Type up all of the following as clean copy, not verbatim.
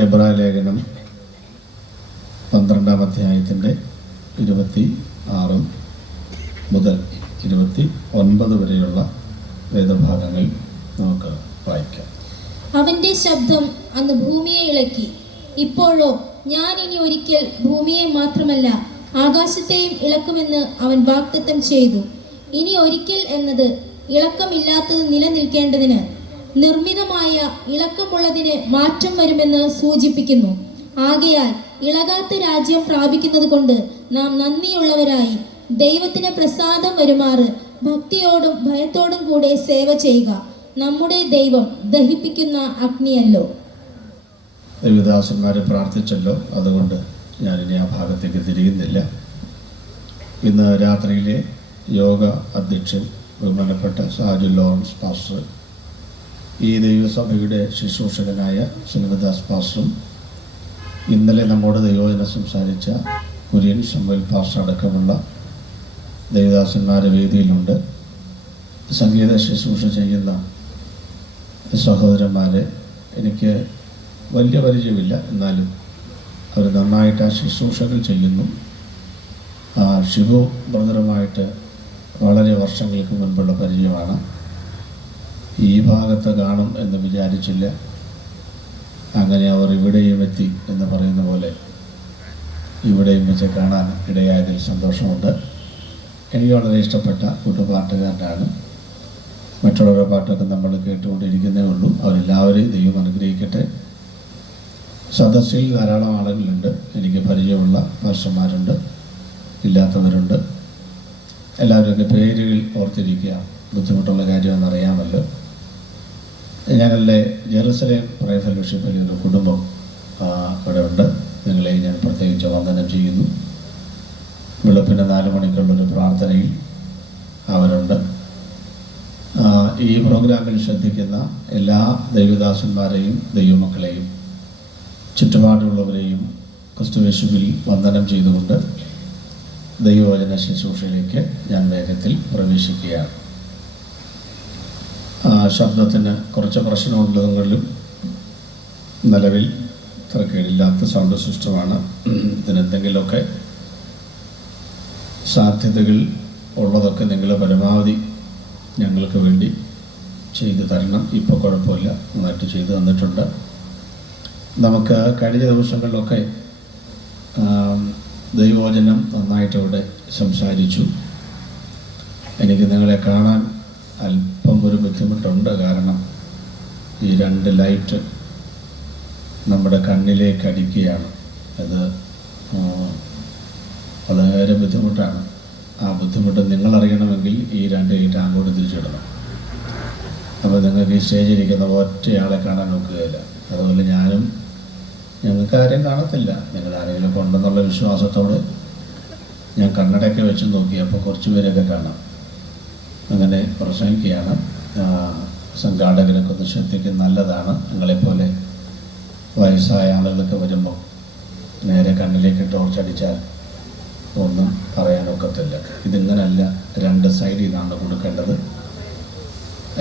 എബ്രായ ലേഖനം 12-ാം അധ്യായത്തിൻ്റെ 26 മുതൽ 29 വരെയുള്ള വേദഭാഗങ്ങൾ നമുക്ക് വായിക്കാം. അവന്റെ ശബ്ദം അന്ന് ഭൂമിയെ ഇളക്കി. ഇപ്പോഴോ ഞാൻ ഇനി ഒരിക്കൽ ഭൂമിയെ മാത്രമല്ല ആകാശത്തെയും ഇളക്കുമെന്ന് അവൻ വാഗ്ദത്തം ചെയ്തു. ഇനി ഒരിക്കൽ എന്നത് ഇളക്കമില്ലാത്തത് നിലനിൽക്കേണ്ടതിന് നിർമ്മിതമായ ഇളക്കമുള്ളതിന് മാറ്റം വരുമെന്ന് സൂചിപ്പിക്കുന്നു. ആകയാൽ ഇളകാത്ത രാജ്യം പ്രാപിക്കുന്നത് കൊണ്ട് നാം നന്ദിയുള്ളവരായി ദൈവത്തിന് പ്രസാദം വരുമാറ് ഭക്തിയോടും ഭയത്തോടും കൂടെ സേവ ചെയ്യുക. നമ്മുടെ ദൈവം ദഹിപ്പിക്കുന്ന അഗ്നിയല്ലോ. ദൈവദാസന്മാരെ പ്രാർത്ഥിച്ചല്ലോ, അതുകൊണ്ട് ഞാനിനി ആ ഭാഗത്തേക്ക് തിരിയുന്നില്ല. ഇന്ന് രാത്രിയിലെ യോഗ അധ്യക്ഷൻ ബഹുമാനപ്പെട്ട സാജു ലോറൻസ് പാസ്റ്റർ, ഈ ദൈവസഭയുടെ ശുശ്രൂഷകനായ സുനിൽദാസ് പാസ്റ്ററും ഇന്നലെ നമ്മോട് ദൈവവചനം സംസാരിച്ച കുര്യൻ ശമ്പൽ പാസ്റ്റർ അടക്കമുള്ള ദൈവദാസന്മാരെ വേദിയിലുണ്ട്. സംഗീത ശുശ്രൂഷ ചെയ്യുന്ന സഹോദരന്മാരെ എനിക്ക് വലിയ പരിചയമില്ല, എന്നാലും അവർ നന്നായിട്ട് ആ ശുശ്രൂഷകൾ ചെയ്യുന്നു. ഷിബു ബ്രദറുമായിട്ട് വളരെ വർഷങ്ങൾക്ക് മുൻപുള്ള പരിചയമാണ്. ഈ ഭാഗത്ത് കാണും എന്ന് വിചാരിച്ചില്ല. അങ്ങനെ അവർ ഇവിടെയും എത്തി എന്ന് പറയുന്ന പോലെ ഇവിടെയും വെച്ച് കാണാൻ ഇടയായതിൽ സന്തോഷമുണ്ട്. എനിക്ക് വളരെ ഇഷ്ടപ്പെട്ട കൂട്ടുപാട്ടുകാരനാണ്. മറ്റുള്ളവരുടെ പാട്ടൊക്കെ നമ്മൾ കേട്ടുകൊണ്ടിരിക്കുന്നേ ഉള്ളൂ. അവരെല്ലാവരെയും ദൈവം അനുഗ്രഹിക്കട്ടെ. സദസ്സിൽ ധാരാളം ആളുകളുണ്ട്. എനിക്ക് പരിചയമുള്ള പാസ്റ്റർമാരുണ്ട്, ഇല്ലാത്തവരുണ്ട്. എല്ലാവരുടെയൊക്കെ പേരുകൾ ഓർത്തിരിക്കുക, ബുദ്ധിമുട്ടുള്ള കാര്യമെന്നറിയാമല്ലോ. ഞങ്ങളുടെ ജെറുസലേം പ്രയർ ഫെലോഷിപ്പിലെ ഒരു കുടുംബം ഇവിടെ ഉണ്ട്. നിങ്ങളെ ഞാൻ പ്രത്യേകിച്ച് വന്ദനം ചെയ്യുന്നു. വെളുപ്പിന് 4 മണിക്കുള്ളൊരു പ്രാർത്ഥനയിൽ അവരുണ്ട്. ഈ പ്രോഗ്രാമിൽ ശ്രദ്ധിക്കുന്ന എല്ലാ ദൈവദാസന്മാരെയും ദൈവമക്കളെയും ചുറ്റുപാടുള്ളവരെയും ക്രിസ്തുയേശുവിൽ വന്ദനം ചെയ്തുകൊണ്ട് ദൈവവചന ശുശ്രൂഷയിലേക്ക് ഞാൻ വേഗത്തിൽ പ്രവേശിക്കുകയാണ്. ശബ്ദത്തിന് കുറച്ച് പ്രശ്നമുള്ളതെങ്കിലും നിലവിൽ തിരക്കേടില്ലാത്ത സൗണ്ട് സിസ്റ്റമാണ്. ഇതിനെന്തെങ്കിലുമൊക്കെ സാധ്യതകൾ ഉള്ളതൊക്കെ നിങ്ങൾ പരമാവധി ഞങ്ങൾക്ക് വേണ്ടി ചെയ്തു തരണം. ഇപ്പോൾ കുഴപ്പമില്ല, നന്നായിട്ട് ചെയ്തു തന്നിട്ടുണ്ട്. നമുക്ക് കഴിഞ്ഞ ദിവസങ്ങളിലൊക്കെ ദൈവവചനം നന്നായിട്ട് ഇവിടെ സംസാരിച്ചു. എനിക്ക് നിങ്ങളെ കാണാൻ അല്പം ഒരു ബുദ്ധിമുട്ടുണ്ട്. കാരണം ഈ 2 ലൈറ്റ് നമ്മുടെ കണ്ണിലേക്ക് അടിക്കുകയാണ്. അത് വളരെ ബുദ്ധിമുട്ടാണ്. ആ ബുദ്ധിമുട്ട് നിങ്ങളറിയണമെങ്കിൽ ഈ 2 ലൈറ്റ് അങ്ങോട്ട് തിരിച്ചിടണം. അപ്പോൾ നിങ്ങൾക്ക് ഈ സ്റ്റേജിലിരിക്കുന്ന ഒറ്റയാളെ കാണാൻ നോക്കുകയില്ല. അതുപോലെ ഞങ്ങൾക്ക് ആരെയും കാണത്തില്ല. നിങ്ങൾ ആരെങ്കിലും ഉണ്ടെന്നുള്ള വിശ്വാസത്തോടെ ഞാൻ കണ്ണടയൊക്കെ വെച്ച് നോക്കി. അപ്പോൾ കുറച്ച് പേരൊക്കെ കാണാം. അങ്ങനെ പ്രസംഗിക്കുകയാണ്. സംഘാടകരൊക്കെ ഒന്ന് ശ്രദ്ധിക്കുന്നത് നല്ലതാണ്. നിങ്ങളെപ്പോലെ വയസ്സായ ആളുകളൊക്കെ വരുമ്പോൾ നേരെ കണ്ണിലേക്ക് ടോർച്ചടിച്ചാൽ ഒന്നും പറയാനൊക്കത്തില്ല. ഇതിങ്ങനല്ല, 2 സൈഡിൽ നിന്നാണ് കൊടുക്കേണ്ടത്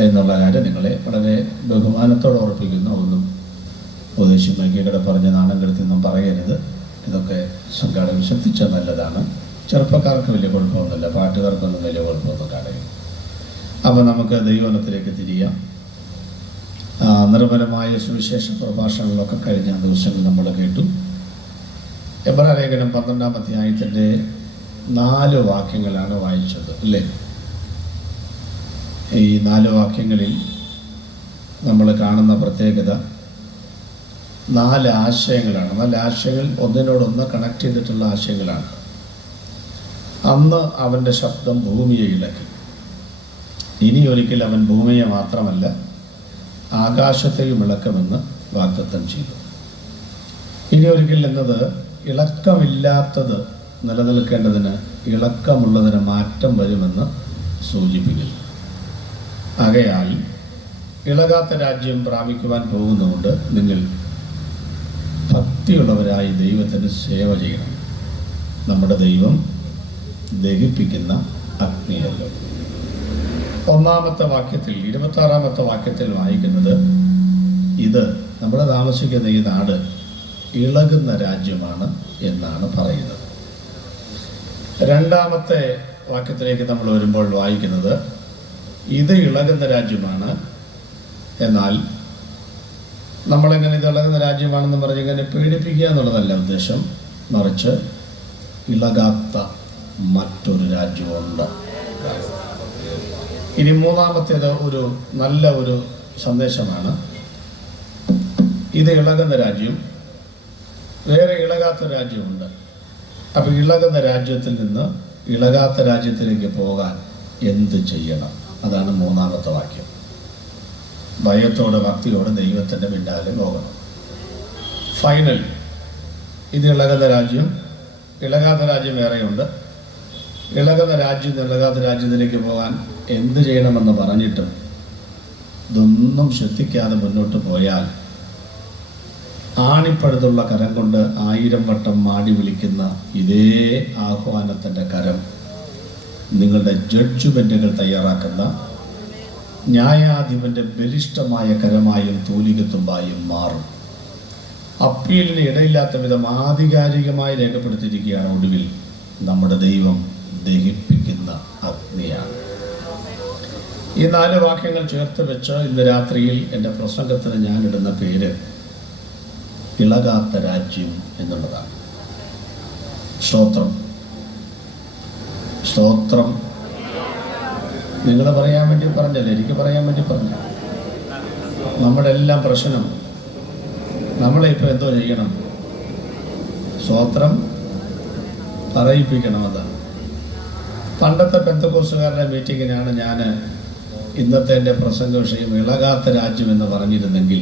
എന്നുള്ള കാര്യം നിങ്ങളെ വളരെ ബഹുമാനത്തോടെ ഓർപ്പിക്കുന്നു. ഒന്നും ഉപദേശിമയ്ക്കിടെ പറഞ്ഞ് നാണം കെടുത്തിയൊന്നും പറയരുത്. ഇതൊക്കെ സംഘാടകർ ശ്രദ്ധിച്ചാൽ നല്ലതാണ്. ചെറുപ്പക്കാർക്ക് വലിയ കുഴപ്പമൊന്നുമില്ല, പാട്ടുകാർക്കൊന്നും വലിയ കുഴപ്പമൊന്നും കാണുകയും. അപ്പോൾ നമുക്ക് ദൈവവചനത്തിലേക്ക് തിരിയാം. നിർമ്മലമായ സുവിശേഷ പ്രഭാഷണങ്ങളൊക്കെ കഴിഞ്ഞ ദിവസങ്ങളിൽ നമ്മൾ കേട്ടു. എബ്രായ ലേഖനം 12-ാം അധ്യായത്തിൻ്റെ 4 വാക്യങ്ങളാണ് വായിച്ചത്, അല്ലേ? ഈ 4 വാക്യങ്ങളിൽ നമ്മൾ കാണുന്ന പ്രത്യേകത 4 ആശയങ്ങളാണ്. 4 ആശയങ്ങൾ ഒന്നിനോടൊന്ന് കണക്ട് ചെയ്തിട്ടുള്ള ആശയങ്ങളാണ്. അന്ന് അവൻ്റെ ശബ്ദം ഭൂമിയെ ഇളക്കി. ഇനി ഒരിക്കൽ അവൻ ഭൂമിയെ മാത്രമല്ല ആകാശത്തെയും ഇളക്കുമെന്ന് വാഗ്ദത്തം ചെയ്തു. ഇനി ഒരിക്കൽ എന്നത് ഇളക്കമില്ലാത്തത് നിലനിൽക്കേണ്ടതിന് ഇളക്കമുള്ളതിന് മാറ്റം വരുമെന്ന് സൂചിപ്പിക്കുന്നു. ആകയാൽ ഇളകാത്ത രാജ്യം പ്രാപിക്കുവാൻ പോകുന്നതുകൊണ്ട് നിങ്ങൾ ഭക്തിയുള്ളവരായി ദൈവത്തിന് സേവ ചെയ്യണം. നമ്മുടെ ദൈവം ദഹിപ്പിക്കുന്ന അഗ്നിയല്ലോ. 1-ാമത്തെ വാക്യത്തിൽ 26-ാമത്തെ വാക്യത്തിൽ വായിക്കുന്നത്, ഇത് നമ്മൾ താമസിക്കുന്ന ഈ നാട് ഇളകുന്ന രാജ്യമാണ് എന്നാണ് പറയുന്നത്. രണ്ടാമത്തെ വാക്യത്തിലേക്ക് നമ്മൾ വരുമ്പോൾ വായിക്കുന്നത് ഇത് ഇളകുന്ന രാജ്യമാണ്, എന്നാൽ നമ്മളെങ്ങനെ ഇത് ഇളകുന്ന രാജ്യമാണെന്ന് പറഞ്ഞ് ഇങ്ങനെ പേടിപ്പിക്കുക എന്നുള്ളതല്ല ഉദ്ദേശം, മറിച്ച് ഇളകാത്ത മറ്റൊരു രാജ്യമുണ്ട്. ഇനി മൂന്നാമത്തേത് ഒരു നല്ല ഒരു സന്ദേശമാണ്. ഇത് ഇളകുന്ന രാജ്യം, വേറെ ഇളകാത്ത രാജ്യമുണ്ട്. അപ്പോൾ ഇളകുന്ന രാജ്യത്തിൽ നിന്ന് ഇളകാത്ത രാജ്യത്തിലേക്ക് പോകാൻ എന്ത് ചെയ്യണം? അതാണ് മൂന്നാമത്തെ വാക്യം. ഭയത്തോടെ ഭക്തിയോടെ ദൈവത്തിൻ്റെ പിന്നാലെ പോകണം. ഫൈനൽ, ഇത് ഇളകുന്ന രാജ്യം, ഇളകാത്ത രാജ്യം വേറെയുണ്ട്. ഇളകുന്ന രാജ്യം ഇളകാത്ത രാജ്യത്തിലേക്ക് പോകാൻ എന്ത് ചെയ്യണമെന്ന് പറഞ്ഞിട്ടും ഇതൊന്നും ശ്രദ്ധിക്കാതെ മുന്നോട്ട് പോയാൽ ആണിപ്പടുത്തുള്ള കരം കൊണ്ട് 1000 വട്ടം മാടി വിളിക്കുന്ന ഇതേ ആഹ്വാനത്തിൻ്റെ കരം നിങ്ങളുടെ ജഡ്ജ്മെൻറ്റുകൾ തയ്യാറാക്കുന്ന ന്യായാധിപൻ്റെ ബലിഷ്ഠമായ കരമായും തൂലികത്തുമ്പായും മാറും. അപ്പീലിന് ഇടയില്ലാത്ത വിധം ആധികാരികമായി രേഖപ്പെടുത്തിയിരിക്കുകയാണ്, ഒടുവിൽ നമ്മുടെ ദൈവം ദഹിപ്പിക്കുന്ന അഗ്നിയാണ്. ഈ 4 വാക്യങ്ങൾ ചേർത്ത് വെച്ച് ഇന്ന് രാത്രിയിൽ എൻ്റെ പ്രസംഗത്തിന് ഞാനിടുന്ന പേര് ഇളകാത്ത രാജ്യം എന്നുള്ളതാണ്. സ്തോത്രം, സ്തോത്രം. നിങ്ങൾ പറയാൻ വേണ്ടി പറഞ്ഞല്ലേ, എനിക്ക് പറയാൻ വേണ്ടി പറഞ്ഞു. നമ്മുടെ എല്ലാം പ്രശ്നം നമ്മളെ ഇപ്പോൾ എന്തോ ചെയ്യണം? സ്തോത്രം പറയിപ്പിക്കണമെന്നാണ്. പണ്ടത്തെ പെന്തക്കോസ്തുകാരുടെ മീറ്റിങ്ങിനാണ് ഞാൻ ഇന്നത്തെ എൻ്റെ പ്രസംഗ വിഷയം ഇളകാത്ത രാജ്യം എന്ന് പറഞ്ഞിരുന്നെങ്കിൽ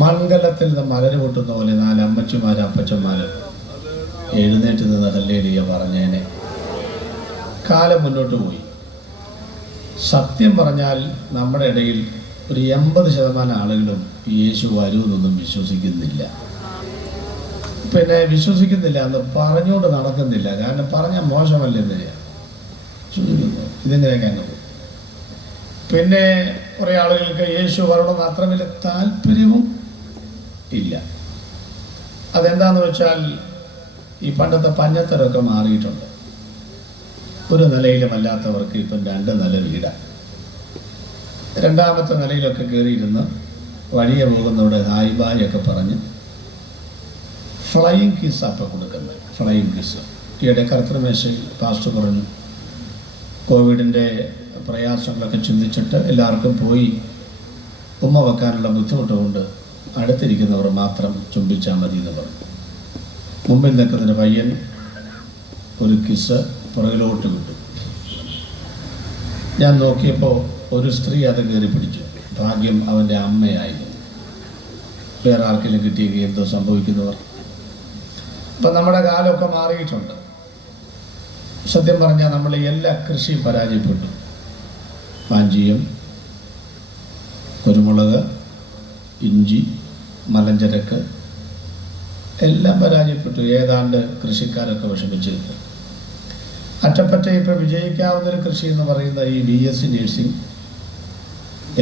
മംഗലത്തിൽ നിന്ന് മലര് പൊട്ടുന്ന പോലെ 4 അമ്മച്ചിമാർ അപ്പച്ചന്മാർ എഴുന്നേറ്റ് നിന്ന് ഹല്ലേലൂയ പറഞ്ഞേനെ. കാലം മുന്നോട്ട് പോയി. സത്യം പറഞ്ഞാൽ നമ്മുടെ ഇടയിൽ ഒരു 80% ആളുകളും യേശു വരുമെന്നൊന്നും വിശ്വസിക്കുന്നില്ല. പിന്നെ വിശ്വസിക്കുന്നില്ല എന്ന് പറഞ്ഞുകൊണ്ട് നടക്കുന്നില്ല. കാരണം പറഞ്ഞാൽ മോശമല്ലെന്ന് ചോദിക്കുന്നു. ഇതെങ്ങനെയൊക്കെ അങ്ങ് പോകും. പിന്നെ കുറേ ആളുകൾക്ക് യേശു വരണമെന്ന് അത്ര വലിയ താല്പര്യവും ഇല്ല. അതെന്താന്ന് വെച്ചാൽ ഈ പണ്ടത്തെ പഞ്ഞത്തരമൊക്കെ മാറിയിട്ടുണ്ട്. ഒരു നിലയിലുമല്ലാത്തവർക്ക് ഇപ്പം 2 നില വീടാണ്. 2ാമത്തെ നിലയിലൊക്കെ കയറിയിരുന്ന് വഴിയെ പോകുന്നവിടെ ഹായ് ബായ് ഒക്കെ പറഞ്ഞ് ഫ്ലൈയിങ് കിസ് അപ്പം കൊടുക്കുന്നത്. ഫ്ലൈയിങ് കിസ് ഈയിടെ കർത്തൃമേശയിൽ പാസ്റ്റർ പറഞ്ഞു, കോവിഡിൻ്റെ പ്രയാസങ്ങളൊക്കെ ചിന്തിച്ചിട്ട് എല്ലാവർക്കും പോയി ഉമ്മ വെക്കാനുള്ള ബുദ്ധിമുട്ടുകൊണ്ട് അടുത്തിരിക്കുന്നവർ മാത്രം ചുംബിച്ചാൽ മതി എന്ന് പറഞ്ഞു. മുമ്പിൽ നിൽക്കുന്നതിന് പയ്യൻ ഒരു കിസ് പുറകിലോട്ട് വിട്ടു. ഞാൻ നോക്കിയപ്പോൾ ഒരു സ്ത്രീ അത് കയറി പിടിച്ചു. ഭാഗ്യം അവൻ്റെ അമ്മയായിരുന്നു. വേറെ ആർക്കെങ്കിലും കിട്ടിയെങ്കിൽ എന്തോ സംഭവിക്കുന്നവർ. ഇപ്പം നമ്മുടെ കാലമൊക്കെ മാറിയിട്ടുണ്ട്. സത്യം പറഞ്ഞാൽ നമ്മൾ എല്ലാ കൃഷിയും പരാജയപ്പെട്ടു. പാഞ്ചിയം, കുരുമുളക്, ഇഞ്ചി, മലഞ്ചരക്ക് എല്ലാം പരാജയപ്പെട്ടു. ഏതാണ്ട് കൃഷിക്കാരൊക്കെ വിഷമിച്ച് അറ്റപ്പറ്റ ഇപ്പോൾ വിജയിക്കാവുന്നൊരു കൃഷി എന്ന് പറയുന്ന ഈ BSc നഴ്സിംഗ്,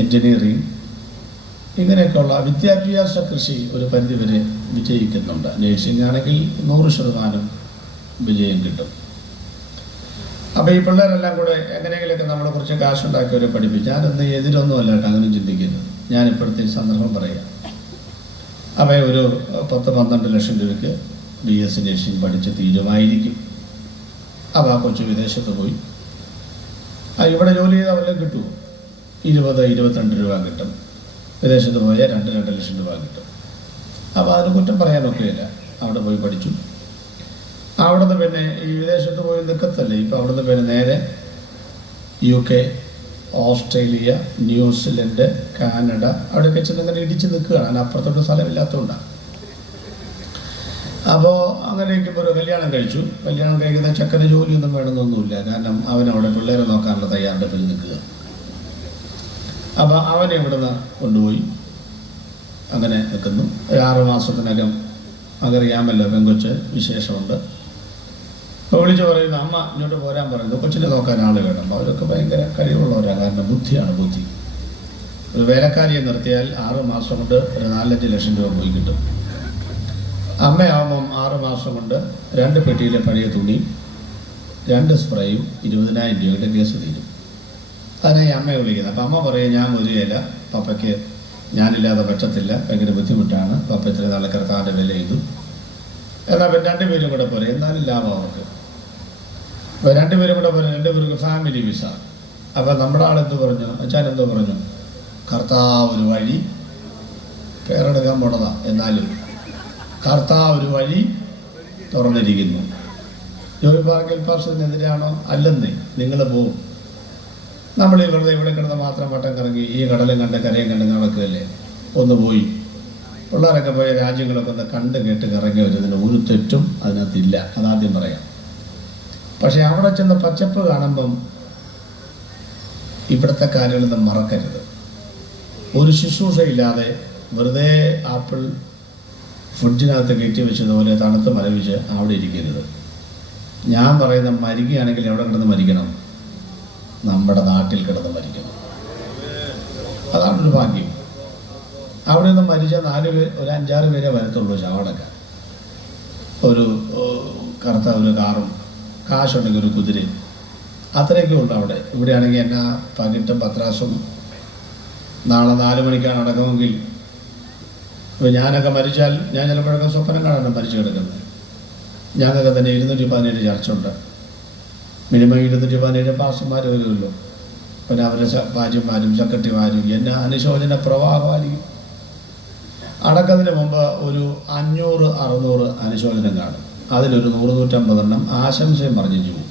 എൻജിനീയറിംഗ് ഇങ്ങനെയൊക്കെയുള്ള വിദ്യാഭ്യാസ കൃഷി ഒരു പരിധിവരെ വിജയിക്കുന്നുണ്ട്. നഴ്സിംഗ് ആണെങ്കിൽ 100% വിജയം കിട്ടും. അപ്പോൾ ഈ പിള്ളേരെല്ലാം കൂടെ എങ്ങനെയെങ്കിലുമൊക്കെ നമ്മളെ കുറിച്ച് കാശുണ്ടാക്കിയവരെ പഠിപ്പിച്ച്, ഞാനൊന്നും എതിരൊന്നുമല്ല കേട്ടോ അങ്ങനെ ചിന്തിക്കുന്നത്. ഞാനിപ്പോഴത്തെ സന്ദർഭം പറയാം. അപ്പോൾ ഒരു 10-12 ലക്ഷം രൂപയ്ക്ക് BSc നഴ്സിംഗ് പഠിച്ച് തീരുമായിരിക്കും. അപ്പോൾ ആ കൊച്ചു വിദേശത്ത് പോയി ഇവിടെ ജോലി ചെയ്താൽ വല്ലതും കിട്ടുമോ? 20-22 രൂപ കിട്ടും. വിദേശത്ത് പോയാൽ 2 ലക്ഷം രൂപ കിട്ടും. അപ്പോൾ അതിന് കുറ്റം പറയാനൊക്കെയില്ല. അവിടെ പോയി പഠിച്ചു. അവിടുന്ന് പിന്നെ ഈ വിദേശത്ത് പോയി നിൽക്കത്തല്ലേ, ഇപ്പോൾ അവിടുന്ന് പിന്നെ നേരെ UK, ഓസ്ട്രേലിയ, ന്യൂസിലൻഡ്, കാനഡ അവിടെയൊക്കെ ചെന്ന് ഇങ്ങനെ ഇടിച്ച് നിൽക്കുകയാണ്. അതിനപ്പുറത്തോട്ട് സ്ഥലമില്ലാത്തതുകൊണ്ടാണ്. അപ്പോൾ അങ്ങനെ ഇരിക്കുമ്പോൾ ഒരു കല്യാണം കഴിച്ചു. കല്യാണം കഴിക്കുന്ന ചക്കന് ജോലിയൊന്നും വേണമെന്നൊന്നുമില്ല. കാരണം അവനവിടെ പിള്ളേരെ നോക്കാനുള്ള തയ്യാറെടുപ്പിൽ നിൽക്കുക. അപ്പോൾ അവനെ ഇവിടുന്ന് കൊണ്ടുപോയി അങ്ങനെ നിൽക്കുന്നു. 6 മാസത്തിനകം അതറിയാമല്ലോ, പെങ്കൊച്ച് വിശേഷമുണ്ട്. അപ്പോൾ വിളിച്ച് പറയുന്നു, അമ്മ ഇങ്ങോട്ട് പോരാൻ പറയുന്നു. കൊച്ചിനെ നോക്കാൻ ആൾ വേണം. അവരൊക്കെ ഭയങ്കര കഴിവുള്ളവരാണ്. കാരണം ബുദ്ധിയാണ് ബുദ്ധി. ഒരു വേലക്കാരിയെ നിർത്തിയാൽ 6 മാസം കൊണ്ട് ഒരു 4-5 ലക്ഷം രൂപ പോയി കിട്ടും. അമ്മയാവുമ്പം 6 മാസം കൊണ്ട് 2 പെട്ടിയിലെ പഴയ തുണി, 2 സ്പ്രേയും 20,000 രൂപയുടെ കേസ് തീരും. അതിനെ ഈ അമ്മയെ വിളിക്കുന്നത്. അപ്പം അമ്മ പറയും, ഞാൻ വരികയില്ല, പപ്പയ്ക്ക് ഞാനില്ലാതെ പറ്റത്തില്ല, ഭയങ്കര ബുദ്ധിമുട്ടാണ്, പപ്പ ഇത്ര നാളെ കർത്താവിൻ്റെ വില ചെയ്തു. എന്നാൽ പിന്നെ 2 പേരും കൂടെ പോരെ, എന്നാലും ലാഭം അവർക്ക്. അപ്പോൾ 2 പേരും കൂടെ പോരെ, 2 പേർക്ക് ഫാമിലി വിസ. അപ്പോൾ നമ്മുടെ ആളെന്ത് പറഞ്ഞു, അച്ഛൻ എന്തോ പറഞ്ഞു, കർത്താവ് ഒരു വഴി, പേരെടുക്കാൻ പോണതാ, എന്നാലും കർത്താവ് ഒരു വഴി തുറന്നിരിക്കുന്നു. ജോയി പാർക്കൽ പാർഷത്തിനെതിരാണോ? അല്ലെന്നേ, നിങ്ങൾ പോവും. നമ്മൾ ഈ വെറുതെ ഇവിടെ കിടന്ന് മാത്രം വട്ടം കറങ്ങി ഈ കടലും കണ്ട് കരയും കണ്ട് നടക്കുകയല്ലേ. ഒന്ന് പോയി പിള്ളേരൊക്കെ പോയ രാജ്യങ്ങളൊക്കെ ഒന്ന് കണ്ട് കേട്ട് കറങ്ങി വരുന്നതിന് ഒരു തെറ്റും അതിനകത്തില്ല, അതാദ്യം പറയാം. പക്ഷെ അവിടെ ചെന്ന് പച്ചപ്പ് കാണുമ്പം ഇവിടുത്തെ കാര്യങ്ങളൊന്നും മറക്കരുത്. ഒരു ശുശ്രൂഷയില്ലാതെ വെറുതെ ആപ്പിൾ ഫ്രിഡ്ജിനകത്ത് കയറ്റി വെച്ചതുപോലെ തണുത്ത് മരവിച്ച് അവിടെ ഇരിക്കരുത്. ഞാൻ പറയുന്ന മരിക്കുകയാണെങ്കിൽ എവിടെ കിടന്ന് മരിക്കണം? നമ്മുടെ നാട്ടിൽ കിടന്ന് മരിക്കണം. അതാണൊരു ഭാഗ്യം. അവിടെ നിന്ന് മരിച്ച 4 പേര്, ഒരു 5-6 പേരെ വരത്തുള്ളൂ ചാവടക്ക. ഒരു കറുത്ത ഒരു കാറും കാശുണ്ടെങ്കിൽ ഒരു കുതിരയും, അത്രയൊക്കെ ഉള്ളു അവിടെ. ഇവിടെയാണെങ്കിൽ എന്നാ പകിട്ടും പത്രാസും. നാളെ 4 മണിക്കാണ് അടക്കമെങ്കിൽ ഇപ്പോൾ ഞാനൊക്കെ മരിച്ചാൽ ഞാൻ ചിലപ്പോഴൊക്കെ സ്വപ്നം കാണാണ് മരിച്ചു കിടക്കുന്നത്. ഞങ്ങൾക്ക് തന്നെ 217 ചർച്ചുണ്ട്. മിനിമം 217 പാസ്റ്റർമാർ വരുമല്ലോ. പിന്നെ അവരുടെ ഭാര്യമാരും സെക്രട്ടറിമാരും എന്നെ അനുശോചന പ്രവാഹമായിരിക്കും. അടക്കത്തിന് മുമ്പ് ഒരു 500-600 അനുശോചനം കാണും. അതിലൊരു 100-150 ആശംസയും പറഞ്ഞു പോകും.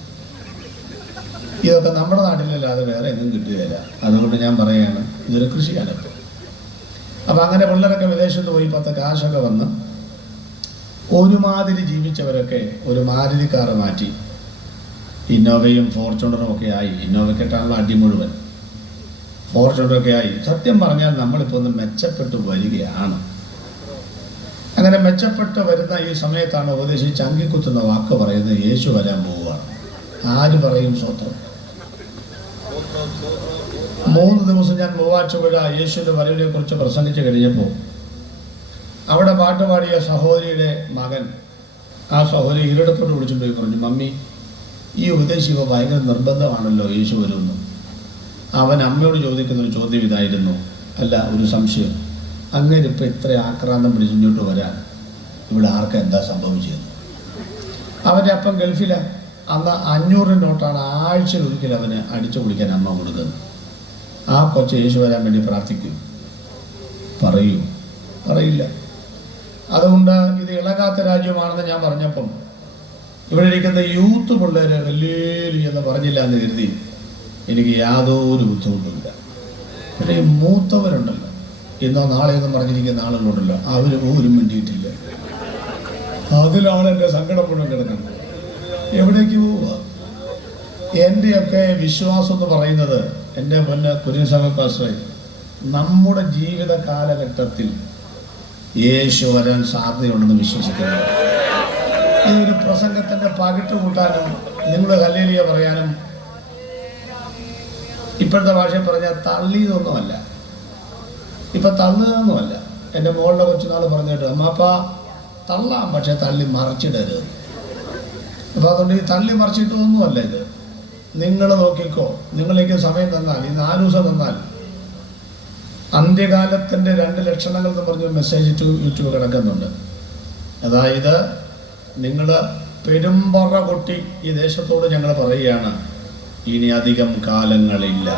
ഇതൊക്കെ നമ്മുടെ നാട്ടിലല്ലാതെ വേറെ എങ്ങും കിട്ടുകയില്ല. അതുകൊണ്ട് ഞാൻ പറയുകയാണ്, ഇതൊരു കൃഷിയാണ് ഇപ്പോൾ. അപ്പം അങ്ങനെ പിള്ളേരൊക്കെ വിദേശത്ത് പോയി 10 കാശൊക്കെ വന്ന് ഒരുമാതിരി ജീവിച്ചവരൊക്കെ ഒരു മാരുതി കാറ് മാറ്റി ഇന്നോവയും ഫോർച്യൂണറും ഒക്കെ ആയി. ഇന്നോവയ്ക്കിട്ടാണല്ലോ അടി മുഴുവൻ. ഫോർച്യൂണറൊക്കെ ആയി. സത്യം പറഞ്ഞാൽ നമ്മളിപ്പോൾ ഒന്ന് മെച്ചപ്പെട്ടു വരികയാണ്. അങ്ങനെ മെച്ചപ്പെട്ട് വരുന്ന ഈ സമയത്താണ് ഉപദേശിച്ച് ചങ്കിക്കുത്തുന്ന വാക്ക് പറയുന്നത്, യേശു വരാൻ പോവുകയാണ്. ആര് പറയും സ്വത്രം? 3 ദിവസം ഞാൻ മൂവാറ്റുപുഴ യേശുവിൻ്റെ വരവിനെ കുറിച്ച് പ്രസംഗിച്ച് കഴിഞ്ഞപ്പോൾ അവിടെ പാട്ടുപാടിയ സഹോദരിയുടെ മകൻ ആ സഹോദരി ഇരിടത്തോട് വിളിച്ചിട്ട് പോയി പറഞ്ഞു, മമ്മി, ഈ ഉപദേശി ഇപ്പോൾ ഭയങ്കര നിർബന്ധമാണല്ലോ യേശു വരുമെന്ന്. അവൻ അമ്മയോട് ചോദിക്കുന്നൊരു ചോദ്യം ഇതായിരുന്നു, അല്ല ഒരു സംശയം, അങ്ങനെ ഇപ്പം ഇത്ര ആക്രാന്തം പിടിച്ചിങ്ങോട്ട് വരാൻ ഇവിടെ ആർക്കാ എന്താ സംഭവിച്ചത്? അവൻ്റെ അപ്പം ഗൾഫിലാണ്. അന്ന് 500 നോട്ടാണ് ആഴ്ചയിൽ ഒരിക്കൽ അവന് അടിച്ചു കുടിക്കാൻ അമ്മ കൊടുക്കുന്നത്. ആ കൊച്ചു യേശു വരാൻ വേണ്ടി പ്രാർത്ഥിക്കൂ? പറയില്ല. അതുകൊണ്ട് ഇത് ഇളകാത്ത രാജ്യമാണെന്ന് ഞാൻ പറഞ്ഞപ്പം ഇവിടെ ഇരിക്കുന്ന യൂത്ത് പിള്ളേർ വലിയ എന്ന് പറഞ്ഞില്ല എന്ന് കരുതി എനിക്ക് യാതൊരു ബുദ്ധിമുട്ടുമില്ല. പിന്നെ ഈ മൂത്തവരുണ്ടല്ലോ, ഇന്നോ നാളെയൊന്നും പറഞ്ഞിരിക്കുന്ന ആളുകളുണ്ടല്ലോ, അവർ പോലും വേണ്ടിയിട്ടില്ല. അതിലാണ് എൻ്റെ സങ്കടം മുഴുവൻ കിടക്കുന്നത്. എവിടേക്ക് പോവുക? എൻ്റെയൊക്കെ വിശ്വാസം എന്ന് പറയുന്നത്, എൻ്റെ പൊന്നെ കുര്യസഭക്കാശ്രയി, നമ്മുടെ ജീവിത കാലഘട്ടത്തിൽ യേശു വരാൻ സാധ്യതയുണ്ടെന്ന് വിശ്വസിക്കുന്നത്. ഇതൊരു പ്രസംഗത്തിൻ്റെ പകിട്ട് കൂട്ടാനും നിങ്ങൾ ഹല്ലേലൂയ പറയാനും ഇപ്പോഴത്തെ ഭാഷയിൽ പറഞ്ഞാൽ തള്ളിയതൊന്നുമല്ല. ഇപ്പം തള്ളുകയൊന്നുമല്ല. എൻ്റെ മോളുടെ കൊച്ചുനാൾ പറഞ്ഞിട്ട്, അമ്മാപ്പ തള്ളാം, പക്ഷെ തള്ളി മറിച്ചിടരുത്. അപ്പോൾ അതുകൊണ്ട് ഈ തള്ളി മറിച്ചിട്ടൊന്നുമല്ല ഇത്. നിങ്ങൾ നോക്കിക്കോ, നിങ്ങളേക്ക് സമയം തന്നാൽ, ഈ 4 ദിവസം തന്നാൽ അന്ത്യകാലത്തിൻ്റെ 2 ലക്ഷണങ്ങൾ എന്ന് പറഞ്ഞൊരു മെസ്സേജ് യൂട്യൂബ് കിടക്കുന്നുണ്ട്. അതായത് നിങ്ങൾ പെരുമ്പറ കൊട്ടി ഈ ദേശത്തോട് ഞങ്ങൾ പറയുകയാണ്, ഇനി അധികം കാലങ്ങളില്ല.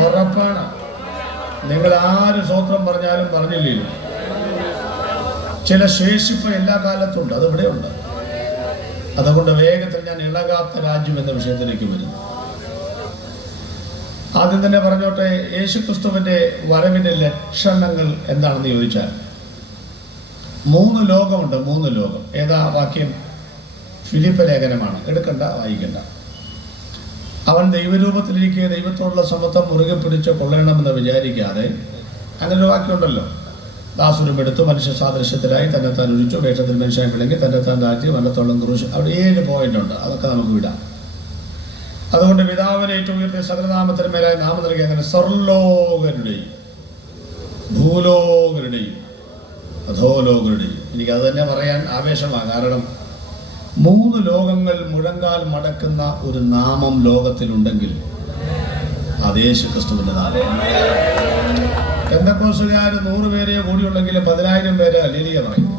ഉറപ്പാണ്. നിങ്ങൾ ആര് സ്വത്രം പറഞ്ഞാലും പറഞ്ഞില്ലല്ലോ, ചില ശേഷിപ്പ് എല്ലാ കാലത്തുണ്ട്, അതിവിടെ ഉണ്ട്. അതുകൊണ്ട് വേഗത്തിൽ ഞാൻ ഇളകാത്ത രാജ്യം എന്ന വിഷയത്തിലേക്ക് വരുന്നു. ആദ്യം തന്നെ പറഞ്ഞോട്ടെ, യേശുക്രിസ്തുവിൻ്റെ വരവിൻ്റെ ലക്ഷണങ്ങൾ എന്താണെന്ന് ചോദിച്ചാൽ 3 ലോകമുണ്ട്. 3 ലോകം. ഏതാ വാക്യം? ഫിലിപ്പ് ലേഖനമാണ്. എടുക്കണ്ട, വായിക്കണ്ട. അവൻ ദൈവരൂപത്തിലിരിക്കുക ദൈവത്തോടുള്ള സമത്വം മുറുകെ പിടിച്ച് കൊള്ളണമെന്ന് വിചാരിക്കാതെ, അങ്ങനെ ഒരു വാക്യമുണ്ടല്ലോ, ദാസുരം എടുത്തു മനുഷ്യ സാദൃശ്യത്തിലായി തന്നെത്താൻ ഒഴിച്ചു, വേഷത്തിൽ മനുഷ്യനെ വിളങ്ങി തന്നെത്താൻ താഴ്ത്തി വല്ലത്തോളം ക്രൂശ്. അവിടെ 7 പോയിന്റുണ്ട്. അതൊക്കെ നമുക്ക് വിടാം. അതുകൊണ്ട് പിതാവിനെ ഏറ്റവും ഉയർത്തിയ സകലനാമത്തിന് മേലായി നാമം നൽകി, അങ്ങനെ സർലോകരുടെയും ഭൂലോകരുടെയും അധോലോകരുടെയും. എനിക്കത് തന്നെ പറയാൻ ആവേശമാണ്. കാരണം 3 ലോകങ്ങൾ മുഴങ്കാൽ മടക്കുന്ന ഒരു നാമം ലോകത്തിലുണ്ടെങ്കിൽ അത് യേശുക്രിസ്തുവിന്റെ നാമം. പെന്തക്കോസ്തുകാർ 100 പേരെ കൂടിയുള്ളെങ്കിൽ 10,000 പേര് ഹല്ലേലൂയ പറയും.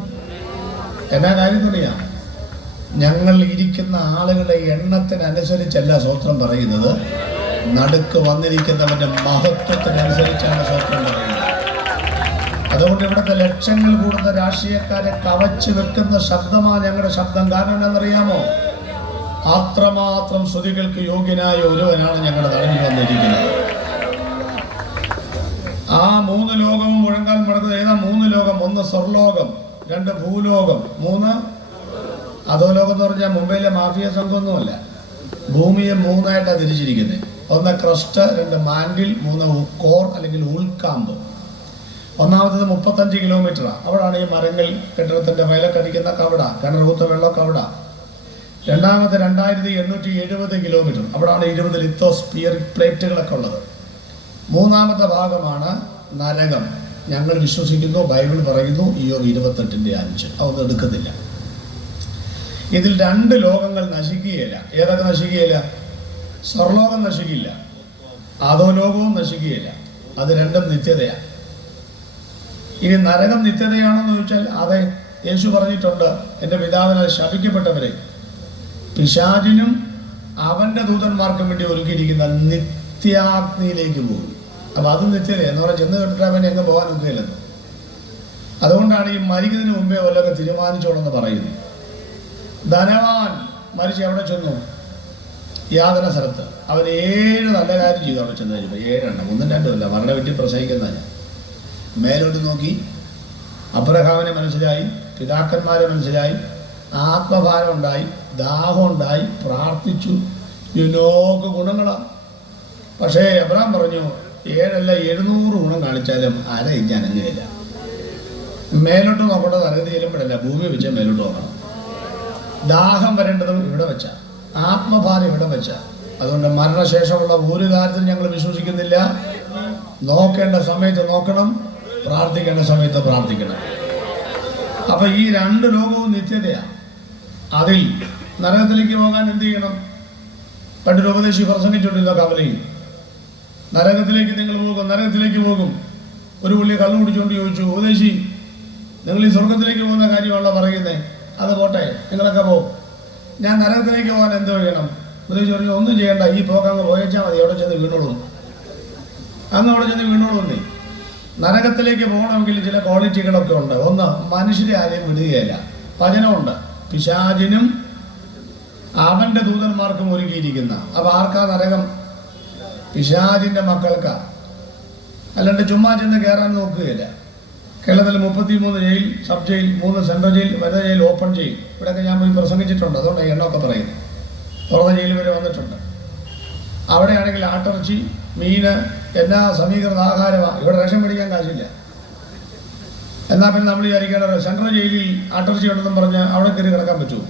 എന്നാ കാര്യം അറിയാം? ഞങ്ങൾ ഇരിക്കുന്ന ആളുകളുടെ എണ്ണത്തിനനുസരിച്ചല്ല സ്തോത്രം പറയുന്നത്, നടുക്ക് വന്നിരിക്കുന്നവന്റെ മഹത്വത്തിനനുസരിച്ചാണ് സ്തോത്രം പറയുന്നത്. അതുകൊണ്ട് ഇവിടുത്തെ ലക്ഷങ്ങൾ കൂടുന്ന രാഷ്ട്രീയക്കാരെ കവച്ച് വെക്കുന്ന ശബ്ദമാണ് ഞങ്ങളുടെ ശബ്ദം. കാരണം എന്താണെന്നറിയാമോ? അത്രമാത്രം സ്തുതികൾക്ക് യോഗ്യനായ ഒരുവനാണ് ഞങ്ങളുടെ നടുവിൽ വന്നിരിക്കുന്നത്. ആ 3 ലോകവും മുഴങ്കാൽ മടക്കുന്നത് ഏതാ? 3 ലോകം. 1 സ്വർലോകം, 2 ഭൂലോകം, 3 അധോലോകം എന്ന് പറഞ്ഞാൽ മുംബൈയിലെ മാഫിയ സംഘമൊന്നുമല്ല. ഭൂമിയെ 3ആയിട്ടാണ് തിരിച്ചിരിക്കുന്നത്. 1 ക്രസ്റ്റ്, 2 മാൻഡിൽ, 3 കോർ അല്ലെങ്കിൽ ഉൾക്കാമ്പ്. ഒന്നാമത്തത് 35 കിലോമീറ്ററാണ്. അവിടാണ് ഈ മരങ്ങൾ കെട്ടിടത്തിന്റെ വയലക്കടിക്കുന്ന കവട, കിണറൂത്ത വെള്ളം കവട. രണ്ടാമത്തെ 2870 കിലോമീറ്റർ. അവിടാണ് 20 ലിത്തോസ്ഫിയർ പ്ലേറ്റുകളൊക്കെ ഉള്ളത്. മൂന്നാമത്തെ ഭാഗമാണ് നരകം. ഞങ്ങൾ വിശ്വസിക്കുന്നു, ബൈബിൾ പറയുന്നു, ഇയ്യോബ് 28:5. അതൊന്നും എടുക്കുന്നില്ല. ഇതിൽ 2 ലോകങ്ങൾ നശിക്കുകയില്ല. ഏതൊക്കെ നശിക്കുകയില്ല? സ്വർലോകം നശിക്കില്ല, അധോലോകവും നശിക്കുകയില്ല. അത് രണ്ടും നിത്യതയാണ്. ഇനി നരകം നിത്യതയാണെന്ന് ചോദിച്ചാൽ അതെ, യേശു പറഞ്ഞിട്ടുണ്ട്, എൻ്റെ പിതാവിനാൽ ശപിക്കപ്പെട്ടവരെ പിശാചിനും അവൻ്റെ ദൂതന്മാർക്കും വേണ്ടി ഒരുക്കിയിരിക്കുന്ന നിത്യാഗ്നിയിലേക്ക് പോകും. അപ്പം അത് നിത്യത എന്ന് പറഞ്ഞാൽ ചെന്ന് കേട്ടിട്ട് അവനെ എങ്ങ് പോകാൻ ഒക്കുകയില്ലെന്ന്. അതുകൊണ്ടാണ് ഈ മരിക്കുന്നതിന് മുമ്പേ വല്ലതൊക്കെ തീരുമാനിച്ചോളെന്ന് പറയുന്നത്. ധനവാൻ മരിച്ച് എവിടെ ചെന്നു? യാതന സ്ഥലത്ത്. അവൻ 7 നല്ല കാര്യം ചെയ്തു. അവിടെ ചെന്ന് കഴിയുമ്പോൾ 7 എണ്ണം, 1 2 അല്ല, മരണ വീട്ടിൽ പ്രസംഗിക്കുന്ന ഞാൻ. മേലോട്ട് നോക്കി അബ്രഹാമിനെ മനസ്സിലായി, പിതാക്കന്മാരെ മനസ്സിലായി, ആത്മഭാരം ഉണ്ടായി, ദാഹം ഉണ്ടായി, പ്രാർത്ഥിച്ചു. ഇതിനൊക്കെ ഗുണങ്ങളാണ്. പക്ഷേ അബ്രഹാം പറഞ്ഞു 7 അല്ല 700 ഗുണം കാണിച്ചാലും ഞാൻ അങ്ങനെയില്ല. മേലോട്ട് നോക്കേണ്ടത് നരകത്തിൽ ചെല്ലുമ്പോഴല്ല, ഭൂമി വെച്ച മേലോട്ട് നോക്കണം. ദാഹം വരേണ്ടതും ഇവിടെ വെച്ച, ആത്മഭാരം ഇവിടെ വെച്ച. അതുകൊണ്ട് മരണശേഷമുള്ള ഒരു കാര്യത്തിൽ ഞങ്ങൾ വിശ്വസിക്കുന്നില്ല. നോക്കേണ്ട സമയത്ത് നോക്കണം, പ്രാർത്ഥിക്കേണ്ട സമയത്ത് പ്രാർത്ഥിക്കണം. അപ്പൊ ഈ 2 ലോകവും നിത്യതയാണ്. അതിൽ നരകത്തിലേക്ക് പോകാൻ എന്ത് ചെയ്യണം? പണ്ടൊരു ഉപദേശി പ്രസംഗിച്ചുകൊണ്ടിരുന്ന കവലയിൽ, നരകത്തിലേക്ക് നിങ്ങൾ പോകും, നരകത്തിലേക്ക് പോകും. ഒരു പുള്ളി കള്ളു കുടിച്ചുകൊണ്ട് ചോദിച്ചു, ഉപദേശി നിങ്ങൾ ഈ സ്വർഗത്തിലേക്ക് പോകുന്ന കാര്യമാണല്ലോ പറയുന്നത്, അത് പോട്ടെ, നിങ്ങളൊക്കെ പോകും, ഞാൻ നരകത്തിലേക്ക് പോകാൻ എന്തോ ചെയ്യണം? ഉപദേശി പറഞ്ഞു, ഒന്നും ചെയ്യണ്ട, ഈ പോക്കങ്ങ് പോയച്ചാൽ മതി, അവിടെ ചെന്ന് വീണോളൂ. അങ്ങ് അവിടെ ചെന്ന് വീണോളൂന്നേ. നരകത്തിലേക്ക് പോകണമെങ്കിൽ ചില ക്വാളിറ്റികളൊക്കെ ഉണ്ട്. ഒന്ന്, മനുഷ്യരെ ആരെയും വിടുകയില്ല. വചനമുണ്ട്, പിശാചിനും അവന്റെ ദൂതന്മാർക്കും ഒരുക്കിയിരിക്കുന്ന. അപ്പൊ ആർക്കാ നരകം? പിശാചിന്റെ മക്കൾക്കാ. അല്ലാണ്ട് ചുമ്മാ ചെന്ന് കയറാൻ നോക്കുകയില്ല. കേരളത്തിൽ 33 jail, sub jail, 3 central jail, വനിതാ ജയിൽ, ഓപ്പൺ ജയിൽ. ഇവിടെയൊക്കെ ഞാൻ പോയി പ്രസംഗിച്ചിട്ടുണ്ട്. അതുകൊണ്ട് എണ്ണമൊക്കെ പറയുന്നത്. തുറന്ന ജയിൽ വരെ വന്നിട്ടുണ്ട്. അവിടെയാണെങ്കിൽ ആട്ടിറച്ചി, മീന്, എന്നാ സമീകൃത ആഹാരമാണ്. ഇവിടെ റേഷൻ മേടിക്കാൻ കാശില്ല. എന്നാൽ പിന്നെ നമ്മൾ വിചാരിക്കേണ്ട സെൻട്രൽ ജയിലിൽ ആട്ടിറച്ചി ഉണ്ടെന്നും പറഞ്ഞ് അവിടെ കയറി കിടക്കാൻ പറ്റുമോ?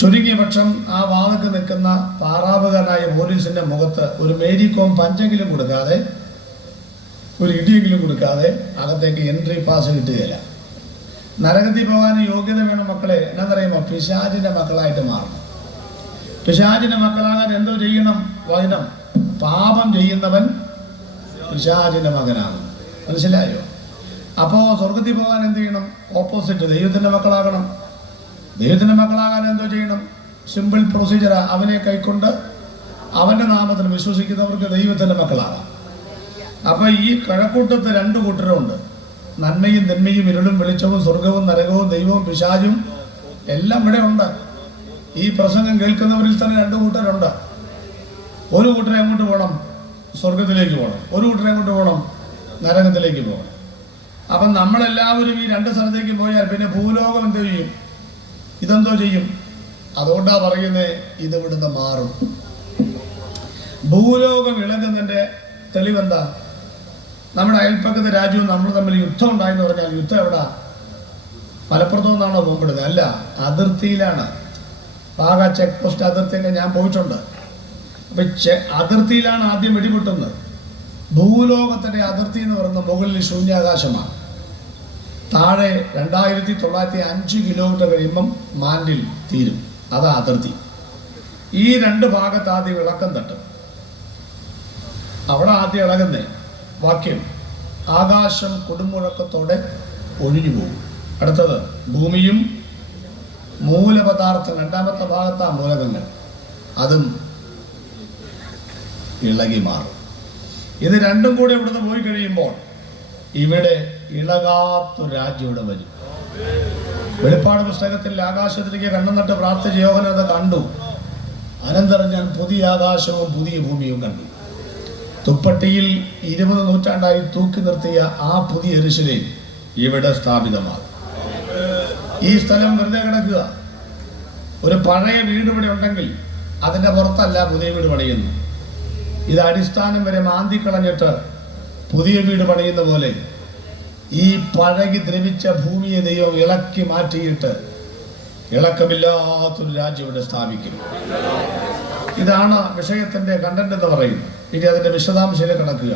ചുരുങ്ങിയ പക്ഷം ആ വാതക്ക് നിൽക്കുന്ന പാറാവുകാരനായ പോലീസിന്റെ മുഖത്ത് ഒരു മേരിക്കോം പഞ്ചെങ്കിലും കൊടുക്കാതെ, ഒരു ഇടിയെങ്കിലും കൊടുക്കാതെ അകത്തേക്ക് എൻട്രി പാസ് കിട്ടുകയില്ല. നരകത്തിൽ പോകാൻ യോഗ്യത വേണം മക്കളെ. എന്നാന്നറിയുമോ? പിശാചിന്റെ മക്കളായിട്ട് മാറണം. പിശാചിന്റെ മക്കളാകാൻ എന്തോ ചെയ്യണം? വചനം, പാപം ചെയ്യുന്നവൻ പിശാചിന്റെ മകനാണ്. മനസ്സിലായോ? അപ്പോ സ്വർഗത്തിൽ പോകാൻ എന്ത് ചെയ്യണം? ഓപ്പോസിറ്റ്, ദൈവത്തിന്റെ മക്കളാകണം. ദൈവത്തിന്റെ മക്കളാകാൻ എന്തോ ചെയ്യണം? സിമ്പിൾ പ്രൊസീജിയറാ. അവനെ കൈക്കൊണ്ട് അവന്റെ നാമത്തിൽ വിശ്വസിക്കുന്നവർക്ക് ദൈവത്തിന്റെ മക്കളാകാം. അപ്പൊ ഈ കഴക്കൂട്ടത്ത് 2 കൂട്ടരുണ്ട്. നന്മയും തിന്മയും, ഇരുളും വെളിച്ചവും, സ്വർഗവും നരകവും, ദൈവവും പിശാചും എല്ലാം ഇവിടെ ഉണ്ട്. ഈ പ്രസംഗം കേൾക്കുന്നവരിൽ തന്നെ 2 കൂട്ടരുണ്ട്. ഒരു കൂട്ടരെ എങ്ങോട്ട് പോകണം? സ്വർഗത്തിലേക്ക് പോകണം. ഒരു കൂട്ടരെ എങ്ങോട്ട് പോകണം? നരകത്തിലേക്ക് പോകണം. അപ്പം നമ്മളെല്ലാവരും ഈ 2 സ്ഥലത്തേക്ക് പോയാൽ പിന്നെ ഭൂലോകം എന്തോ ചെയ്യും? ഇതെന്തോ ചെയ്യും? അതുകൊണ്ടാ പറയുന്നത്, ഇത് ഇവിടുന്ന് മാറും. ഭൂലോകം ഇളകുന്നതിന്റെ തെളിവെന്താ? നമ്മുടെ അയൽപ്പക്കത്തെ രാജ്യവും നമ്മൾ തമ്മിൽ യുദ്ധം ഉണ്ടായെന്ന് പറഞ്ഞാൽ യുദ്ധം എവിടാ? മലപ്പുറത്തു നിന്നാണോ ബോംബിടുന്നത്? അല്ല, അതിർത്തിയിലാണ്. പാക ചെക്ക് പോസ്റ്റ് അതിർത്തിയൊക്കെ ഞാൻ പോയിട്ടുണ്ട്. അപ്പൊ അതിർത്തിയിലാണ് ആദ്യം വെടിപൊട്ടുന്നത്. ഭൂലോകത്തിന്റെ അതിർത്തി എന്ന് പറയുന്നത് മുകളിൽ ശൂന്യാകാശമാണ്. താഴെ 2905 കിലോമീറ്റർ കഴിയുമ്പം മാൻഡിൽ തീരും. അതാ അതിർത്തി. ഈ രണ്ട് ഭാഗത്ത് ആദ്യം ഇളക്കം തട്ടും. അവിടെ ആദ്യം ഇളകുന്നേ വാക്യം ആകാശം കൊടുമുഴക്കത്തോടെ ഒഴിഞ്ഞു പോകും. അടുത്തത് ഭൂമിയും മൂലപദാർത്ഥം, രണ്ടാമത്തെ ഭാഗത്താ മൂലകങ്ങൾ, അതും ഇളകി മാറും. ഇത് രണ്ടും കൂടെ ഇവിടുന്ന് പോയി കഴിയുമ്പോൾ ഇവിടെ ഇളകാത്തൊരു രാജ്യം ഇവിടെ വരും. വെളിപ്പാട് പുസ്തകത്തിൽ ആകാശത്തിലേക്ക് കണ്ണു നട്ട് പ്രാർത്ഥിച്ച യോഹന്നാൻ അത് കണ്ടു. അനന്തരം ഞാൻ പുതിയ ആകാശവും പുതിയ ഭൂമിയും കണ്ടു. തുപ്പട്ടിയിൽ 20 നൂറ്റാണ്ടായി തൂക്കി നിർത്തിയ ആ പുതിയ യെരൂശലേം ഇവിടെ സ്ഥാപിതമാകും. ഈ സ്ഥലം വെറുതെ കിടക്കുക. ഒരു പഴയ വീട് ഇവിടെ ഉണ്ടെങ്കിൽ അതിൻ്റെ പുറത്തല്ല പുതിയ വീട് പണിയുന്നു. ഇത് അടിസ്ഥാനം വരെ മാന്തി കളഞ്ഞിട്ട് പുതിയ വീട് പണിയുന്ന പോലെ ഈ പഴകി ദ്രവിച്ച ഭൂമിയെ ദൈവം ഇളക്കി മാറ്റിയിട്ട് ഇളക്കമില്ലാത്തൊരു രാജ്യം ഇവിടെ സ്ഥാപിക്കും. ഇതാണ് വിഷയത്തിന്റെ കണ്ടന്റ് എന്ന് പറയുന്നത്. ഇനി അതിന്റെ വിശദാംശത്തിൽ കിടക്കുക.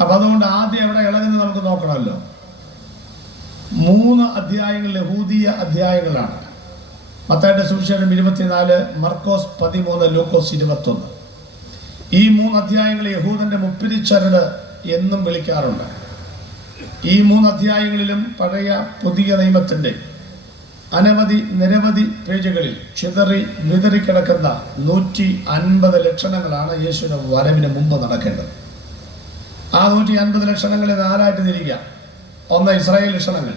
അപ്പൊ അതുകൊണ്ട് ആദ്യം എവിടെ ഇളകുന്നത് നമുക്ക് നോക്കണമല്ലോ. 3 അധ്യായങ്ങൾ യഹൂദീയ അധ്യായങ്ങളാണ്. മത്തായിയുടെ സുവിശേഷം 24, മർക്കോസ് 13, ലൂക്കോസ് 21. ഈ 3 അധ്യായങ്ങൾ യഹൂദന്റെ മുപ്പിരിച്ചരട് എന്നും വിളിക്കാറുണ്ട്. ഈ 3 അധ്യായങ്ങളിലും പഴയ പുതിയ നിയമത്തിന്റെ നിരവധി പേജുകളിൽ ചിതറി വിതറിക്കിടക്കുന്ന 150 ലക്ഷണങ്ങളാണ് യേശുവിന്റെ വരവിന് മുമ്പ് നടക്കേണ്ടത്. ആ 150 ലക്ഷണങ്ങളെ 4ആയിട്ട് തിരിക്കാം. 1 ഇസ്രായേൽ ലക്ഷണങ്ങൾ,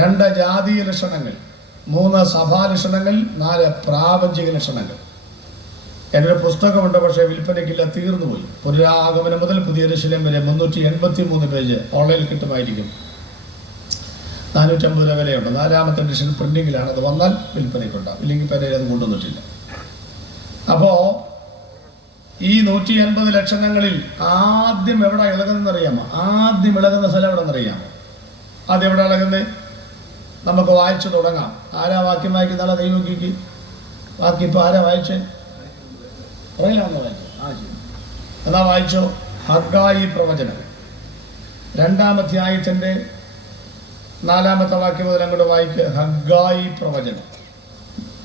2 ജാതീയ ലക്ഷണങ്ങൾ, 3 സഭാ ലക്ഷണങ്ങൾ, 4 പ്രാപഞ്ചിക ലക്ഷണങ്ങൾ. എൻ്റെ ഒരു പുസ്തകമുണ്ട്, പക്ഷേ വിൽപ്പനയ്ക്കില്ല, തീർന്നുപോയി. പുനരാഗമനം മുതൽ പുതിയ യെരൂശലേം വരെ 383 പേജ് ഓൺലൈനിൽ കിട്ടുമായിരിക്കും. 450 രൂപ വിലയുണ്ട്. 4ാമത്തെ എഡിഷൻ പ്രിന്റിങ്ങിലാണ്. അത് വന്നാൽ വിൽപ്പനയ്ക്കുണ്ടാവും, ഇല്ലെങ്കിൽ പെരയിൽ അത് കൊണ്ടുവന്നിട്ടില്ല. അപ്പോൾ ഈ 150 ലക്ഷണങ്ങളിൽ ആദ്യം എവിടെ ഇളകുന്നറിയാമോ? ആദ്യം ഇളകുന്ന സ്ഥലം എവിടെ നിന്നറിയാമോ? ആദ്യം എവിടെ ഇളകുന്നത്? നമുക്ക് വായിച്ചു തുടങ്ങാം. ആരാ വാക്യം വായിക്കുന്ന ആളെ ദൈവക്ക് വാക്യം ഇപ്പോൾ ആരാ വായിച്ചേ? പറയില്ലാന്ന് വായിച്ചു. എന്നാ വായിച്ചോ. ഹഗ്ഗായി പ്രവചനം 2-ാം അധ്യായത്തിന്റെ 4ാമത്തെ വാക്യം മുതൽ അങ്ങോട്ട് വായിക്കുക. ഹഗ്ഗായി പ്രവചനം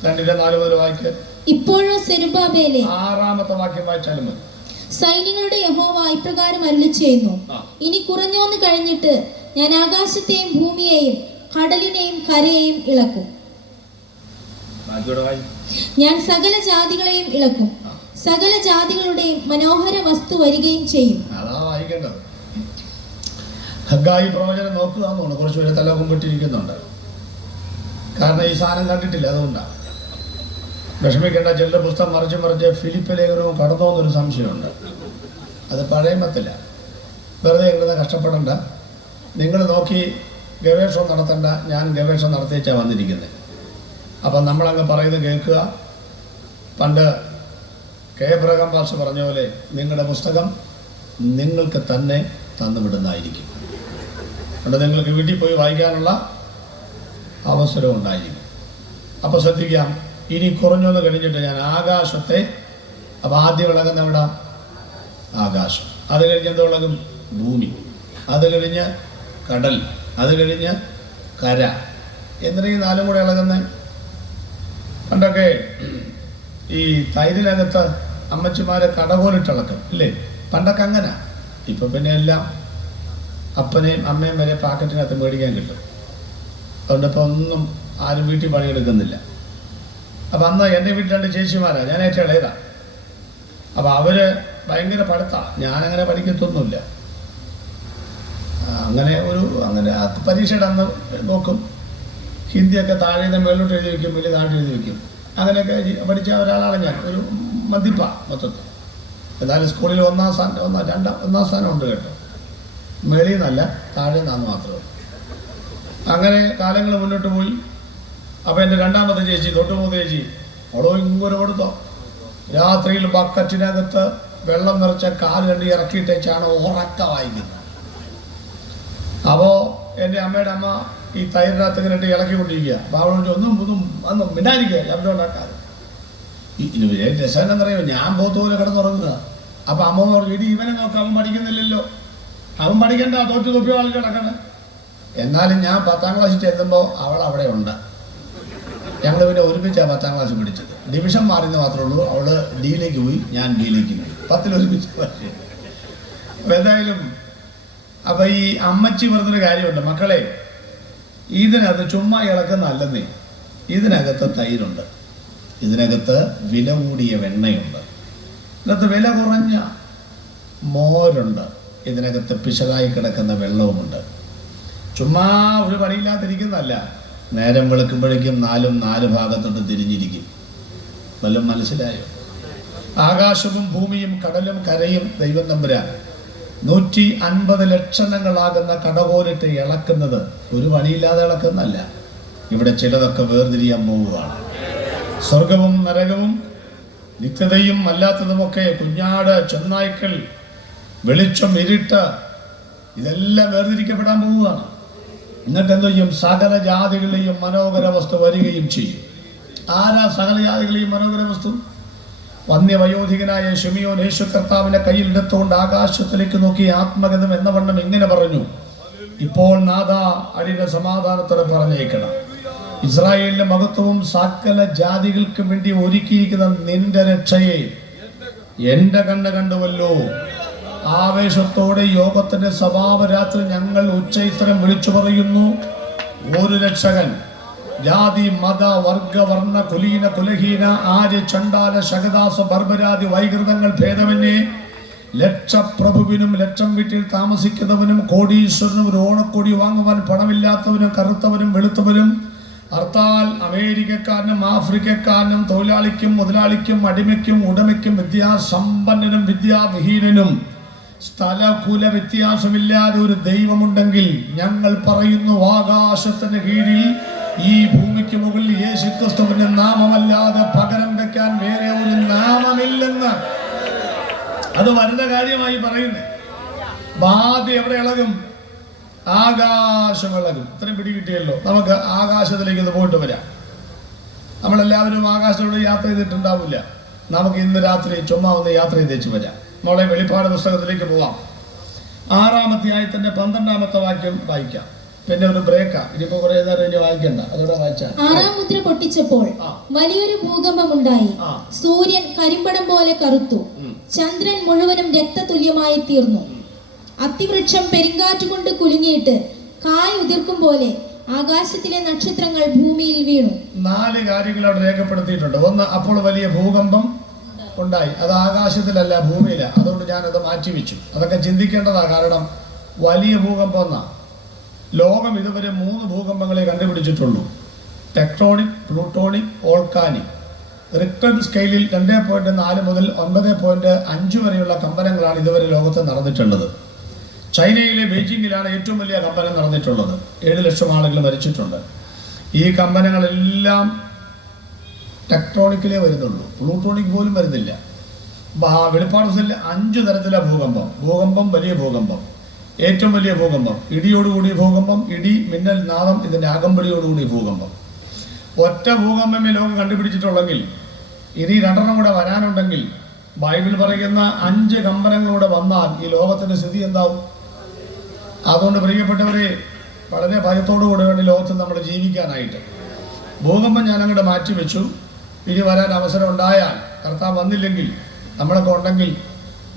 2-4 മുതൽ വായിക്കുക. ഇപ്പോഴോ സെരുബ്ബാബേലേ, 6ാമത്തെ വാക്യം വായിച്ചാലും മതി. സൈന്യങ്ങളുടെ യഹോവ ഇപ്രകാരം അരുളി ചെയ്യുന്നു, ഇനി കുറഞ്ഞോന്ന് കഴിഞ്ഞിട്ട് ഞാൻ ആകാശത്തെയും ഭൂമിയെയും കടലിനെയും കരയെയും ഇളക്കും. ഞാൻ സകല ജാതികളെയും ഇളക്കും. സകല ജാതികളുടെയും മനോഹര വസ്തു വരികയും ചെയ്യും. അതാ വായിക്കേണ്ടത്. ഹഗ്ഗായി പ്രവചനം നോക്കുകയെന്ന് തോന്നുന്നു. കുറച്ച് പേര് തല കുമ്പിട്ടിരിക്കുന്നുണ്ട്. കാരണം ഈ സാധനം കണ്ടിട്ടില്ല, അതുകൊണ്ടാണ്. വിഷമിക്കേണ്ട. ചിലരുടെ പുസ്തകം മറിച്ച് ഫിലിപ്പ് ലേഖനവും കടന്നോന്നൊരു സംശയമുണ്ട്. അത് പഴയമത്തില്ല. വെറുതെ ഇങ്ങനെ കഷ്ടപ്പെടണ്ട. നിങ്ങൾ നോക്കി ഗവേഷണം നടത്തണ്ട. ഞാൻ ഗവേഷണം നടത്തിച്ചാണ് വന്നിരിക്കുന്നത്. അപ്പം നമ്മളങ്ങ് പറയുന്നത് കേൾക്കുക. പണ്ട് കെ എബ്രഹാം പാസ്റ്റർ പറഞ്ഞ പോലെ നിങ്ങളുടെ പുസ്തകം നിങ്ങൾക്ക് തന്നെ തന്നുവിടുന്നതായിരിക്കും. അതുകൊണ്ട് നിങ്ങൾക്ക് വീട്ടിൽ പോയി വായിക്കാനുള്ള അവസരം ഉണ്ടായിരിക്കും. അപ്പോൾ ശ്രദ്ധിക്കാം. ഇനി കുറഞ്ഞൊന്ന് കഴിഞ്ഞിട്ട് ഞാൻ ആകാശത്തെ, അപ്പം ആദ്യം ഇളകുന്ന എവിടെ? ആകാശം. അത് കഴിഞ്ഞ് എന്ത് ഇളകും? ഭൂമി. അത് കഴിഞ്ഞ് കടൽ. അത് കഴിഞ്ഞ് കര. എന്തിനാ ഈ 4ഉം കൂടെ ഇളകുന്നത്? പണ്ടൊക്കെ ഈ തൈരിനകത്ത് അമ്മച്ചിമാരെ കടകോലിട്ടിളക്കും ഇല്ലേ? പണ്ടൊക്കെ അങ്ങനെ. ഇപ്പം പിന്നെ എല്ലാം അപ്പനെയും അമ്മയും വരെ പാക്കറ്റിനകത്ത് മേടിക്കാൻ കിട്ടും. അതുകൊണ്ട് ഇപ്പം ഒന്നും ആരും വീട്ടിൽ പണിയെടുക്കുന്നില്ല. അപ്പം അന്ന് എൻ്റെ വീട്ടിൽ 2 ചേച്ചിമാരാണ്, ഞാൻ ഏറ്റവും ഇളയതാണ്. അപ്പം അവർ ഭയങ്കര പഠിത്തമാണ്. ഞാനങ്ങനെ പഠിക്കത്തൊന്നുമില്ല. അങ്ങനെ പരീക്ഷയുടെ അന്ന് നോക്കും. ഹിന്ദിയൊക്കെ താഴെ നിന്ന് മേലോട്ട് എഴുതി വയ്ക്കും, വലിയ താഴെ എഴുതി വയ്ക്കും. അങ്ങനെയൊക്കെ പഠിച്ച ഒരാളാണ് ഞാൻ. ഒരു മതിപ്പ മൊത്തത്തിൽ. എന്നാലും സ്കൂളിൽ 1ാം സ്ഥാനം ഉണ്ട് കേട്ടോ. മേളിൽ നിന്നല്ല, താഴെ നിന്നാന്ന് മാത്രമേ. അങ്ങനെ കാലങ്ങൾ മുന്നോട്ട് പോയി. അപ്പോൾ എൻ്റെ 2ാമത്തെ ചേച്ചി, തൊട്ടുമൂന്ന് ചേച്ചി, ഓടോ ഇങ്ങോട്ട് കൊടുത്തോ. രാത്രിയിൽ ബക്കറ്റിനകത്ത് വെള്ളം നിറച്ച കാല് കണ്ട് ഇറക്കിയിട്ടേച്ചാണ് ഉറക്ക വായിക്കുന്നത്. അപ്പോൾ എൻ്റെ അമ്മയുടെ അമ്മ ഈ തൈരിനകത്ത് ഇങ്ങനെ ഇളക്കിക്കൊണ്ടിരിക്കുക. അപ്പോൾ അവളോട് ഒന്നും മിണ്ടായിരിക്കുക, ശബ്ദം ഉണ്ടാക്കാതെ. രസം എന്നറിയോ, ഞാൻ പോത്തുപോലെ കിടന്നുറങ്ങുക. അപ്പോൾ അമ്മ പറഞ്ഞു, ഇവനെ നോക്ക്, അവൻ പഠിക്കുന്നില്ലല്ലോ. അവൻ പഠിക്കണ്ട, തോറ്റു തൊപ്പി വാളിൽ കിടക്കണേ. എന്നാലും ഞാൻ 10ാം ക്ലാസ്സിൽ ചെല്ലുമ്പോൾ അവൾ അവിടെ ഉണ്ട്. ഞങ്ങൾ പിന്നെ ഒരുമിച്ചാണ് 10ാം ക്ലാസ് പഠിച്ചത്. ഡിവിഷൻ മാറിയെന്ന് മാത്രമേ ഉള്ളൂ. അവൾ ഡിയിലേക്ക് പോയി, ഞാൻ ബിയിലേക്ക് പോയി. 10ൽ ഒരുമിച്ച്. അപ്പം എന്തായാലും അപ്പം ഈ അമ്മച്ചി പറഞ്ഞൊരു കാര്യമുണ്ട്, മക്കളെ ഇതിനകത്ത് ചുമ്മാ ഇളക്കുന്നല്ലെന്നേ, ഇതിനകത്ത് തൈരുണ്ട്, ഇതിനകത്ത് വില കൂടിയ വെണ്ണയുണ്ട്, ഇതിനകത്ത് വില കുറഞ്ഞ മോരുണ്ട്, ഇതിനകത്ത് പിശകായി കിടക്കുന്ന വെള്ളവുമുണ്ട്. ചുമ്മാ ഒരു പണിയില്ലാതിരിക്കുന്നതല്ല. നേരം വെളുക്കുമ്പോഴേക്കും 4 ഭാഗത്തോട്ട് തിരിഞ്ഞിരിക്കും. വല്ലതും മനസ്സിലായോ? ആകാശവും ഭൂമിയും കടലും കരയും ദൈവം തമ്പുരാൻ 150 ലക്ഷണങ്ങളാകുന്ന കടകോലിട്ട് ഇളക്കുന്നത് ഒരു പണിയില്ലാതെ ഇളക്കുന്നല്ല. ഇവിടെ ചിലതൊക്കെ വേർതിരിയാൻ പോവുകയാണ്. സ്വർഗവും നരകവും നിത്യതയും അല്ലാത്തതുമൊക്കെ, കുഞ്ഞാട്, ചെന്നായ്ക്കൾ, വെളിച്ചം, ഇരുട്ട്, ഇതെല്ലാം വേർതിരിക്കപ്പെടാൻ പോവുകയാണ്. എന്നിട്ട് എന്ത് ചെയ്യും? സകല ജാതികളെയും മനോഹര വസ്തു വരികയും ചെയ്യും. ആരാ സകല ജാതികളെയും മനോഹര വസ്തു? വന്യവയോധികനായ ശിമിയോൻ യേശു കർത്താവിനെ കയ്യിലെടുത്തുകൊണ്ട് ആകാശത്തിലേക്ക് നോക്കി ആത്മഗതം എന്ന വണ്ണം ഇങ്ങനെ പറഞ്ഞു, ഇപ്പോൾ നാഥ അടിയുടെ സമാധാനത്തോടെ പറഞ്ഞേക്കണം. ഇസ്രായേലിന്റെ മഹത്വവും സകല ജാതികൾക്കും വേണ്ടി ഒരുക്കിയിരിക്കുന്ന നിന്റെ രക്ഷയെ എന്റെ കണ്ണ് കണ്ടുവല്ലോ. ആവേശത്തോടെ യോഗത്തിന്റെ സ്വഭാവ രാത്രി ഞങ്ങൾ ഉച്ചയിത്തരം വിളിച്ചു പറയുന്നു, ഒരു രക്ഷകൻ ജാതി മത വർഗ വർണ്ണ കുലീന കുലഹീന ആര്യ ചണ്ടാല ശകദാസ ബർബരാദി വൈകൃതങ്ങൾ ഭേദമന്യേ ലക്ഷപ്രഭുവിനും ലക്ഷം വീട്ടിൽ താമസിക്കുന്നവനും കോടീശ്വരനും ഒരു ഓണക്കൊടി വാങ്ങുവാൻ പണമില്ലാത്തവനും കറുത്തവനും വെളുത്തവനും അർത്താൽ അമേരിക്കക്കാരനും ആഫ്രിക്കക്കാരനും തൊഴിലാളിക്കും മുതലാളിക്കും അടിമയ്ക്കും ഉടമയ്ക്കും വിദ്യാസമ്പന്നനും വിദ്യാവിഹീനനും സ്ഥലകുല വ്യത്യാസമില്ലാതെ ഒരു ദൈവമുണ്ടെങ്കിൽ ഞങ്ങൾ പറയുന്നു, ആകാശത്തിന് കീഴിൽ ഈ ഭൂമിക്ക് മുകളിൽ യേശുക്രിസ്തുവിന്റെ നാമമല്ലാതെ പകരം വെക്കാൻ വേറെ ഒരു നാമമില്ലെന്ന്. അത് വരുന്ന കാര്യമായി പറയുന്നത്. ബാധ എവിടെ ഇളകും? ആകാശം ഇളകും. ഇത്രയും പിടി കിട്ടിയല്ലോ. നമുക്ക് ആകാശത്തിലേക്ക് ഇത് പോയിട്ട് വരാം. നമ്മളെല്ലാവരും ആകാശത്തിലൂടെ യാത്ര ചെയ്തിട്ടുണ്ടാവില്ല. നമുക്ക് ഇന്ന് രാത്രി ചുമ്മാ ഒന്ന് യാത്ര ചെയ്തേച്ച് വരാം. മോളെ വെളിപ്പാട് പുസ്തകത്തിലേക്ക് പോവാം. 6-ാം അധ്യായത്തിന്റെ 12-ാമത്തെ വാക്യം വായിക്കാം. പിന്നെ ഒരു ബ്രേക്കാ. ഇനിയിപ്പോ കുറെ നേരം ഇനി വായിക്കണ്ട. അതോടെ വായിച്ചാൽ 6-ാം മുദ്ര പൊട്ടിച്ചപ്പോൾ വലിയൊരു ഭൂകമ്പം ഉണ്ടായി. സൂര്യൻ കരിമ്പടം പോലെ കറുത്തു, ചന്ദ്രൻ മുഴുവനും രക്തതുല്യമായി തീർന്നു. അത്തിവൃക്ഷം പെരുങ്കാറ്റുകൊണ്ട് കുലുങ്ങിയിട്ട് കായ് ഉതിർക്കും പോലെ ആകാശത്തിലെ നക്ഷത്രങ്ങൾ ഭൂമിയിൽ വീണു. 4 കാര്യങ്ങൾ അവിടെ രേഖപ്പെടുത്തിയിട്ടുണ്ട്. ഒന്ന്, അപ്പോൾ വലിയ ഭൂകമ്പം ഉണ്ടായി. അത് ആകാശത്തിലല്ല, ഭൂമിയിലാണ്. അതുകൊണ്ട് ഞാനത് മാറ്റിവെച്ചു. അതൊക്കെ ചിന്തിക്കേണ്ടതാ. കാരണം വലിയ ഭൂകമ്പം എന്നാ. ലോകം ഇതുവരെ 3 ഭൂകമ്പങ്ങളെ കണ്ടുപിടിച്ചിട്ടുള്ളൂ: ടെക്ടോണിക്, പ്ലൂട്ടോണിക്, വോൾക്കാനിക്. റിക്ടർ സ്കെയിലിൽ 2.4 മുതൽ 9.5 വരെയുള്ള കമ്പനങ്ങളാണ് ഇതുവരെ ലോകത്ത് നടന്നിട്ടുള്ളത്. ചൈനയിലെ ബീജിംഗിലാണ് ഏറ്റവും വലിയ കമ്പനം നടന്നിട്ടുള്ളത്. 7 ലക്ഷം ആളുകൾ മരിച്ചിട്ടുണ്ട്. ഈ കമ്പനങ്ങളെല്ലാം ടെക്ടോണിക്കിലേ വരുന്നുള്ളൂ, പ്ലൂട്ടോണിക് പോലും വരുന്നില്ല. വെളിപ്പാട് പുസ്തകത്തിൽ 5 തരത്തിലെ ഭൂകമ്പം, വലിയ ഭൂകമ്പം, ഏറ്റവും വലിയ ഭൂകമ്പം, ഇടിയോടുകൂടിയ ഭൂകമ്പം, ഇടി മിന്നൽ നാദം, ഇതിൻ്റെ അകമ്പടിയോടുകൂടിയ ഭൂകമ്പം. ഒറ്റ ഭൂകമ്പമേ ലോകം കണ്ടുപിടിച്ചിട്ടുള്ളെങ്കിൽ ഇനി 2 കൂടെ വരാനുണ്ടെങ്കിൽ ബൈബിൾ പറയുന്ന 5 കമ്പനങ്ങളൂടെ വന്നാൽ ഈ ലോകത്തിൻ്റെ സ്ഥിതി എന്താവും? അതുകൊണ്ട് പ്രിയപ്പെട്ടവരെ, വളരെ ഭയത്തോടുകൂടി വേണ്ടി ലോകത്തിൽ നമ്മൾ ജീവിക്കാനായിട്ട്. ഭൂകമ്പം ഞാനങ്ങോട്ട് മാറ്റിവെച്ചു. ഇനി വരാൻ അവസരം ഉണ്ടായാൽ, കർത്താവ് വന്നില്ലെങ്കിൽ, നമ്മളൊക്കെ ഉണ്ടെങ്കിൽ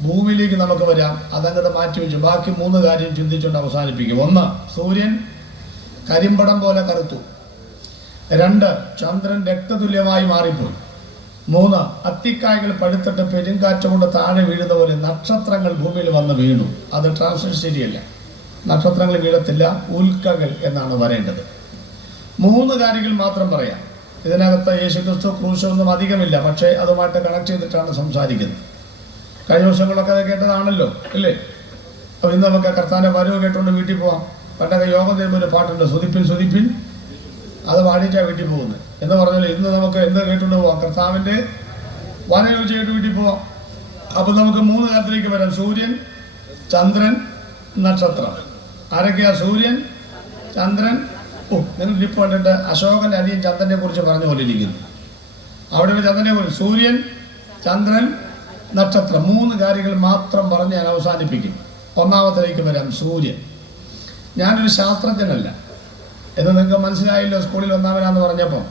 ഭൂമിയിലേക്ക് നമുക്ക് വരാം. അതങ്ങോട്ട് മാറ്റിവെച്ചു. ബാക്കി 3 കാര്യം ചിന്തിച്ചുകൊണ്ട് അവസാനിപ്പിക്കും. 1, സൂര്യൻ കരിമ്പടം പോലെ കറുത്തു. 2, ചന്ദ്രൻ രക്തതുല്യമായി മാറിപ്പോയി. 3, അത്തിക്കായ്കൾ പഴുത്തിട്ട് പെരുങ്കാറ്റ് കൊണ്ട് താഴെ വീഴുന്ന പോലെ നക്ഷത്രങ്ങൾ ഭൂമിയിൽ വന്ന് വീണു. അത് ട്രാൻസ്ലേഷൻ ശരിയല്ല. നക്ഷത്രങ്ങൾ വീഴത്തില്ല, ഉൽക്കകൾ എന്നാണ് വരേണ്ടത്. 3 കാര്യങ്ങൾ മാത്രം പറയാം. ഇതിനകത്ത് യേശുക്രിസ്തു ക്രൂശൊന്നും അധികമില്ല, പക്ഷേ അതുമായിട്ട് കണക്ട് ചെയ്തിട്ടാണ് സംസാരിക്കുന്നത്. കഴിഞ്ഞ ദിവസങ്ങളൊക്കെ അത് കേട്ടതാണല്ലോ, അല്ലേ? അപ്പോൾ ഇന്ന് നമുക്ക് കർത്താവിൻ്റെ വരവ് കേട്ടുകൊണ്ട് വീട്ടിൽ പോവാം. പണ്ടൊക്കെ യോഗം ചെയ്യുമ്പോൾ ഒരു പാട്ടുണ്ട്, സുതിപ്പിൻ സുതിപ്പിൻ, അത് പാടിയിട്ടാണ് വീട്ടിൽ പോകുന്നത് എന്ന് പറഞ്ഞാൽ ഇന്ന് നമുക്ക് എന്ത് കേട്ടുകൊണ്ട് പോവാം? കർത്താവിൻ്റെ വരവ് കേട്ട് വീട്ടിൽ പോവാം. അപ്പം നമുക്ക് 3 കാര്യത്തിലേക്ക് വരാം: സൂര്യൻ, ചന്ദ്രൻ, നക്ഷത്രം. ആരൊക്കെയാ? സൂര്യൻ, ചന്ദ്രൻ. നിങ്ങൾ ലിപ്പ് കണ്ടിട്ട് അശോകൻ്റെ അനിയൻ ചന്ദ്രനെ കുറിച്ച് പറഞ്ഞു കൊണ്ടിരിക്കുന്നു. അവിടെ ചന്ദ്രനെ കുറിച്ച് സൂര്യൻ, ചന്ദ്രൻ, നക്ഷത്രം. 3 കാര്യങ്ങൾ മാത്രം പറഞ്ഞ് ഞാൻ അവസാനിപ്പിക്കും. 1-ാമത്തേക്ക് വരാം. സൂര്യൻ. ഞാനൊരു ശാസ്ത്രജ്ഞനല്ല എന്ന് നിങ്ങൾക്ക് മനസ്സിലായല്ലോ സ്കൂളിൽ ഒന്നാമനാന്ന് പറഞ്ഞപ്പോൾ.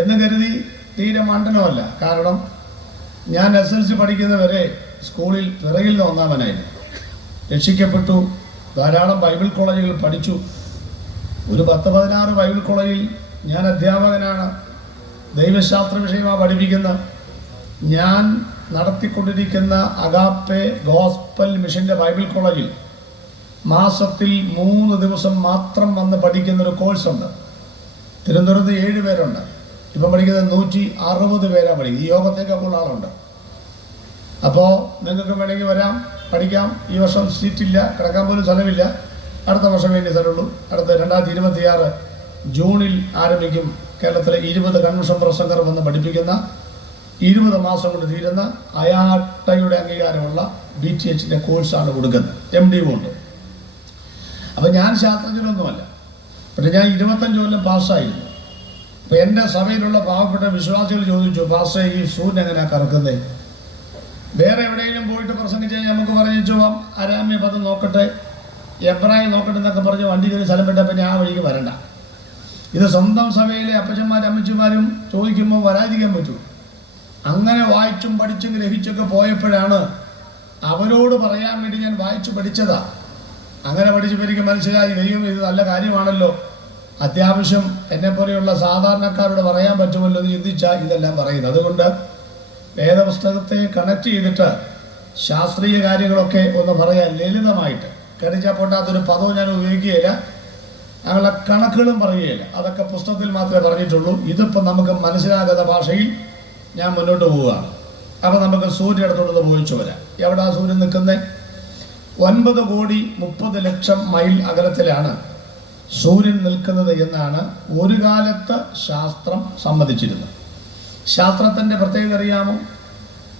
എന്ന് കരുതി തീരെ മണ്ടനുമല്ല. കാരണം ഞാൻ SLC പഠിക്കുന്നവരെ സ്കൂളിൽ പിറകിൽ നിന്ന് ഒന്നാമനായിരുന്നു. രക്ഷിക്കപ്പെട്ടു. ധാരാളം ബൈബിൾ കോളേജുകൾ പഠിച്ചു. ഒരു 10-16 ബൈബിൾ കോളേജിൽ ഞാൻ അധ്യാപകനാണ്. ദൈവശാസ്ത്ര വിഷയമാണ് പഠിപ്പിക്കുന്നത്. ഞാൻ നടത്തിക്കൊണ്ടിരിക്കുന്ന അഗാപ്പെ ഗോസ്പൽ മിഷൻ്റെ ബൈബിൾ കോളേജിൽ മാസത്തിൽ 3 ദിവസം മാത്രം വന്ന് പഠിക്കുന്നൊരു കോഴ്സുണ്ട്. തിരുവനന്തപുരത്ത് 7 പേരുണ്ട്. ഇപ്പം പഠിക്കുന്നത് 160 പേരാണ് പഠിക്കുന്നത്. ഈ യോഗത്തേക്കൊക്കെ ഉള്ള ആളുണ്ട്. അപ്പോൾ നിങ്ങൾക്ക് വേണമെങ്കിൽ വരാം, പഠിക്കാം. ഈ വർഷം സീറ്റില്ല, കിടക്കാൻ പോലും സ്ഥലമില്ല. അടുത്ത വർഷം വേണ്ടി സ്ഥലമുള്ളൂ. അടുത്ത 2026 ജൂണിൽ ആരംഭിക്കും. കേരളത്തിലെ 20 കൺവെൻഷൻ പ്രസംഗർ വന്ന് പഠിപ്പിക്കുന്ന 20 മാസം കൊണ്ട് തീരുന്ന അയാട്ടയുടെ അംഗീകാരമുള്ള BTHൻ്റെ കോഴ്സാണ് കൊടുക്കുന്നത്. MD ഉണ്ട്. അപ്പം ഞാൻ ശാസ്ത്രജ്ഞനൊന്നുമല്ല. പക്ഷേ ഞാൻ 25 കൊല്ലം പാസ്സായിരുന്നു. അപ്പോൾ എൻ്റെ സഭയിലുള്ള പാവപ്പെട്ട വിശ്വാസികൾ ചോദിച്ചു, പാസ്റ്റേ ഈ സൂര്യൻ എങ്ങനെയാണ് കറക്കുന്നത്? വേറെ എവിടെയെങ്കിലും പോയിട്ട് പ്രസംഗിച്ചാൽ നമുക്ക് പറഞ്ഞു പോവാം, അരാമ്യ പദം നോക്കട്ടെ, എബ്രായി നോക്കട്ടെ എന്നൊക്കെ പറഞ്ഞ് വണ്ടി കയറി സ്ഥലം പെട്ടപ്പോൾ ഞാൻ ആ വഴിക്ക് വരണ്ട. ഇത് സ്വന്തം സഭയിലെ അപ്പച്ചന്മാരും അമ്മച്ചിമാരും ചോദിക്കുമ്പോൾ വരാതിരിക്കാൻ പറ്റൂ. അങ്ങനെ വായിച്ചും പഠിച്ചും ഗ്രഹിച്ചൊക്കെ പോയപ്പോഴാണ് അവരോട് പറയാൻ വേണ്ടി ഞാൻ വായിച്ചു പഠിച്ചതാ. അങ്ങനെ പഠിച്ചപ്പോൾ എനിക്ക് മനസ്സിലായി, ദൈവം ഇത് നല്ല കാര്യമാണല്ലോ, അത്യാവശ്യം എന്നെപ്പോലെയുള്ള സാധാരണക്കാരോട് പറയാൻ പറ്റുമല്ലോ എന്ന് ചിന്തിച്ചാൽ ഇതെല്ലാം പറയുന്നത്. അതുകൊണ്ട് വേദപുസ്തകത്തെ കണക്ട് ചെയ്തിട്ട് ശാസ്ത്രീയ കാര്യങ്ങളൊക്കെ ഒന്ന് പറയാൻ ലളിതമായിട്ട്, കടിച്ചാൽ പൊട്ടാത്തൊരു പദവും ഞാൻ ഉപയോഗിക്കുകയില്ല, അങ്ങനെയുള്ള കണക്കുകളും പറയുകയില്ല. അതൊക്കെ പുസ്തകത്തിൽ മാത്രമേ പറഞ്ഞിട്ടുള്ളൂ. ഇതിപ്പോൾ നമുക്ക് മനസ്സിലാകുന്ന ഭാഷയിൽ ഞാൻ മുന്നോട്ട് പോവുകയാണ്. അപ്പോൾ നമുക്ക് സൂര്യൻ അടുത്തോട്ട് പോയിച്ചു വരാം. എവിടെ ആ സൂര്യൻ നിൽക്കുന്നത്? 9,30,00,000 മൈൽ അകലത്തിലാണ് സൂര്യൻ നിൽക്കുന്നത് എന്നാണ് ഒരു കാലത്ത് ശാസ്ത്രം സമ്മതിച്ചിരുന്നത്. ശാസ്ത്രത്തിൻ്റെ പ്രത്യേകത അറിയാമോ?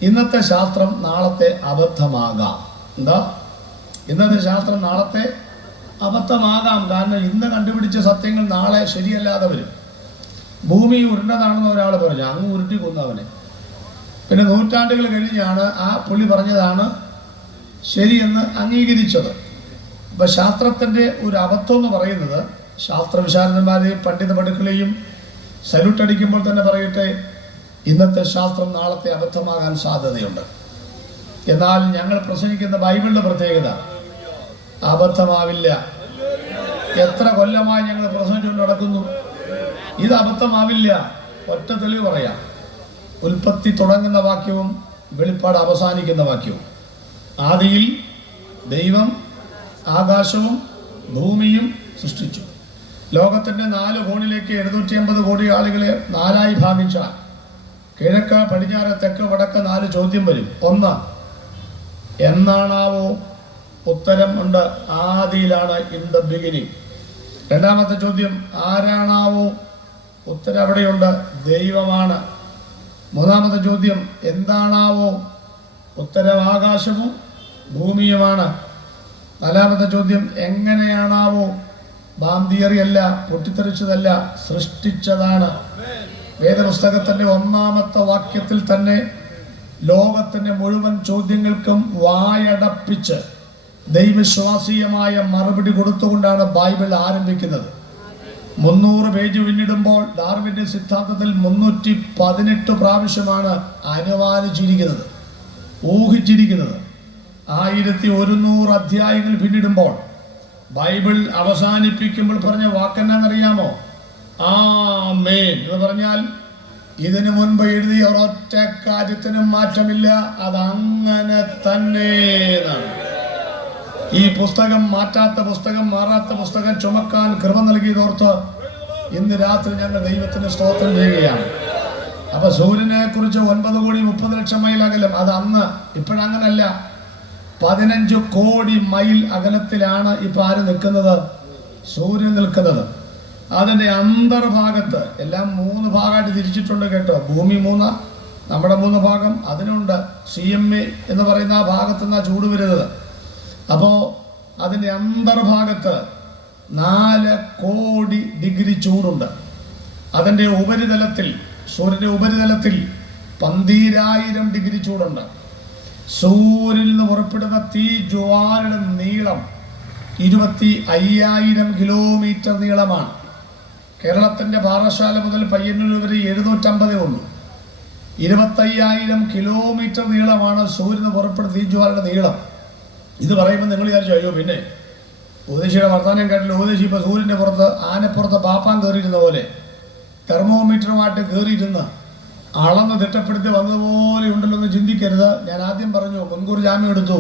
ഇന്നത്തെ ശാസ്ത്രം നാളത്തെ അബദ്ധമാകാം. എന്താ? ഇന്നത്തെ ശാസ്ത്രം നാളത്തെ അബദ്ധമാകാം. കാരണം ഇന്ന് കണ്ടുപിടിച്ച സത്യങ്ങൾ നാളെ ശരിയല്ലാതെ വരും. ഭൂമി ഉരുണ്ടതാണെന്ന് ഒരാൾ പറഞ്ഞു, അങ്ങ് ഉരുട്ടി കൊന്നവനെ. പിന്നെ നൂറ്റാണ്ടുകൾ കഴിഞ്ഞാണ് ആ പുള്ളി പറഞ്ഞതാണ് ശരിയെന്ന് അംഗീകരിച്ചത്. അപ്പം ശാസ്ത്രത്തിൻ്റെ ഒരു അബദ്ധം എന്ന് പറയുന്നത്, ശാസ്ത്രവിശാരദന്മാരെയും പണ്ഡിത പടുക്കളെയും സല്യൂട്ട് അടിക്കുമ്പോൾ തന്നെ പറയട്ടെ, ഇന്നത്തെ ശാസ്ത്രം നാളത്തെ അബദ്ധമാകാൻ സാധ്യതയുണ്ട്. എന്നാൽ ഞങ്ങൾ പ്രസംഗിക്കുന്ന ബൈബിളിൻ്റെ പ്രത്യേകത അബദ്ധമാവില്ല. എത്ര കൊല്ലമായി ഞങ്ങൾ പ്രസംഗിച്ചുകൊണ്ട് നടക്കുന്നു, ഇത് അബദ്ധമാവില്ല. ഒറ്റ തെളിവ് പറയാം. ഉൽപ്പത്തി തുടങ്ങുന്ന വാക്യവും വെളിപ്പാട് അവസാനിക്കുന്ന വാക്യവും. ആദിയിൽ ദൈവം ആകാശവും ഭൂമിയും സൃഷ്ടിച്ചു. ലോകത്തിൻ്റെ 4 കോണിലേക്ക് 750 കോടി ആളുകളെ 4ആയി ഭാഗിച്ചാൽ കിഴക്ക് പടിഞ്ഞാറ് തെക്ക് വടക്ക് 4 ചോദ്യം വരും. 1, എന്നാണാവോ? ഉത്തരം ഉണ്ട്, ആദിയിലാണ്, ഇൻ ദ ബിഗിനിങ്. രണ്ടാമത്തെ ചോദ്യം, ആരാണാവോ? ഉത്തരം അവിടെയുണ്ട്, ദൈവമാണ്. മൂന്നാമത്തെ ചോദ്യം, എന്താണാവോ? ഉത്തരം ആകാശവും ഭൂമിയുമാണ്. നാലാമത്തെ ചോദ്യം, എങ്ങനെയാണാവോ? ബാം തിയറി അല്ല, പൊട്ടിത്തെറിച്ചതല്ല, സൃഷ്ടിച്ചതാണ്. വേദപുസ്തകത്തിൻ്റെ 1-ാമത്തെ വാക്യത്തിൽ തന്നെ ലോകത്തിൻ്റെ മുഴുവൻ ചോദ്യങ്ങൾക്കും വായടപ്പിച്ച് ദൈവവിശ്വാസീയമായ മറുപടി കൊടുത്തുകൊണ്ടാണ് ബൈബിൾ ആരംഭിക്കുന്നത്. 300 പേജ് പിന്നിടുമ്പോൾ ഡാർവിൻ്റെ സിദ്ധാന്തത്തിൽ 318 പ്രാവശ്യമാണ് അനുമാനിച്ചിരിക്കുന്നത്, ഊഹിച്ചിരിക്കുന്നത്. 1100 അധ്യായങ്ങൾ പിന്നിടുമ്പോൾ ബൈബിൾ അവസാനിപ്പിക്കുമ്പോൾ പറഞ്ഞ വാക്കെന്നറിയാമോ? ആമേൻ എന്ന് പറഞ്ഞാൽ ഇതിനു മുൻപ് എഴുതിയ ഒരൊറ്റ കാര്യത്തിനും മാറ്റമില്ല, അതങ്ങനെ തന്നെ എന്നാണ്. ഈ പുസ്തകം മാറ്റാത്ത പുസ്തകം, മാറാത്ത പുസ്തകം ചുമക്കാൻ കൃപ നൽകിയതോർത്ത് ഇന്ന് രാത്രി ഞങ്ങൾ ദൈവത്തിന് സ്തോത്രം ചെയ്യുകയാണ്. അപ്പൊ സൂര്യനെ കുറിച്ച് 9,30,00,000 മൈൽ അകലം, അത് അന്ന്. ഇപ്പോഴങ്ങനല്ല. 15 കോടി മൈൽ അകലത്തിലാണ് ഇപ്പൊ ആര് നിൽക്കുന്നത്? സൂര്യൻ നിൽക്കുന്നത്. അതിൻ്റെ അന്തർഭാഗത്ത് എല്ലാം 3 ഭാഗമായിട്ട് തിരിച്ചിട്ടുണ്ട് കേട്ടോ. ഭൂമി 3, നമ്മുടെ 3 ഭാഗം അതിനുണ്ട്. CMA എന്ന് പറയുന്ന ആ ഭാഗത്തു നിന്നാണ് ചൂട് വരുന്നത്. അപ്പോൾ അതിൻ്റെ അന്തർഭാഗത്ത് 4 കോടി ഡിഗ്രി ചൂടുണ്ട്. അതിൻ്റെ ഉപരിതലത്തിൽ, സൂര്യൻ്റെ ഉപരിതലത്തിൽ 12,000 ഡിഗ്രി ചൂടുണ്ട്. സൂര്യനിൽ നിന്ന് പുറപ്പെടുന്ന തീ ജ്വാലയുടെ നീളം 25,000 കിലോമീറ്റർ നീളമാണ്. കേരളത്തിൻ്റെ പാറശാല മുതൽ പയ്യന്നൂർ വരെ 750 ഉള്ളൂ. 25,000 കിലോമീറ്റർ നീളമാണ് സൂര്യന് പുറപ്പെടുന്ന തീജ്വാലയുടെ നീളം. ഇത് പറയുമ്പോൾ നിങ്ങൾ വിചാരിച്ചു അയ്യോ പിന്നെ ഉപദേശിയുടെ വർത്തമാനം കേട്ടില്ല, ഉപദേശി ഇപ്പോൾ സൂര്യൻ്റെ പുറത്ത് ആനപ്പുറത്ത് പാപ്പാൻ കയറിയിരുന്ന പോലെ തെർമോമീറ്ററുമായിട്ട് കയറിയിരുന്ന് അളന്ന് തിട്ടപ്പെടുത്തി വന്നതുപോലെ ഉണ്ടല്ലോ എന്ന് ചിന്തിക്കരുത്. ഞാൻ ആദ്യം പറഞ്ഞു, മുൻകൂർ ജാമ്യം എടുത്തു.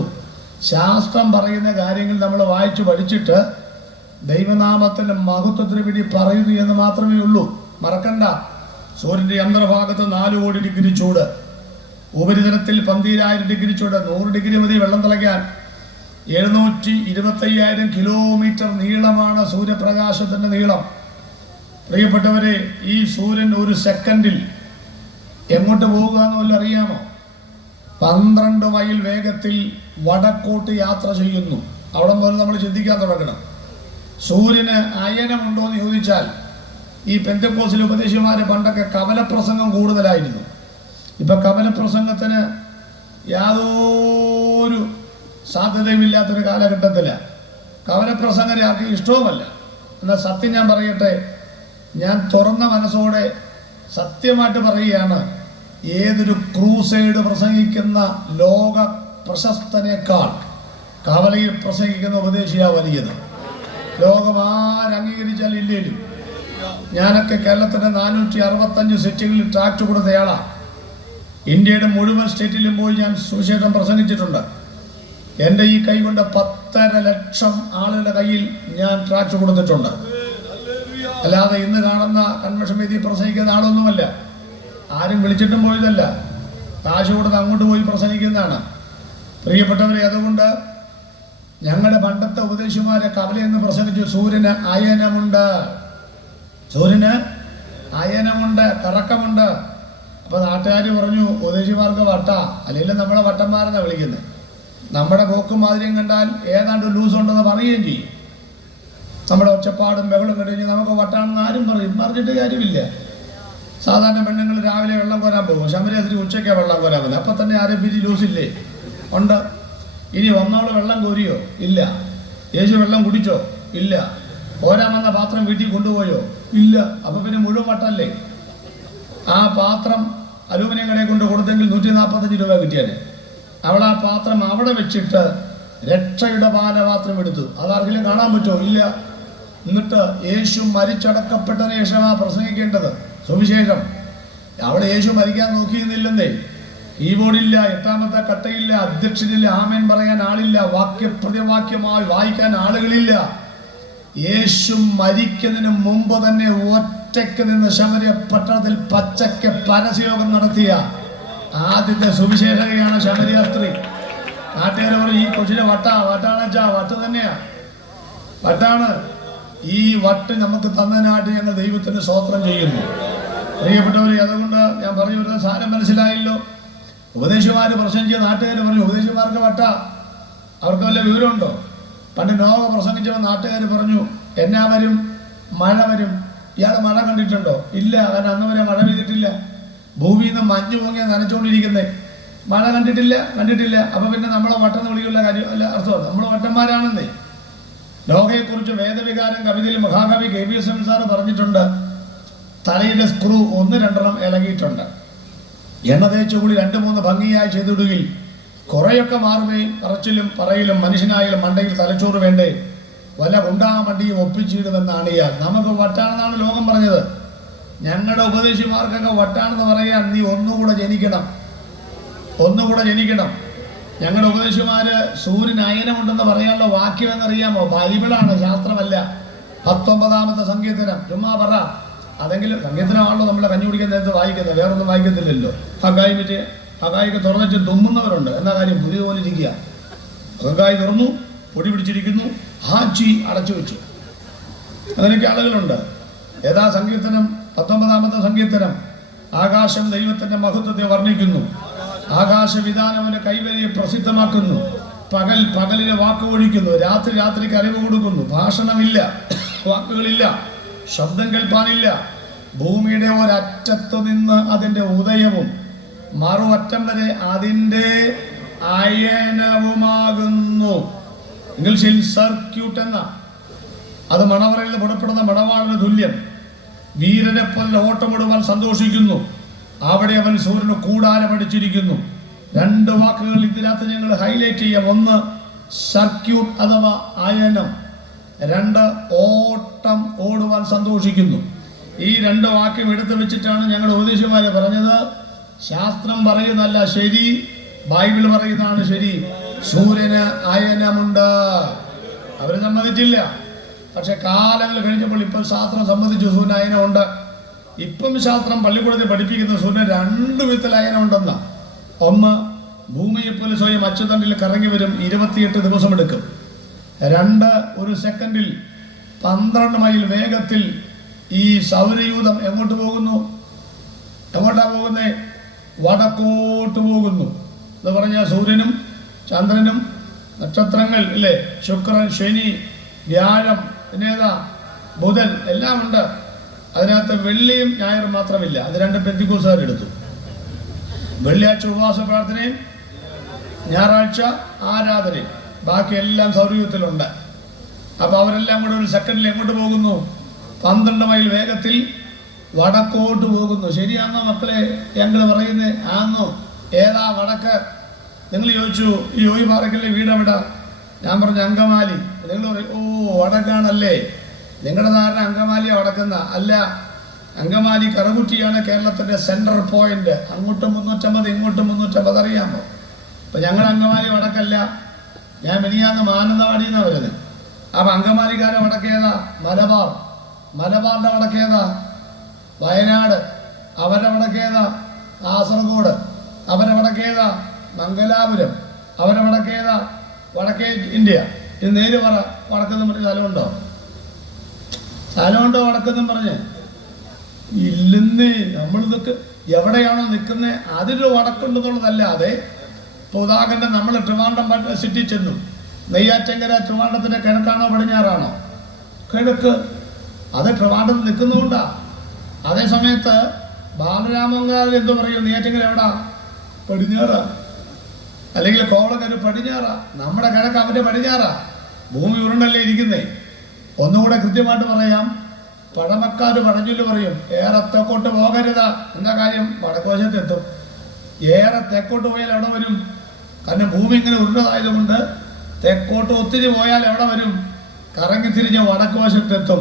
ശാസ്ത്രം പറയുന്ന കാര്യങ്ങൾ നമ്മൾ വായിച്ചു പഠിച്ചിട്ട് ദൈവനാമത്തിൻ്റെ മഹത്വത്തിന് വേണ്ടി പറയുന്നു എന്ന് മാത്രമേ ഉള്ളൂ. മറക്കണ്ട, സൂര്യൻ്റെ അന്തർഭാഗത്ത് 4 കോടി ഡിഗ്രി ചൂട്, ഉപരിതലത്തിൽ 12,000 ഡിഗ്രി ചൂട്, 100 ഡിഗ്രി മതി വെള്ളം തിളയ്ക്കാൻ. 725,000 കിലോമീറ്റർ നീളമാണ് സൂര്യപ്രകാശത്തിൻ്റെ നീളം. പ്രിയപ്പെട്ടവരെ, ഈ സൂര്യൻ ഒരു സെക്കൻഡിൽ എങ്ങോട്ട് പോകുക എന്ന് വല്ല അറിയാമോ? 12 മൈൽ വേഗത്തിൽ വടക്കോട്ട് യാത്ര ചെയ്യുന്നു. അവിടെ മുതൽ നമ്മൾ ചിന്തിക്കാൻ തുടങ്ങണം. സൂര്യന് അയനമുണ്ടോ എന്ന് ചോദിച്ചാൽ, ഈ പെന്തക്കോസ്തിലെ ഉപദേശിമാരെ പണ്ടൊക്കെ കവലപ്രസംഗം കൂടുതലായിരുന്നു. ഇപ്പം കവലപ്രസംഗത്തിന് യാതൊരു സാധ്യതയുമില്ലാത്തൊരു കാലഘട്ടത്തിലാണ്. കവലപ്രസംഗരെ ആർക്കും ഇഷ്ടവുമല്ല. എന്നാൽ സത്യം ഞാൻ പറയട്ടെ, ഞാൻ തുറന്ന മനസ്സോടെ സത്യമായിട്ട് പറയുകയാണ്, ഏതൊരു ക്രൂസൈഡ് പ്രസംഗിക്കുന്ന ലോക പ്രശസ്തനേക്കാൾ കവലയിൽ പ്രസംഗിക്കുന്ന ഉപദേശിയാണ് വലിയത്. ലോകം ആരംഗീകരിച്ചാൽ ഇല്ലേലും. ഞാനൊക്കെ കേരളത്തിൻ്റെ 465 സെറ്റുകളിൽ ട്രാക്ട് കൊടുത്തയാളാണ്. ഇന്ത്യയുടെ മുഴുവൻ സ്റ്റേറ്റിലും പോയി ഞാൻ സുവിശേഷം പ്രസംഗിച്ചിട്ടുണ്ട്. എൻ്റെ ഈ കൈ കൊണ്ട് 10.5 ലക്ഷം ആളുകളുടെ കയ്യിൽ ഞാൻ ട്രാക്ട് കൊടുത്തിട്ടുണ്ട്. അല്ലാതെ ഇന്ന് കാണുന്ന കൺവെൻഷൻ വേദി പ്രസംഗിക്കുന്ന ആളൊന്നുമല്ല. ആരും വിളിച്ചിട്ടും പോയതല്ല, കാശ് കൊടുത്ത് അങ്ങോട്ട് പോയി പ്രസംഗിക്കുന്നതാണ്. പ്രിയപ്പെട്ടവരെ, അതുകൊണ്ട് ഞങ്ങളുടെ പണ്ടത്തെ ഉപദേശിമാരെ കവലയെന്ന് പ്രസംഗിച്ചു. സൂര്യന് അയനമുണ്ട്, സൂര്യന് അയനമുണ്ട്, കറക്കമുണ്ട്. അപ്പോൾ നാട്ടുകാർ പറഞ്ഞു ഉപദേശിമാർക്ക് വട്ട, അല്ലെങ്കിൽ നമ്മളെ വട്ടന്മാരെന്നാണ് വിളിക്കുന്നത്. നമ്മുടെ പോക്കും മാതിരിയും കണ്ടാൽ ഏതാണ്ട് ലൂസ് ഉണ്ടെന്ന് പറയുകയും ചെയ്യും. നമ്മുടെ ഒച്ചപ്പാടും ബഹളും കഴിഞ്ഞ് നമുക്ക് വട്ടാണെന്ന് ആരും പറയും. പറഞ്ഞിട്ട് കാര്യമില്ല. സാധാരണ പെണ്ണുങ്ങൾ രാവിലെ വെള്ളം കോരാൻ പോകും, ശമരേശ്വരി ഉച്ചയ്ക്ക് വെള്ളം കോരാൻ പോകും. അപ്പം തന്നെ ആരും പിരി ലൂസില്ലേ? ഉണ്ട്. ഇനി വന്നവള് വെള്ളം കോരിയോ? ഇല്ല. യേശു വെള്ളം കുടിച്ചോ? ഇല്ല. കോരാൻ വന്ന പാത്രം വീട്ടിൽ കൊണ്ടുപോയോ? ഇല്ല. അപ്പം പിന്നെ മുഴുവൻ വട്ടല്ലേ? ആ പാത്രം അലൂമിനിയം കടയിൽ കൊണ്ട് കൊടുത്തെങ്കിൽ 145 രൂപ കിട്ടിയാൽ അവൾ ആ പാത്രം അവിടെ വെച്ചിട്ട് രക്ഷയുടെ പാനപാത്രം എടുത്തു. അതാർക്കെങ്കിലും കാണാൻ പറ്റുമോ? ഇല്ല. എന്നിട്ട് യേശു മരിച്ചടക്കപ്പെട്ടതിന് ശേഷമാണ് പ്രസംഗിക്കേണ്ടത് സുവിശേഷം. അവിടെ യേശു മരിക്കാൻ നോക്കിയിരുന്നില്ലെന്നേ. കീബോർഡില്ല, 8ാമത്തെ കട്ടയില്ല, അധ്യക്ഷനില്ല, ആമേൻ പറയാൻ ആളില്ല, വാക്യപ്രതിവാക്യമായി വായിക്കാൻ ആളുകളില്ല. യേശു മരിക്കുന്നതിന് മുമ്പ് തന്നെ ഒറ്റയ്ക്ക് നിന്ന് ശമര്യ പട്ടണത്തിൽ പച്ചയ്ക്ക് പരസ്യയോഗം നടത്തിയ ആദ്യത്തെ സുവിശേഷകയാണ് ശമര്യ സ്ത്രീ. നാട്ടുകാരെ പറയും, ഈ കൊച്ചിലെ വട്ടാണച്ചാ, വട്ട് തന്നെയാ, വട്ടാണ്. ഈ വട്ട് നമുക്ക് തന്നതിനായിട്ട് ഞങ്ങൾ ദൈവത്തിന് സ്തോത്രം ചെയ്യുന്നു. പ്രിയപ്പെട്ടവരെ, അതുകൊണ്ട് ഞാൻ പറഞ്ഞു വരുന്നത് സാധനം മനസ്സിലായല്ലോ. ഉപദേശിമാർ പ്രസംഗിച്ച നാട്ടുകാർ പറഞ്ഞു ഉപദേശിമാർക്ക് വട്ട, അവർക്ക് വല്ല വിവരമുണ്ടോ? പണ്ട് നോവ പ്രസംഗിച്ചപ്പോൾ നാട്ടുകാർ പറഞ്ഞു എന്നാ വരും, മഴ വരും. ഇയാൾ മഴ കണ്ടിട്ടുണ്ടോ? ഇല്ല. കാരണം അന്ന് വരെ മഴ പെയ്തിട്ടില്ല. ഭൂമിയിൽ നിന്ന് മഞ്ഞ് പൊങ്ങിയ നനച്ചുകൊണ്ടിരിക്കുന്നേ. മഴ കണ്ടിട്ടില്ല. അപ്പം പിന്നെ നമ്മളെ വട്ടെന്ന് വിളിക്കുന്ന കാര്യം അല്ല, അർത്ഥം നമ്മൾ വട്ടന്മാരാണെന്നേ. ലോകയെക്കുറിച്ച് വേദവികാരം കവിതയിൽ മഹാകവി KVS സാറ് പറഞ്ഞിട്ടുണ്ട്, തലയുടെ സ്ക്രൂ 1-2 ഇളകിയിട്ടുണ്ട്. എണ്ണ തേച്ചുകൂടി 2-3 ഭംഗിയായി ചെയ്തിടുകയിൽ കുറേയൊക്കെ മാറുമേ. പറച്ചിലും പറയിലും മനുഷ്യനായാലും മണ്ടയിൽ തലച്ചോറ് വേണ്ടേ, വല്ല ഉണ്ടാമണ്ടിയും ഒപ്പിച്ചിടുമെന്നാണ് ഇയാൾ. നമുക്ക് വട്ടാണെന്നാണ് ലോകം പറഞ്ഞത്. ഞങ്ങളുടെ ഉപദേശിമാർക്കൊക്കെ വട്ടാണെന്ന് പറയാൻ നീ ഒന്നുകൂടെ ജനിക്കണം. ഞങ്ങളുടെ ഉപദേശിമാര് സൂര്യന് അയനമുണ്ടെന്ന് പറയാനുള്ള വാക്യം എന്നറിയാമോ? ബൈബിളാണ്, ശാസ്ത്രമല്ല. 19ാമത്തെ സങ്കീർത്തനം. ചുമ്മാ പറ. അതെങ്കിലും സങ്കീർത്തനമാണല്ലോ നമ്മളെ കഞ്ഞി കുടിക്കാൻ നേരത്ത് വായിക്കുന്നത്, വേറൊന്നും വായിക്കത്തില്ലല്ലോ. ഹഗായിക്ക് തുറന്നിട്ട് തുമ്മുന്നവരുണ്ട്. എന്നാ കാര്യം? പുതിയ പോലെ ഇരിക്കുക. ഹഗായി തുറന്നു, പൊടി പിടിച്ചിരിക്കുന്നു, ഹാച്ചി അടച്ചു വെച്ചു. അങ്ങനെയൊക്കെ ആളുകളുണ്ട്. ഏതാ സങ്കീർത്തനം? 19ാമത്തെ സങ്കീർത്തനം. ആകാശം ദൈവത്തിന്റെ മഹത്വത്തെ വർണ്ണിക്കുന്നു, ആകാശവിധാനം കൈവരെ പ്രസിദ്ധമാക്കുന്നു. പകലിനെ വാക്ക് ഒഴിക്കുന്നു, രാത്രിക്ക് അറിവ് കൊടുക്കുന്നു. ഭാഷണമില്ല, വാക്കുകളില്ല, ശബ്ദം കേൾപ്പാനില്ല. ഭൂമിയുടെ ഒരറ്റത്തു നിന്ന് അതിൻ്റെ ഉദയവും മറുവറ്റം വരെ അതിൻ്റെ അയനവുമാകുന്നു. ഇംഗ്ലീഷിൽ സർക്യൂട്ട് എന്ന, അത് മണവറയിൽ പുറപ്പെടുന്ന മണവാളിന് തുല്യം. വീരനെ പോലെ ഓട്ടമിടുവാൻ സന്തോഷിക്കുന്നു, അവിടെ അവൻ സൂര്യന് കൂടാരമടിച്ചിരിക്കുന്നു. രണ്ട് വാക്കുകൾ ഇതിനകത്ത് ഞങ്ങൾ ഹൈലൈറ്റ് ചെയ്യാം. ഒന്ന് സർക്യൂട്ട് അഥവാ അയനം, രണ്ട് ഓട്ടം ഓടുവാൻ സന്തോഷിക്കുന്നു. ഈ രണ്ട് വാക്യം എടുത്തു വെച്ചിട്ടാണ് ഞങ്ങൾ ഉപദേശിമാരെ പറഞ്ഞത്, ശാസ്ത്രം പറയുന്നതല്ല ശരി, ബൈബിൾ പറയുന്നതാണ് ശരി. സൂര്യന് അയനമുണ്ട്. അവര് സമ്മതിച്ചില്ല. പക്ഷെ കാലങ്ങൾ കഴിഞ്ഞപ്പോൾ ഇപ്പം ശാസ്ത്രം സമ്മതിച്ചു സൂര്യന് അയനമുണ്ട്. ഇപ്പം ശാസ്ത്രം പള്ളിക്കൂടത്തിൽ പഠിപ്പിക്കുന്ന സൂര്യന് രണ്ട് വിധത്തിൽ അയനമുണ്ടെന്ന. ഒന്ന്, ഭൂമിയെപ്പോലെ സ്വയം അച്ചുതണ്ടിൽ കറങ്ങി വരും, 28 ദിവസം എടുക്കും. രണ്ട്, ഒരു സെക്കൻഡിൽ 12 മൈൽ വേഗത്തിൽ ഈ സൗരയൂഥം എങ്ങോട്ട് പോകുന്നു? എങ്ങോട്ടാ പോകുന്നേ? വടക്കോട്ട് പോകുന്നു. എന്ന് പറഞ്ഞാൽ സൂര്യനും ചന്ദ്രനും നക്ഷത്രങ്ങൾ ഇല്ലേ, ശുക്രൻ, ശനി, വ്യാഴം, പിന്നേതാ ബുധൻ എല്ലാം ഉണ്ട്. അതിനകത്ത് വെള്ളിയും ഞായറും മാത്രമില്ല. അത് രണ്ട് പെന്തിക്കോസുകാരെടുത്തു. വെള്ളിയാഴ്ച ഉപവാസ പ്രാർത്ഥനയും ഞായറാഴ്ച ആരാധനയും, ബാക്കി എല്ലാം സൗരയൂഥത്തിലുണ്ട്. അപ്പൊ അവരെല്ലാം കൂടെ ഒരു സെക്കൻഡിൽ എങ്ങോട്ട് പോകുന്നു? 12 മൈൽ വേഗത്തിൽ വടക്കോട്ട് പോകുന്നു. ശരിയാണോ മക്കളെ ഞങ്ങൾ പറയുന്നത്? ആന്നോ? ഏതാ വടക്ക്? നിങ്ങൾ ചോദിച്ചു ഈ യോയി പാറയ്ക്കല്ലേ വീട് എവിടാ? ഞാൻ പറഞ്ഞു അങ്കമാലി. നിങ്ങൾ പറയും ഓ വടക്കാണല്ലേ, നിങ്ങളുടെ നാടിന് അങ്കമാലിയാണ് വടക്കുന്ന. അല്ല, അങ്കമാലി കറുകുറ്റിയാണ് കേരളത്തിന്റെ സെൻട്രൽ പോയിന്റ്. അങ്ങോട്ടും 350 ഇങ്ങോട്ടും 350, അറിയാമോ? അപ്പൊ ഞങ്ങൾ അങ്കമാലി വടക്കല്ല. ഞാൻ മിനിയാന്ന് മാനന്തവാടിന്നാണ് വരുന്നത്. അപ്പൊ അങ്കമാലിക്കാരെ വടക്കേതാ? മലബാർ. മലബാറിന്റെ വടക്കേതാ? വയനാട്. അവരുടെ വടക്കേതാ? കാസർഗോഡ്. അവരുടെ വടക്കേതാ? മംഗലാപുരം. അവരുടെ വടക്കേതാ? വടക്കേ ഇന്ത്യ. ഇത് നേര് പറ, വടക്കെന്നും പറഞ്ഞ സ്ഥലമുണ്ടോ? സ്ഥലമുണ്ടോ വടക്കെന്നും പറഞ്ഞ്? ഇല്ലെന്നേ. നമ്മളിതൊക്കെ എവിടെയാണോ നിൽക്കുന്നത് അതിലൊരു വടക്കുണ്ടെന്നുള്ളതല്ലാതെ, ഇപ്പോൾ ഉദാഹരണം നമ്മൾ ട്രിവാൻഡ്രം സിറ്റി ചെന്നു. നെയ്യാറ്റങ്കര ട്രിവാൻഡ്രത്തിന്റെ കിഴക്കാണോ പടിഞ്ഞാറാണോ? കിഴക്ക്. അത് ട്രിവാൻഡ്രത്ത് നിൽക്കുന്നതുകൊണ്ടാ. അതേ സമയത്ത് ബാലരാമങ്കാവ് എന്തു പറയും? നെയ്യാറ്റങ്കര എവിടാ? പടിഞ്ഞാറാ. അല്ലെങ്കിൽ കോവളക്കര പടിഞ്ഞാറാ. നമ്മുടെ കിഴക്ക് അവന്റെ പടിഞ്ഞാറാ. ഭൂമി ഉരുണ്ടല്ലേ ഇരിക്കുന്നേ. ഒന്നുകൂടെ കൃത്യമായിട്ട് പറയാം, പഴമക്കാർ പഴഞ്ചൊല്ല് പറയും, ഏറെ തെക്കോട്ട് പോകരുത്. എന്താ കാര്യം? വടക്കുവശത്തെത്തും. ഏറെ തെക്കോട്ട് പോയാൽ എവിടെ വരും? കാരണം ഭൂമി ഇങ്ങനെ ഉരുണ്ടതായതുകൊണ്ട് തെക്കോട്ട് ഒത്തിരി പോയാൽ എവിടെ വരും? കറങ്ങി തിരിഞ്ഞ് വടക്ക് വശത്തെത്തും.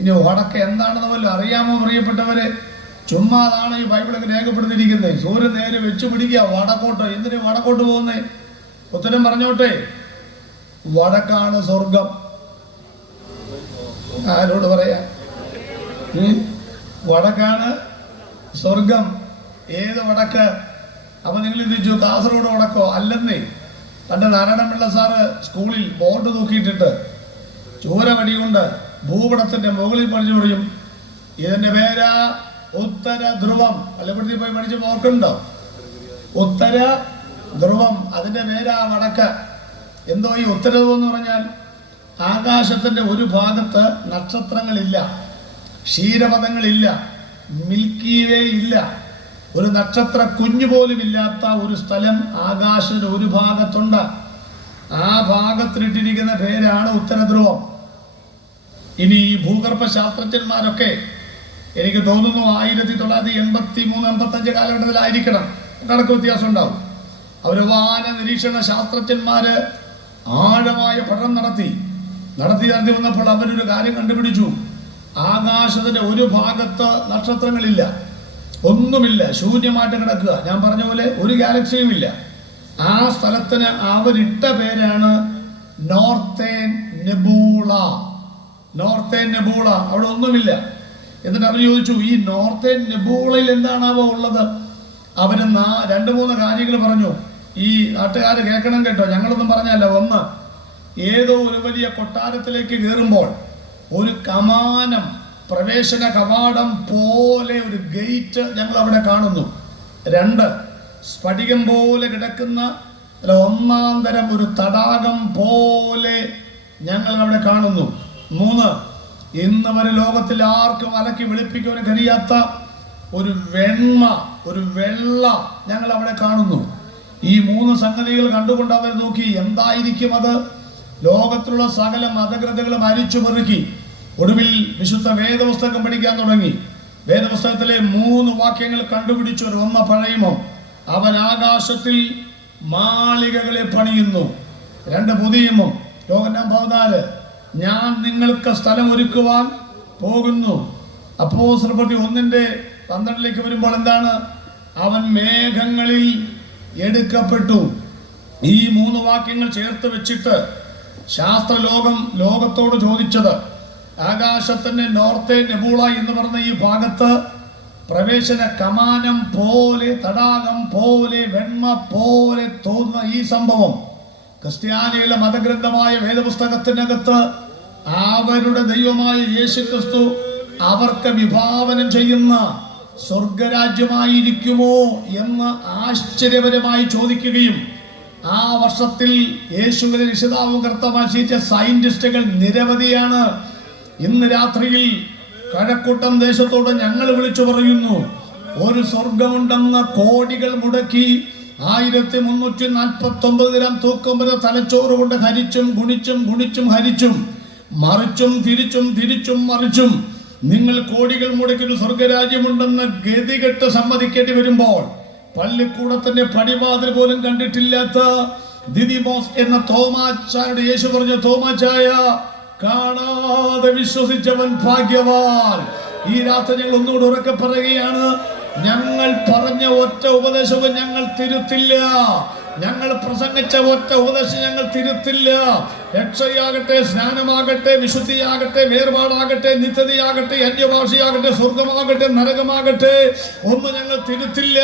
ഇനി വടക്ക് എന്താണെന്ന് വല്ലതും അറിയാമോ പ്രിയപ്പെട്ടവരെ? ചുമ്മാതാണ് ഈ ബൈബിളൊക്കെ രേഖപ്പെടുത്തിയിരിക്കുന്നത്. സൂര്യൻ നേരെ വെച്ചു പിടിക്കുക വടക്കോട്ട്. എന്തിനു വടക്കോട്ട് പോകുന്നേ? ഉത്തരം പറഞ്ഞോട്ടെ. വടക്കാണ് സ്വർഗം. ആരോട് പറയാ? വടക്കാണ് സ്വർഗം. ഏത് വടക്ക്? അപ്പൊ നിങ്ങൾ ചിന്തിച്ചു കാസർഗോഡ് വടക്കോ? അല്ലെന്നേ. പണ്ട് നാരായണപിള്ള സാറ് സ്കൂളിൽ ബോർഡ് തൂക്കിയിട്ടിട്ട് ചൂരവടി കൊണ്ട് ഭൂപടത്തിന്റെ മുകളിൽ പഠിച്ചു പറയും, ഇതിന്റെ പേരാ ഉത്തര ധ്രുവം. പള്ളിപ്പുറത്തിൽ പോയി പഠിച്ച് ഓർക്കുന്നുണ്ടോ? ഉത്തര ധ്രുവം, അതിന്റെ പേരാ വടക്ക്. എന്തോ ഈ ഉത്തര ധ്രുവം എന്ന് പറഞ്ഞാൽ ആകാശത്തിന്റെ ഒരു ഭാഗത്ത് നക്ഷത്രങ്ങളില്ല, ക്ഷീരപഥങ്ങളില്ല, മിൽക്കി വേ ഇല്ല, ഒരു നക്ഷത്ര കുഞ്ഞു പോലും ഇല്ലാത്ത ഒരു സ്ഥലം ആകാശത്തിന്റെ ഒരു ഭാഗത്തുണ്ട്. ആ ഭാഗത്തിലിട്ടിരിക്കുന്ന പേരാണ് ഉത്തരധ്രുവം. ഇനി ഈ ഭൂഗർഭ ശാസ്ത്രജ്ഞന്മാരൊക്കെ എനിക്ക് തോന്നുന്നു 1983-85 കാലഘട്ടത്തിലായിരിക്കണം, കണക്ക് വ്യത്യാസം ഉണ്ടാവും. അവർ വാന നിരീക്ഷണ ശാസ്ത്രജ്ഞന്മാര് ആഴമായ പഠനം നടത്തി വന്നപ്പോൾ അവരൊരു കാര്യം കണ്ടുപിടിച്ചു. ആകാശത്തിന്റെ ഒരു ഭാഗത്ത് നക്ഷത്രങ്ങളില്ല, ഒന്നുമില്ല, ശൂന്യമായിട്ട് കിടക്കുക. ഞാൻ പറഞ്ഞ പോലെ ഒരു ഗാലക്സിയും ഇല്ല. ആ സ്ഥലത്തിന് അവരിട്ട പേരാണ് നോർത്തേൺ നെബൂള. നോർത്തേൺ നെബൂള. അവിടെ ഒന്നുമില്ല. എന്നിട്ട് അവർ ചോദിച്ചു, ഈ നോർത്തേൺ നെബൂളയിൽ എന്താണാവോ ഉള്ളത്? അവര് 2-3 കാര്യങ്ങൾ പറഞ്ഞു. ഈ നാട്ടുകാർ കേൾക്കണം കേട്ടോ, ഞങ്ങളൊന്നും പറഞ്ഞല്ല. ഒന്ന്, ഏതോ ഒരു വലിയ കൊട്ടാരത്തിലേക്ക് കയറുമ്പോൾ ഒരു കമാനം, പ്രവേശന കവാടം പോലെ ഒരു ഗേറ്റ് ഞങ്ങൾ അവിടെ കാണുന്നു. 2, സ്ഫടികം പോലെ കിടക്കുന്ന ഒന്നാം തരം ഒരു തടാകം പോലെ ഞങ്ങൾ അവിടെ കാണുന്നു. 3, ഇന്ന് വരെ ലോകത്തിൽ ആർക്കും അലക്കി വെളുപ്പിക്കാൻ കഴിയാത്ത ഒരു വെള്ള ഞങ്ങൾ അവിടെ കാണുന്നു. ഈ 3 സംഗതികൾ കണ്ടുകൊണ്ട് അവർ നോക്കി, എന്തായിരിക്കും അത്? ലോകത്തിലുള്ള സകല മതഗ്രന്ഥങ്ങളും അരിച്ചു പെറുക്കി ഒടുവിൽ വിശുദ്ധ വേദപുസ്തകം പഠിക്കാൻ തുടങ്ങി. വേദപുസ്തകത്തിലെ 3 വാക്യങ്ങൾ കണ്ടുപിടിച്ചു. ഒന്ന് പറയുമോ, അവൻ ആകാശത്തിൽ മാളികകളെ പണിയുന്നു. 2 പുതിയമോ, യോഹന്നാൻ 14, ഞാൻ നിങ്ങൾക്ക് സ്ഥലം ഒരുക്കുവാൻ പോകുന്നു. അപ്പോസ്തലർ 1:12 വരുമ്പോൾ എന്താണ്? അവൻ മേഘങ്ങളിൽ എടുക്കപ്പെട്ടു. ഈ 3 വാക്യങ്ങൾ ചേർത്ത് വെച്ചിട്ട് ലോകത്തോട് ചോദിച്ചത്, ആകാശത്തിന്റെ നോർത്തെ നെബൂള എന്ന് പറഞ്ഞ ഈ ഭാഗത്ത് പ്രവേശന കമാനം പോലെ, തടാകം പോലെ, വെണ്മ പോലെ തോന്നുന്ന ഈ സംഭവം ക്രിസ്ത്യാനികളുടെ മതഗ്രന്ഥമായ വേദപുസ്തകത്തിനകത്ത് അവരുടെ ദൈവമായ യേശുക്രിസ്തു അവർക്ക് വിഭാവനം ചെയ്യുന്ന സ്വർഗരാജ്യമായിരിക്കുമോ എന്ന് ആശ്ചര്യപരമായി ചോദിക്കുകയും ആ വർഷത്തിൽ യേശുവിനെ രക്ഷിതാവും കർത്താവാക്കിയ സയന്റിസ്റ്റുകൾ നിരവധിയാണ്. ഇന്ന് രാത്രിയിൽ കഴക്കൂട്ടം ദേശത്തോട് ഞങ്ങൾ വിളിച്ചു പറയുന്നു, ഒരു സ്വർഗമുണ്ടെന്ന് കോടികൾ മുടക്കി 1349 ഗ്രാം തൂക്കം വരെ തലച്ചോറ് കൊണ്ട് ഹരിച്ചും ഗുണിച്ചും ഹരിച്ചും മറിച്ചും തിരിച്ചും മറിച്ചും നിങ്ങൾ കോടികൾ മുടക്കി ഒരു സ്വർഗരാജ്യമുണ്ടെന്ന് ഗതികെട്ട് സമ്മതിക്കേണ്ടി വരുമ്പോൾ പള്ളിക്കൂടത്തിന്റെ പടിവാതിൽ പോലും കണ്ടിട്ടില്ലാത്ത ദിദിമോസ് എന്ന തോമാച്ചാരുടെ യേശു പറഞ്ഞ തോമാച്ചായ, കാണാതെ വിശ്വസിച്ചവൻ ഭാഗ്യവാൻ. ഈ രാത്രി ഞങ്ങൾ ഒന്നുകൂടെ ഉറക്കെ പറയുകയാണ്, ഞങ്ങൾ പറഞ്ഞ ഒറ്റ ഉപദേശവും ഞങ്ങൾ തിരുത്തില്ല. ഞങ്ങൾ പ്രസംഗിച്ച ഒറ്റ ഉപദേശം ഞങ്ങൾ തിരുത്തില്ല. രക്ഷയാകട്ടെ, സ്നാനമാകട്ടെ, വിശുദ്ധിയാകട്ടെ, വേർപാടാകട്ടെ, നിത്യതയാകട്ടെ, അന്യഭാഷയാകട്ടെ, സ്വർഗമാകട്ടെ, നരകമാകട്ടെ, ഒന്നും ഞങ്ങൾ തിരുത്തില്ല.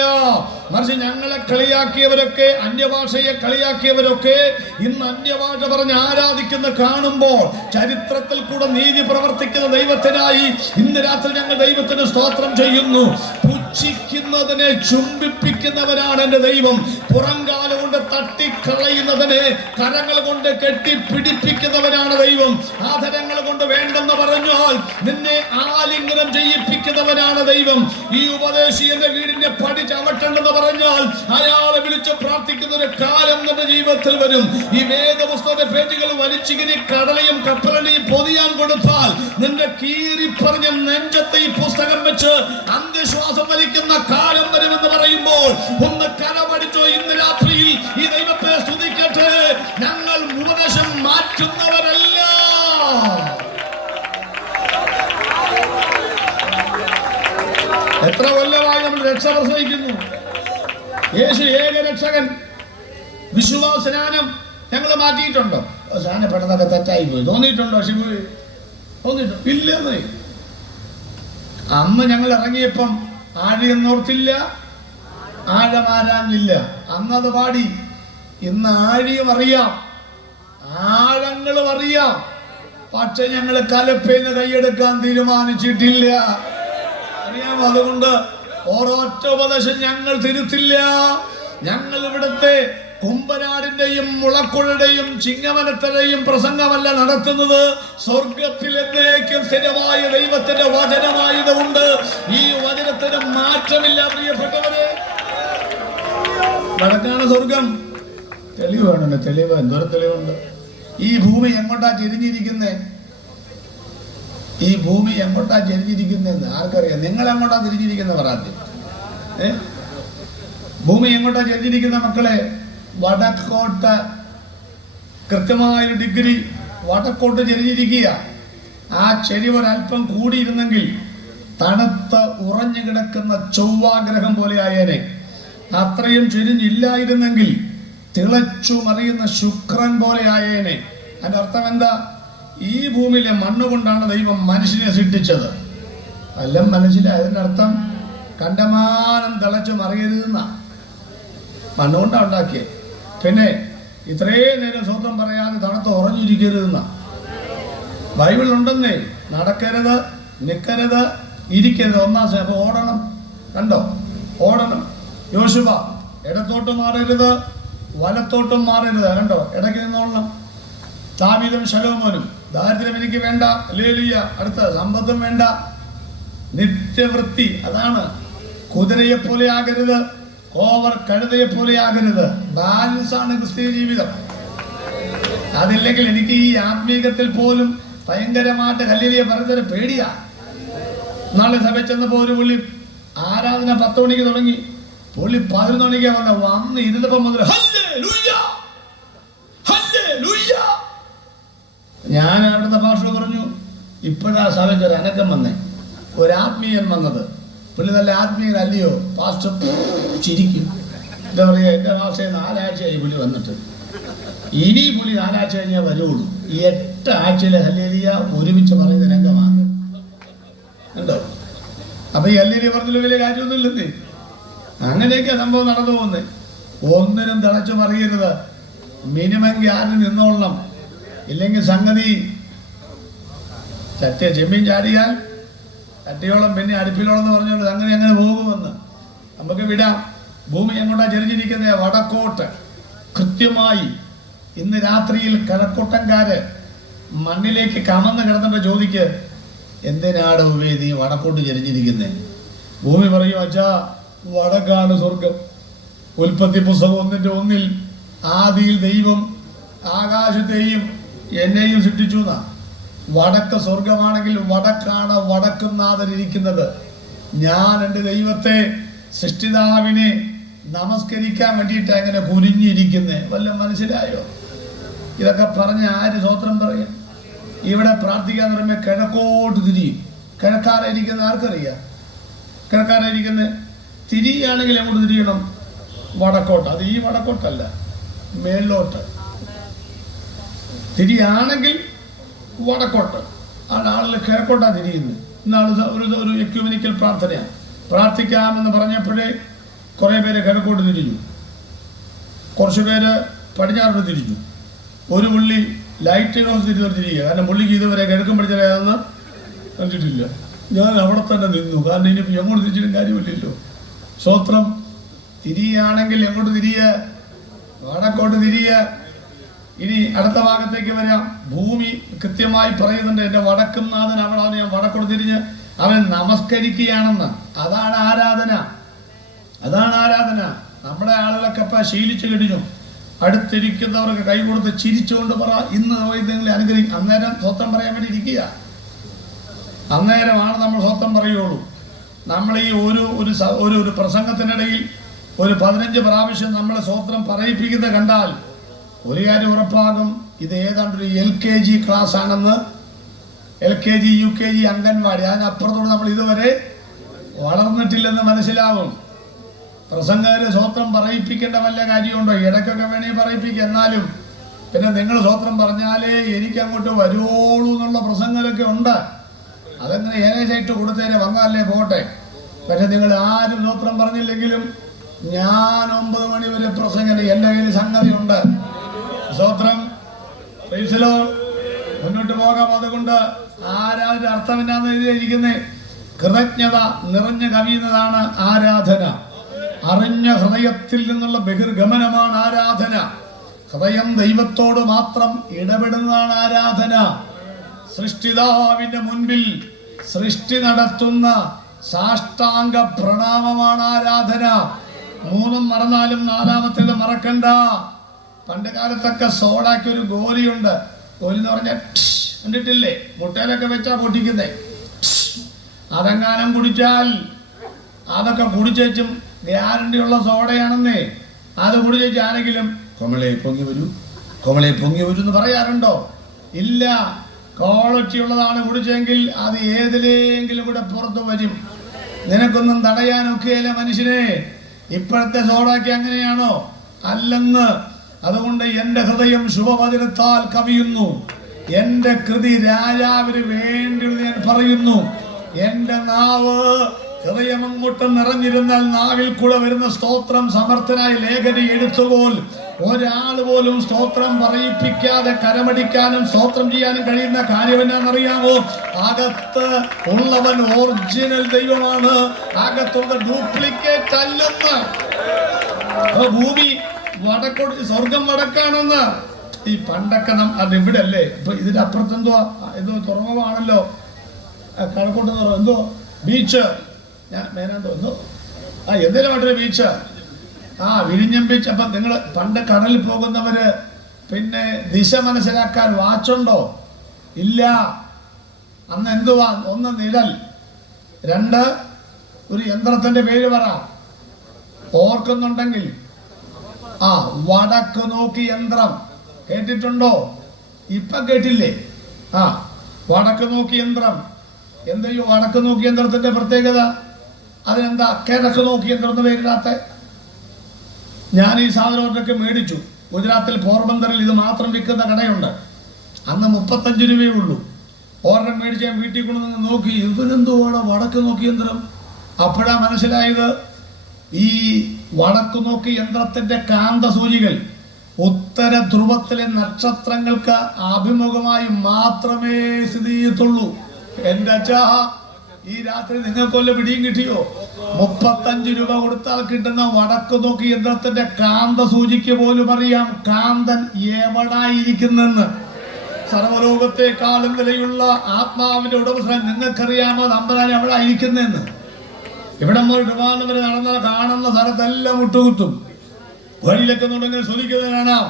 മറിച്ച് ഞങ്ങളെ കളിയാക്കിയവരൊക്കെ, അന്യഭാഷയെ കളിയാക്കിയവരൊക്കെ ഇന്ന് അന്യഭാഷ പറഞ്ഞ് ആരാധിക്കുന്ന കാണുമ്പോൾ ചരിത്രത്തിൽ കൂടെ നീതി പ്രവർത്തിക്കുന്ന ദൈവത്തിനായി ഇന്ന് രാത്രി ഞങ്ങൾ ദൈവത്തിന് സ്തോത്രം ചെയ്യുന്നു. പുച്ഛിക്കുന്നതിനെ ചുംബിപ്പിക്കുന്നവനാണ് എന്റെ ദൈവം. പുറംകാല കൊണ്ട് തട്ടിക്കളയുന്നതിനെ കരങ്ങൾ കൊണ്ട് കെട്ടിപ്പിടിപ്പിക്കുന്നവനാണ് ദൈവം. ആദരങ്ങൾ കൊണ്ട് വേണ്ടെന്ന് പറഞ്ഞാൽ നിന്നെ ആലിംഗനം ചെയ്യിപ്പിക്കുന്നവനാണ് ദൈവം. ഈ ഉപദേശി എന്റെ വീടിന്റെ പടി ചവിട്ടണ്ടെന്ന് പറഞ്ഞാൽ അയാളെ വിളിച്ച് പ്രാർത്ഥിക്കുന്ന ഒരു കാലം നിന്റെ ജീവിതത്തിൽ വരും. ഈ വേദപുസ്തക പേജുകൾ വലിച്ചിങ്ങനെ കടലയും കപ്പലയും പൊതിയാൻ കൊടുത്താൽ നിന്റെ കീറി പറഞ്ഞ നെഞ്ചത്തെ ഈ പുസ്തകം വെച്ച് അന്ത്യശ്വാസം വലിക്കുന്ന കാലം വരുമെന്ന് പറയുമ്പോൾ ഒന്ന് കരമടിച്ചോ. ഇന്ന് രാത്രിയിൽ ഈ ദൈവത്തെ സ്തുതിക്കട്ടെ. ഞങ്ങൾ ഉപദേശം മാറ്റുന്നവരല്ല. എത്ര കൊല്ലമായി നമ്മൾ രക്ഷ പ്രസംഗിക്കുന്നു. യേശു ഏകരക്ഷകൻ. വിശ്വാസസ്നാനം ഞങ്ങൾ മാറ്റിയിട്ടുണ്ടോ? സ്നാനപ്പെട്ടതൊക്കെ തെറ്റായി പോയി തോന്നിയിട്ടുണ്ടോ? തോന്നിയിട്ടുണ്ടോ? ഇല്ലെന്ന്. അന്ന് ഞങ്ങൾ ഇറങ്ങിയപ്പം ആഴിയെന്നോർത്തില്ല, ആഴമാരാഞ്ഞില്ല. അന്നത് പാടി. ഇന്ന് ആഴിയും അറിയാം, ആഴങ്ങളും അറിയാം. പക്ഷെ ഞങ്ങൾ കലപ്പേന്ന് കൈയെടുക്കാൻ തീരുമാനിച്ചിട്ടില്ല. അറിയാമോ? അതുകൊണ്ട് ഓരോറ്റ ഉപദേശം ഞങ്ങൾ തിരുത്തില്ല. ഞങ്ങൾ ഇവിടുത്തെ കുമ്പനാടിന്റെയും മുളക്കുഴയുടെയും ചിങ്ങവനത്തിന്റെയും പ്രസംഗമല്ല നടത്തുന്നത്. സ്വർഗത്തിൽ എന്നേക്കും സ്ഥിരമായ ദൈവത്തിന്റെ വചനമായതുകൊണ്ട് ഈ വചനത്തിന് മാറ്റമില്ല. പ്രിയപ്പെട്ടവരെ, വടക്കാണ് സ്വർഗം. തെളിവ് വേണമല്ലോ. തെളിവ് എന്തോരം തെളിവുണ്ട്. ഈ ഭൂമി എങ്ങോട്ടാ ചെരിഞ്ഞിരിക്കുന്നേ? ഈ ഭൂമി എങ്ങോട്ടാ ചെരിഞ്ഞിരിക്കുന്നതെന്ന് ആർക്കറിയാം? നിങ്ങൾ എങ്ങോട്ടാ തിരിഞ്ഞിരിക്കുന്ന പറയാദ്യം. ഭൂമി എങ്ങോട്ടാ ചെരിഞ്ഞിരിക്കുന്ന മക്കളെ? വടക്കോട്ട്. കൃത്യമായൊരു ഡിഗ്രി വടക്കോട്ട് ചെരിഞ്ഞിരിക്കുക. ആ ചെരിവൊരൽപ്പം കൂടിയിരുന്നെങ്കിൽ തണുത്ത ഉറഞ്ഞു കിടക്കുന്ന ചൊവ്വാഗ്രഹം പോലെ ആയേനെ. അത്രയും ചെരിഞ്ഞില്ലായിരുന്നെങ്കിൽ തിളച്ചു മറിയുന്ന ശുക്രൻ പോലെ ആയേനെ. അതിന്റെ അർത്ഥം എന്താ? ഈ ഭൂമിയിലെ മണ്ണ് കൊണ്ടാണ് ദൈവം മനുഷ്യനെ സൃഷ്ടിച്ചത്. എല്ലാം മനസ്സിലായതിന്റെ അർത്ഥം കണ്ടമാനം തിളച്ചു മറിയരുതെന്ന മണ്ണുകൊണ്ടാണ് ഉണ്ടാക്കിയത്. പിന്നെ ഇത്രയും നേരം സ്വന്തം പറയാതെ തണുത്ത് ഉറഞ്ഞിരിക്കരുതെന്ന ബൈബിളുണ്ടെന്നേ. നടക്കരുത്, നിൽക്കരുത്, ഇരിക്കരുത്. ഒന്നാം അപ്പൊ ഓടണം. കണ്ടോ? ഓടണം. യോശുവ ഇടത്തോട്ടും മാറരുത്, വലത്തോട്ടും മാറരുത്. കണ്ടോ? ഇടയ്ക്ക് നിന്നോളണം. ദാവീദും ശലോമോനും ദാരിദ്ര്യം എനിക്ക് വേണ്ട, ഹല്ലേലൂയ. അടുത്ത സമ്പത്തും വേണ്ട, നിത്യവൃത്തി. അതാണ്. കുതിരയെ പോലെ ആകരുത്, കഴുതയെ പോലെ ആകരുത്. ബാലൻസ് ആണ് ക്രിസ്തീയ ജീവിതം. അതില്ലെങ്കിൽ എനിക്ക് ഈ ആത്മീകത്തിൽ പോലും ഭയങ്കരമായിട്ട് ഹല്ലേലൂയ പറയുന്നതിന് പേടിയാ. നാളെ സഭ ചെന്നപ്പോ ഒരു പുള്ളി ആരാധന 10 മണിക്ക് തുടങ്ങി, പുള്ളി 11 മണിക്ക് വന്ന് ഇരുന്നപ്പോ മുതൽ ഹല്ലേലൂയ ഹല്ലേലൂയ. ഞാൻ അവിടുത്തെ ഭാഷ പറഞ്ഞു, ഇപ്പോഴാ സഭയ്ക്ക് ഒരു അനക്കം വന്നേ, ഒരാത്മീയൻ വന്നത്. പുള്ളി നല്ല ആത്മീയനല്ലയോ പാസ്റ്റർ? ചിരിക്കും. എന്താ പറയുക, എൻ്റെ ഭാഷയിൽ 4 ആഴ്ചയായി പുള്ളി വന്നിട്ട്. ഇനി പുള്ളി 4 ആഴ്ച കഴിഞ്ഞാൽ വരുള്ളൂ. ഈ 8 ആഴ്ചയിലെ ഹല്ലേലൂയ ഒരുമിച്ച് പറയുന്ന രംഗമാണ് ഉണ്ടോ? അപ്പൊ ഈ ഹല്ലേലൂയ പറഞ്ഞതിൽ വലിയ കാര്യമൊന്നുമില്ലെന്നേ. അങ്ങനെയൊക്കെ സംഭവം നടന്നു പോകുന്നത്. ഒന്നിനും തിളച്ചു മറിയരുത്. മിനിമം ഗ്യാരിൽ നിന്നോളണം. ഇല്ലെങ്കിൽ സംഗതി ചെമ്മീൻ ചാടിയാൽ ചട്ടിയോളം പിന്നെ അടുപ്പിലോളം എന്ന് പറഞ്ഞോളൂ. അങ്ങനെ പോകുമെന്ന് നമുക്ക് വിടാം. ഭൂമി എങ്ങോട്ടാ ചെരിഞ്ഞിരിക്കുന്നത്? വടക്കോട്ട്. കൃത്യമായി ഇന്ന് രാത്രിയിൽ കിഴക്കോട്ടൻകാര് മണ്ണിലേക്ക് കമന്ന് കിടന്നപ്പോ ചോദിക്ക്, എന്തിനാണ് ഉപേദി വടക്കോട്ട് ചെരിഞ്ഞിരിക്കുന്നത്? ഭൂമി പറയും, അച്ഛാ വടക്കാണ് സ്വർഗം. ഉൽപ്പത്തി പുസ്തകം 1:1 ആദിയിൽ ദൈവം ആകാശത്തെയും എന്നെയും സൃഷ്ടിച്ചു എന്നാ. വടക്ക് സ്വർഗമാണെങ്കിൽ വടക്കാണ് വടക്കും നാഥനിരിക്കുന്നത്. ഞാൻ എൻ്റെ ദൈവത്തെ സൃഷ്ടിതാവിനെ നമസ്കരിക്കാൻ വേണ്ടിയിട്ട് എങ്ങനെ കുനിഞ്ഞിരിക്കുന്നേ? വല്ലതും മനസ്സിലായോ? ഇതൊക്കെ പറഞ്ഞ് ആര് സ്വോത്രം പറയും? ഇവിടെ പ്രാർത്ഥിക്കാൻ പറയുമ്പോൾ കിഴക്കോട്ട് തിരിയും. കിഴക്കാരായിരിക്കുന്ന ആർക്കറിയാം? കിഴക്കാരായിരിക്കുന്നത് തിരിയാണെങ്കിൽ അങ്ങോട്ട് തിരിയണം, വടക്കോട്ട്. അത് ഈ വടക്കോട്ടല്ല, മേലോട്ട് തിരിയാണെങ്കിൽ വടക്കോട്ട്. ആളുകൾ കിഴക്കോട്ടാ തിരിയുന്നത്. ഇന്നാൾ ഒരു എക്യുമെനിക്കൽ പ്രാർത്ഥനയാണ്. പ്രാർത്ഥിക്കാമെന്ന് പറഞ്ഞപ്പോഴേ കുറേ പേര് കിഴക്കോട്ട് തിരിഞ്ഞു, കുറച്ച് പേര് പടിഞ്ഞാറോട്ട് തിരിഞ്ഞു. ഒരു പുള്ളി ലൈറ്റ് ഹൗസ് തിരിയുക. കാരണം പുള്ളിക്ക് ഇതുവരെ കിഴക്കും പടിഞ്ഞാറേതെന്ന് കണ്ടിട്ടില്ല. ഞാൻ അവിടെ തന്നെ നിന്നു. കാരണം ഇനിയിപ്പോൾ എങ്ങോട്ട് തിരിച്ചിട്ടും കാര്യമില്ലല്ലോ. സ്വോത്രം. തിരിയാണെങ്കിൽ എങ്ങോട്ട് തിരിയുക? വടക്കോട്ട് തിരിയുക. ഇനി അടുത്ത ഭാഗത്തേക്ക് വരാം. ഭൂമി കൃത്യമായി പറയുന്നുണ്ട്, എൻ്റെ വടക്കും നാഥൻ അവിടെ ഞാൻ വടക്കോട്ട് തിരിഞ്ഞ് അവൻ നമസ്കരിക്കുകയാണെന്ന്. അതാണ് ആരാധന. അതാണ് ആരാധന. നമ്മുടെ ആളുകളൊക്കെ ഇപ്പം ശീലിച്ചു കഴിഞ്ഞു. അടുത്തിരിക്കുന്നവർക്ക് കൈ കൊടുത്ത് ചിരിച്ചുകൊണ്ട് പറ, ഇന്ന് നിങ്ങളെ അനുഗ്രഹിക്കും. അന്നേരം സ്വത്തം പറയാൻ വേണ്ടി ഇരിക്കുക. അന്നേരമാണ് നമ്മൾ സ്വത്തം പറയുള്ളൂ. നമ്മൾ ഈ ഒരു പ്രസംഗത്തിനിടയിൽ ഒരു 15 പ്രാവശ്യം നമ്മൾ സ്വത്രം പറയിപ്പിക്കുന്നത് കണ്ടാൽ ഒരു കാര്യം ഉറപ്പാകും, ഇത് ഏതാണ്ടൊരു LKG ക്ലാസ് ആണെന്ന്. LKG UKG അംഗൻവാടി, അതിനപ്പുറത്തോട് നമ്മൾ ഇതുവരെ വളർന്നിട്ടില്ലെന്ന് മനസ്സിലാവും. പ്രസംഗകര് സ്വത്രം പറയിപ്പിക്കേണ്ട വല്ല കാര്യമുണ്ടോ? ഇടയ്ക്കൊക്കെ വേണമെങ്കിൽ പറയിപ്പിക്കുക. എന്നാലും പിന്നെ നിങ്ങൾ സ്വത്രം പറഞ്ഞാലേ എനിക്ക് അങ്ങോട്ട് വരുവോളൂ എന്നുള്ള പ്രസംഗമൊക്കെ ഉണ്ട്. അതെങ്ങനെ ഏനേജായിട്ട് കൊടുത്തേനെ വന്നാലേ പോട്ടെ. പക്ഷെ നിങ്ങൾ ആരും സ്വത്രം പറഞ്ഞില്ലെങ്കിലും ഞാൻ 9 മണി വരെ പ്രസംഗം, എൻ്റെ കയ്യിൽ സംഗതി ഉണ്ട്. സ്വത്രം മുന്നോട്ട് പോകാം. അതുകൊണ്ട് ആരാധന അർത്ഥം എന്നാന്ന് എഴുതിയിരിക്കുന്നത്? കൃതജ്ഞത നിറഞ്ഞു കവിയുന്നതാണ് ആരാധന. അറിഞ്ഞ ഹൃദയത്തിൽ നിന്നുള്ള ബഹിർഗമനമാണ് ആരാധന. ഹൃദയം ദൈവത്തോട് മാത്രം ഇടപെടുന്നതാണ് ആരാധന. സൃഷ്ടിതാവിന്റെ മുൻപിൽ സൃഷ്ടി നടത്തുന്ന സാഷ്ടാംഗ പ്രണാമമാണ് ആരാധന. 3 മറന്നാലും 4-ാമത്തേത് മറക്കണ്ട. പണ്ട് കാലത്തൊക്കെ സോഡാക്കി ഒരു ഗോലിയുണ്ട്. ഗോലി എന്ന് പറഞ്ഞാൽ കണ്ടിട്ടില്ലേ? മുട്ടയിലൊക്കെ വെച്ചാ പൊട്ടിക്കുന്നേ. അതെങ്ങാനും കുടിച്ചാൽ അതൊക്കെ കുടിച്ചും ഗ്യാരണ്ടി ഉള്ള സോഡയാണെന്നേ. അത് കുടിച്ച് ആരെങ്കിലും കൊമളെ പൊങ്ങി വരൂ എന്ന് പറയാറുണ്ടോ? ഇല്ല. ക്വാളിറ്റി ഉള്ളതാണ് കുടിച്ചെങ്കിൽ അത് ഏതിലെങ്കിലും കൂടെ പുറത്തു വരും. നിനക്കൊന്നും തടയാനൊക്കെയല്ല മനുഷ്യനെ. ഇപ്പോഴത്തെ സോഡാക്കി അങ്ങനെയാണോ? അല്ലെന്ന്. അതുകൊണ്ട് എൻ്റെ ഹൃദയം ശുഭവചനത്താൽ കവിയുന്നു. എൻ്റെ കൃതി രാജാവിന് വേണ്ടി ഞാൻ പറയുന്നു. എൻ്റെ നാവ് ഹൃദയം അങ്ങോട്ട് നിറഞ്ഞിരുന്നാൽ നാവിൽ കൂടെ വരുന്ന സ്തോത്രം സമർത്ഥനായ ലേഖനി എഴുത്തുപോൽ ഒരാൾ പോലും സ്തോത്രം പറയിപ്പിക്കാതെ കരമടിക്കാനും സ്തോത്രം ചെയ്യാനും കഴിയുന്ന കാര്യം എന്നാണെന്നറിയാമോ? അകത്ത് ഉള്ളവൻ ഒറിജിനൽ ദൈവമാണ്, അകത്തുള്ള ഡ്യൂപ്ലിക്കേറ്റ് അല്ലെന്ന്. ഭൂമി വടക്കോട്ട്, സ്വർഗം വടക്കാണെന്ന്. ഈ പണ്ടൊക്കെ അത് ഇവിടെ അല്ലേ? ഇപ്പൊ ഇതിന്റെ അപ്പുറത്തെന്തോ എന്തോ തുറമുഖമാണല്ലോ, കഴക്കൂട്ട് എന്തോ ബീച്ച്, ഞാൻ മേനെന്തോ എന്തോ എന്തേലും മറ്റൊരു ബീച്ച്, വിഴിഞ്ഞം ബീച്ച്. അപ്പൊ നിങ്ങൾ പണ്ട് കടലിൽ പോകുന്നവര് പിന്നെ ദിശ മനസ്സിലാക്കാൻ വാച്ചുണ്ടോ? ഇല്ല. അന്ന് എന്തുവാ? ഒന്ന് നിഴൽ, രണ്ട് ഒരു യന്ത്രത്തിന്റെ പേര് പറ, ഓർക്കുന്നുണ്ടെങ്കിൽ. വടക്ക് നോക്കി യന്ത്രം കേട്ടിട്ടുണ്ടോ? ഇപ്പൊ കേട്ടില്ലേ? വടക്ക് നോക്കി യന്ത്രം. എന്തെയ്യോ വടക്ക് നോക്കി യന്ത്രത്തിന്റെ പ്രത്യേകത? അതിനെന്താ കിഴക്ക് നോക്കി യന്ത്രം എന്ന് പേരിടാത്ത? ഞാൻ ഈ സാധനം ഒറ്റയ്ക്ക് മേടിച്ചു. ഗുജറാത്തിൽ പോർബന്തറിൽ ഇത് മാത്രം വിൽക്കുന്ന കടയുണ്ട്. അന്ന് 35 രൂപയേ ഉള്ളൂ. ഒരെണ്ണം മേടിച്ച് ഞാൻ വീട്ടിൽ കൊണ്ടുവന്ന് നോക്കി, ഇതിനെന്തുവാണ് വടക്ക് നോക്കി യന്ത്രം? അപ്പോഴാ മനസ്സിലായത്, ഈ വടക്ക് നോക്കി യന്ത്രത്തിന്റെ കാന്ത സൂചികൾ ഉത്തര ധ്രുവത്തിലെ നക്ഷത്രങ്ങൾക്ക് അഭിമുഖമായി മാത്രമേ സ്ഥിതി ചെയ്യത്തുള്ളൂ. എന്റെ അച്ഛാ, ഈ രാത്രി നിങ്ങൾക്ക് വല്ല പിടിയും കിട്ടിയോ? 35 രൂപ കൊടുത്താൽ കിട്ടുന്ന വടക്ക് നോക്കി യന്ത്രത്തിന്റെ കാന്ത സൂചിക്ക് പോലും അറിയാം കാന്തൻ എവിടായിരിക്കുന്നെന്ന്. സർവലോകത്തെക്കാളും വിലയുള്ള ആത്മാവിന്റെ ഉടമസ്ഥൻ നിങ്ങൾക്കറിയാമോ നമ്പരാൻ എവിടെ ഇരിക്കുന്നെന്ന്? ഇവിടെ വിമാനം വരെ നടന്നാൽ കാണുന്ന സ്ഥലത്തെല്ലാം മുട്ടുകുത്തും. വഴിയിലൊക്കെ തുടങ്ങി ശ്രദ്ധിക്കുന്നത് കാണാം.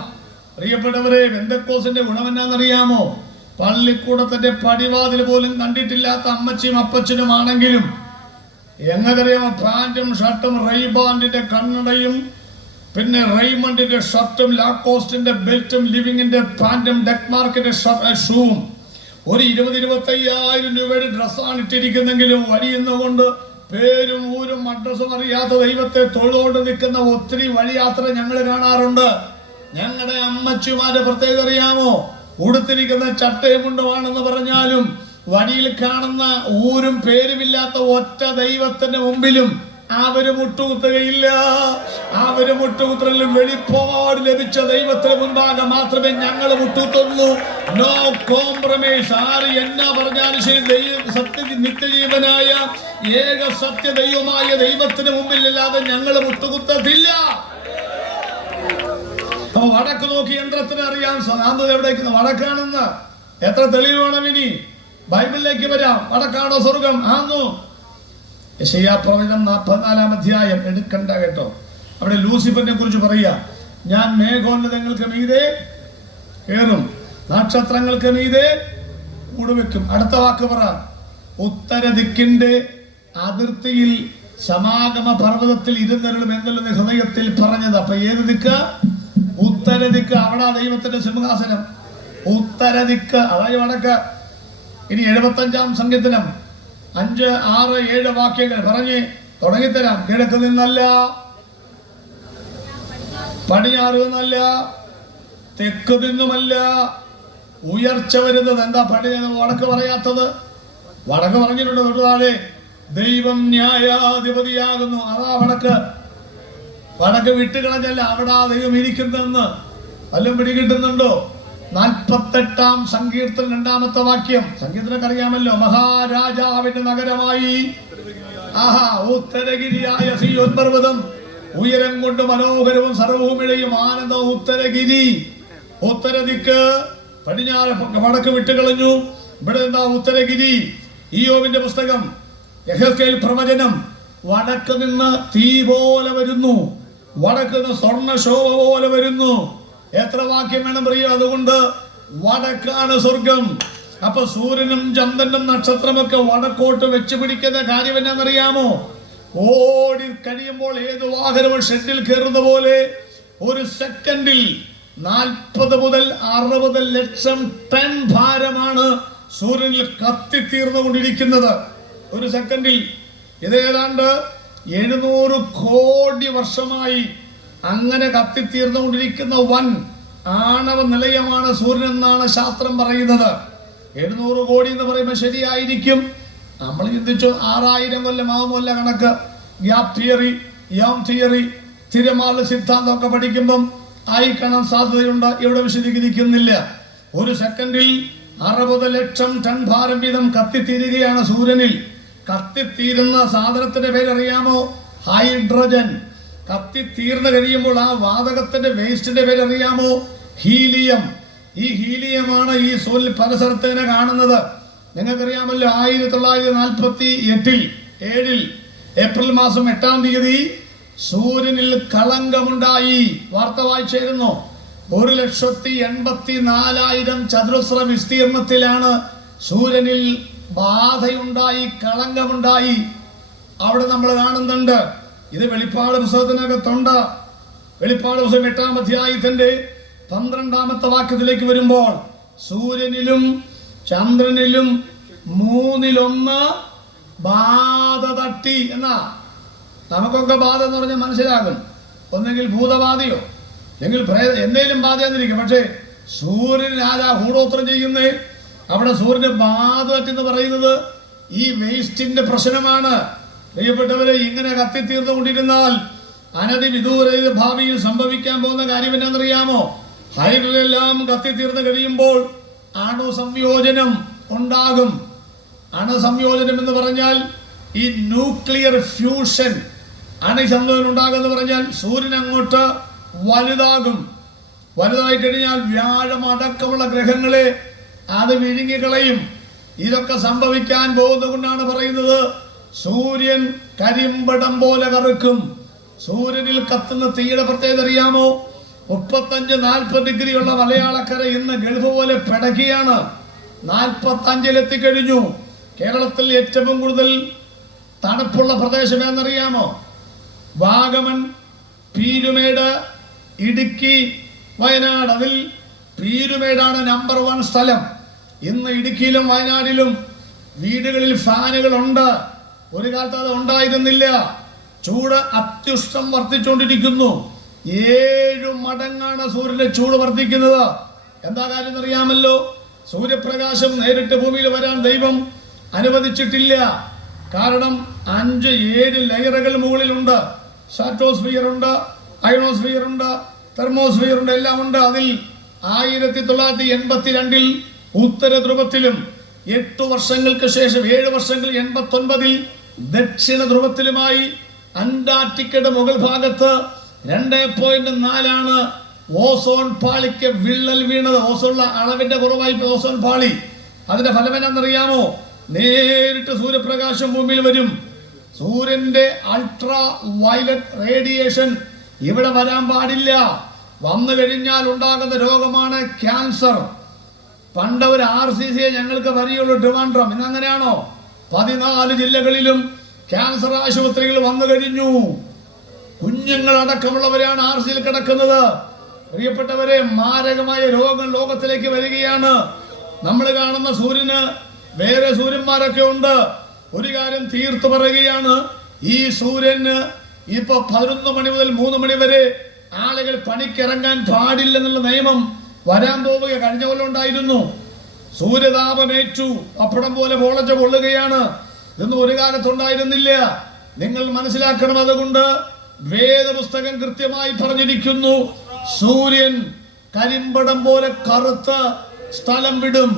പ്രിയപ്പെട്ടവരെ, പെന്തക്കോസിന്റെ ഗുണമെന്നാന്നറിയാമോ? പള്ളിക്കൂടത്തിന്റെ പടിവാതിൽ പോലും കണ്ടിട്ടില്ലാത്ത അമ്മച്ചിയും അപ്പച്ചനുമാണെങ്കിലും എങ്ങനെറിയാമോ, പാന്റും ഷർട്ടും, റെയ്ബാൻഡിന്റെ കണ്ണടയും, പിന്നെ റെയ്മണ്ടിന്റെ ഷർട്ടും, ലാക്കോസ്റ്റിന്റെ ബെൽറ്റും, ലിവിങ്ങിന്റെ പാന്റും, ഡെക്മാർക്കിന്റെ ഷൂവും, ഒരു 20-25,000 രൂപയുടെ ഡ്രസ്സാണ് ഇട്ടിരിക്കുന്നെങ്കിലും വഴിയുന്നുകൊണ്ട് പേരും ഊരും അഡ്രസ്സും അറിയാത്ത ദൈവത്തെ തൊഴുകൊണ്ട് നിൽക്കുന്ന ഒത്തിരി വഴിയാത്ര ഞങ്ങൾ കാണാറുണ്ട്. ഞങ്ങളുടെ അമ്മച്ചിമാരെ പ്രത്യേകം അറിയാമോ? ഉടുത്തിരിക്കുന്ന ചട്ടയും കൊണ്ടുമാണെന്ന് പറഞ്ഞാലും വഴിയിൽ കാണുന്ന ഊരും പേരുമില്ലാത്ത ഒറ്റ ദൈവത്തിന്റെ മുമ്പിലും അവര് മുട്ടുകുത്തുകയില്ല. അവര് മുട്ടുകുത്തലിൽ വെളിപ്പാട് ലഭിച്ച ദൈവത്തിന് മുൻപാകെ മാത്രമേ ഞങ്ങൾ മുട്ടുകുത്തുള്ളൂ. No compromise. ആര് എന്നാ പറഞ്ഞാലും ശരി, നിത്യജീവനായ ഏക സത്യ ദൈവമായ ദൈവത്തിന് മുമ്പിലല്ലാതെ ഞങ്ങൾ മുട്ടുകുത്തത്തില്ല. വടക്ക് നോക്കി യന്ത്രത്തിന് അറിയാം എവിടേക്ക് വടക്കാണെന്ന്. എത്ര തെളിവ് വേണം ഇനി? ബൈബിളിലേക്ക് വരാം. വടക്കാണോ സ്വർഗം? ആന്നു. യെശയ്യാപ്രവചനം 44-ാം അധ്യായം എടുക്കണ്ട കേട്ടോ. അവിടെ ലൂസിഫറിനെ കുറിച്ച് പറയാ, ഞാൻ മേഘോന്നതങ്ങൾക്ക് മീതെ കയറും, നക്ഷത്രങ്ങൾക്ക് മീതെ കൂടുവെക്കും. അടുത്ത വാക്ക് പറ, ഉത്തര ദിക്കിന്റെ അതിർത്തിയിൽ സമാഗമ പർവ്വതത്തിൽ ഇരുന്നരുളും എന്നുള്ള ഹൃദയത്തിൽ പറഞ്ഞത്. അപ്പൊ ഏത് ദിക്ക്? ഉത്തര ദിക്ക്. അവിടെ ദൈവത്തിന്റെ സിംഹാസനം. ഉത്തര ദിക്ക്, അതായത് വടക്ക്. ഇനി 75-ാം സങ്കീർത്തനം 5, 6, 7 വാക്യങ്ങൾ പറഞ്ഞ് തുടങ്ങിത്തരാം. കിഴക്ക് നിന്നല്ല, പടിഞ്ഞാറ് നിന്നല്ല, തെക്ക് നിന്നുമല്ല ഉയർച്ച വരുന്നത്. എന്താ വടക്ക് പറയാത്തത്? വടക്ക് പറഞ്ഞിട്ടുണ്ട് തൊട്ടുതാഴെ, ദൈവം ന്യായാധിപതിയാകുന്നു. അതാ വടക്ക്. വടക്ക് വിട്ടുകളഞ്ഞല്ല, അവിടെ ദൈവം ഇരിക്കുന്നെന്ന് വല്ലതും പിടികിട്ടുന്നുണ്ടോ? 48-ാം സങ്കീർത്തനം 2-ാമത്തെ വാക്യം. സങ്കീർത്തനൊക്കെ അറിയാമല്ലോ. മഹാരാജാവിന്റെ നഗരമായി ഉത്തരഗിരിയായ സീയോൻ പർവ്വതം, ഉയരം കൊണ്ട് മനോഹരവും സർവഭൂമിയുടെയും ആനന്ദവും ഉത്തരഗിരി. ഉത്തര ദിക്ക്. പടിഞ്ഞാറ് വടക്ക് വിട്ടുകളഞ്ഞു. ഇവിടെ എന്താ? ഉത്തരഗിരി. ഇയ്യോബിന്റെ പുസ്തകം, യെഹെസ്കേൽ പ്രവചനം, വടക്ക് നിന്ന് തീ പോലെ വരുന്നു, വടക്ക് നിന്ന് സ്വർണ്ണശോഭ പോലെ വരുന്നു. എത്ര വാക്യം വേണം പറയൂ? അതുകൊണ്ട് വടക്കാണ് സ്വർഗം. അപ്പൊ സൂര്യനും ചന്ദ്രനും നക്ഷത്രമൊക്കെ വടക്കോട്ട് വെച്ച് പിടിക്കുന്ന കാര്യം എന്നാന്നറിയാമോ? ഓടി കഴിയുമ്പോൾ ഏത് വാഹനവും ഷെഡിൽ കയറുന്ന പോലെ ഒരു സെക്കൻഡിൽ 40 മുതൽ 60 ലക്ഷം ടൺ ഭാരമാണ് സൂര്യനിൽ കത്തിത്തീർന്നുകൊണ്ടിരിക്കുന്നത് ഒരു സെക്കൻഡിൽ. ഇത് ഏതാണ്ട് 700 കോടി വർഷമായി അങ്ങനെ കത്തിത്തീർന്നുകൊണ്ടിരിക്കുന്ന വൻ ആണവ നിലയമാണ് സൂര്യൻ എന്നാണ് ശാസ്ത്രം പറയുന്നത്. 700 കോടി എന്ന് പറയുമ്പോൾ ശരിയായിരിക്കും. നമ്മൾ ചിന്തിച്ചു 6000 കൊല്ലമാവുമല്ല കണക്ക്. ഗ്യാപ് തിയറി, യാം തിയറി, തിരമാല സിദ്ധാന്തം ഒക്കെ പഠിക്കുമ്പം ആയി കാണാൻ സാധ്യതയുണ്ട്. ഇവിടെ വിശദീകരിക്കുന്നില്ല. ഒരു സെക്കൻഡിൽ 60 ലക്ഷം ടൺ ഭാരം വീതം കത്തിത്തീരുകയാണ് സൂര്യനിൽ. കത്തിത്തീരുന്ന സാധനത്തിന്റെ പേരറിയാമോ? ഹൈഡ്രജൻ. കത്തിത്തീർന്നു കഴിയുമ്പോൾ ആ വാതകത്തിന്റെ വേസ്റ്റിന്റെ പേരറിയാമോ? ഹീലിയം. ഈ ഹീലിയമാണ് ഈ സൂര്യൻ പല സ്ഥലത്ത് തന്നെ കാണുന്നത്. നിങ്ങൾക്കറിയാമല്ലോ, 1947 ഏപ്രിൽ മാസം 8-ാം തീയതി സൂര്യനിൽ കളങ്കമുണ്ടായി. വാർത്ത വായിച്ചിരുന്നു. 1,84,000 ചതുരശ്ര വിസ്തീർണത്തിലാണ് സൂര്യനിൽ ബാധയുണ്ടായി, കളങ്കമുണ്ടായി. അവിടെ നമ്മൾ കാണുന്നുണ്ട്. ഇത് വെളിപ്പാട് പുസ്തകത്തിനകത്തുണ്ട്. വെളിപ്പാട് പുസ്തകം 8-ാം അധ്യായത്തിന്റെ 12-ാമത്തെ വാക്യത്തിലേക്ക് വരുമ്പോൾ സൂര്യനിലും ചന്ദ്രനിലും 1/3 ബാധ തട്ടി എന്നാ. നമുക്കൊക്കെ ബാധ എന്ന് പറഞ്ഞാൽ മനസ്സിലാകും. ഒന്നെങ്കിൽ ഭൂതബാധയോ അല്ലെങ്കിൽ എന്തെങ്കിലും ബാധയെന്നിരിക്കും. പക്ഷേ സൂര്യന് ആരാ കൂടോത്രം ചെയ്യുന്നേ? അവിടെ സൂര്യന് ബാധ തട്ടിന്ന് പറയുന്നത് ഈ വേസ്റ്റിന്റെ പ്രശ്നമാണ്. പ്രിയപ്പെട്ടവരെ, ഇങ്ങനെ കത്തിത്തീർന്നുകൊണ്ടിരുന്നാൽ അനധിവിദൂര ഭാവിയിൽ സംഭവിക്കാൻ പോകുന്ന കാര്യം എന്താണെന്നറിയാമോ? ഹൈഡ്രജനെല്ലാം കത്തിത്തീർന്ന് കഴിയുമ്പോൾ അണുസംയോജനം ഉണ്ടാകും. അണുസംയോജനം എന്ന് പറഞ്ഞാൽ ഈ ന്യൂക്ലിയർ ഫ്യൂഷൻ, അണുസംയോജനം ഉണ്ടാകുമെന്ന് പറഞ്ഞാൽ സൂര്യൻ അങ്ങോട്ട് വലുതാകും. വലുതായി കഴിഞ്ഞാൽ വ്യാഴം അടക്കമുള്ള ഗ്രഹങ്ങളെ അത് വിഴുങ്ങിക്കളയും. ഇതൊക്കെ സംഭവിക്കാൻ പോകുന്നത് കൊണ്ടാണ് പറയുന്നത് സൂര്യൻ കരിമ്പടം പോലെ കറുക്കും. സൂര്യനിൽ കത്തുന്ന തീയുടെ പ്രത്യേകത അറിയാമോ? 35-40 ഡിഗ്രിയുള്ള മലയാളക്കര ഇന്ന് ഗൾഫ് പോലെ പിടക്കുകയാണ്. 45-ൽ എത്തിക്കഴിഞ്ഞു. കേരളത്തിൽ ഏറ്റവും കൂടുതൽ തണുപ്പുള്ള പ്രദേശം ഏതെന്നറിയാമോ? വാഗമൺ, പീരുമേട്, ഇടുക്കി, വയനാട്. അതിൽ പീരുമേടാണ് നമ്പർ 1 സ്ഥലം. ഇന്ന് ഇടുക്കിയിലും വയനാടിലും വീടുകളിൽ ഫാനുകളുണ്ട്. ഒരു കാലത്ത് അത് ഉണ്ടായിരുന്നില്ല. ചൂട് അത്യുഷ്ടം വർദ്ധിച്ചുകൊണ്ടിരിക്കുന്നു. 7 മടങ്ങാണ് സൂര്യന്റെ ചൂട് വർദ്ധിക്കുന്നത്. എന്താ കാര്യം അറിയാമല്ലോ? സൂര്യപ്രകാശം നേരിട്ട് ഭൂമിയിൽ വരാൻ ദൈവം അനുവദിച്ചിട്ടില്ല. കാരണം 5-7 ലെയറുകൾ മുകളിലുണ്ട്. സ്ട്രാറ്റോസ്ഫിയർ ഉണ്ട്, അയണോസ്ഫിയർ ഉണ്ട്, തെർമോസ്ഫിയർ ഉണ്ട്, എല്ലാം ഉണ്ട്. അതിൽ 1982-ൽ ഉത്തര ധ്രുവത്തിലും 8 വർഷങ്ങൾക്ക് ശേഷം 7 വർഷങ്ങൾ 89-ൽ ദക്ഷിണ ധ്രുവത്തിലുമായി അന്റാർട്ടിക്കയുടെ മുകൾ ഭാഗത്ത് 2.4 ഓസോൺ പാളിക്ക് വിള്ളൽ വീണത്. ഓസോണിലെ അളവിന്റെ കുറവായി ഓസോൺ പാളി. അതിന്റെ ഫലം എന്താണെന്നറിയാമോ? നേരിട്ട് സൂര്യപ്രകാശം ഭൂമിയിൽ വരും. സൂര്യന്റെ അൾട്രാ വയലറ്റ് റേഡിയേഷൻ ഇവിടെ വരാൻ പാടില്ല. വന്നു കഴിഞ്ഞാൽ ഉണ്ടാകുന്ന രോഗമാണ് ക്യാൻസർ. പണ്ട് ഒരു RCC ഞങ്ങൾക്ക് വരികയുള്ളൂ, ട്രിവാൻഡ്രം. ഇന്ന് അങ്ങനെയാണോ? 14 ജില്ലകളിലും ക്യാൻസർ ആശുപത്രികൾ വന്നു കഴിഞ്ഞു. കുഞ്ഞുങ്ങളടക്കമുള്ളവരാണ് RCയിൽ കിടക്കുന്നത്. പ്രിയപ്പെട്ടവരെ, മാരകമായ രോഗം ലോകത്തിലേക്ക് വരികയാണ്. നമ്മൾ കാണുന്ന സൂര്യന് വേറെ സൂര്യന്മാരൊക്കെ ഉണ്ട്. ഒരു കാര്യം തീർത്തു പറയുകയാണ്, ഈ സൂര്യന് ഇപ്പൊ 11 മണി മുതൽ 3 മണി വരെ ആളുകൾ പണിക്കിറങ്ങാൻ പാടില്ലെന്നുള്ള നിയമം വരാൻ പോവുക. കഴിഞ്ഞ കൊല്ലം ഉണ്ടായിരുന്നു. സൂര്യതാപമേറ്റു പപ്പടം പോലെ പൊളച്ച് പൊള്ളുകയാണ്. ഇതൊന്നും ഒരു കാലത്തുണ്ടായിരുന്നില്ല. നിങ്ങൾ മനസ്സിലാക്കണം. അതുകൊണ്ട് വേദപുസ്തകം കൃത്യമായി പറഞ്ഞിരിക്കുന്നു, സൂര്യൻ കരിമ്പടം പോലെ കറുത്ത് സ്ഥലം വിടും.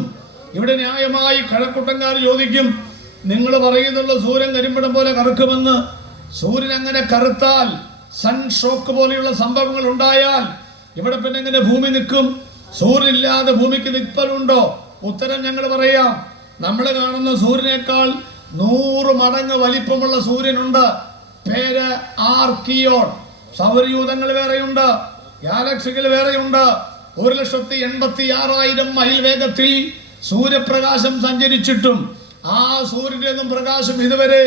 ഇവിടെ ന്യായമായി കഴക്കൂട്ടംകാർ ചോദിക്കും, നിങ്ങൾ പറയുന്നുള്ള സൂര്യൻ കരിമ്പടം പോലെ കറുക്കുമെന്ന്. സൂര്യൻ അങ്ങനെ കറുത്താൽ, സൺ ഷോക്ക് പോലെയുള്ള സംഭവങ്ങൾ ഉണ്ടായാൽ ഇവിടെ പിന്നെ എങ്ങനെ ഭൂമി നിൽക്കും? സൂര്യനില്ലാതെ ഭൂമിക്ക് നിൽപ്പലുണ്ടോ? ഉത്തരം ഞങ്ങൾ പറയാം. നമ്മൾ കാണുന്ന സൂര്യനേക്കാൾ 100 മടങ്ങ് വലിപ്പമുള്ള സൂര്യനുണ്ട്. പേര് ആർക്കിയോൺ. സൗരയൂഥങ്ങൾ വേറെയുണ്ട്, ഗാലക്സികൾ വേറെയുണ്ട്. 1,86,000 മൈൽ വേഗത്തിൽ സൂര്യപ്രകാശം സഞ്ചരിച്ചിട്ടും ആ സൂര്യന്റെ പ്രകാശം ഇതുവരെ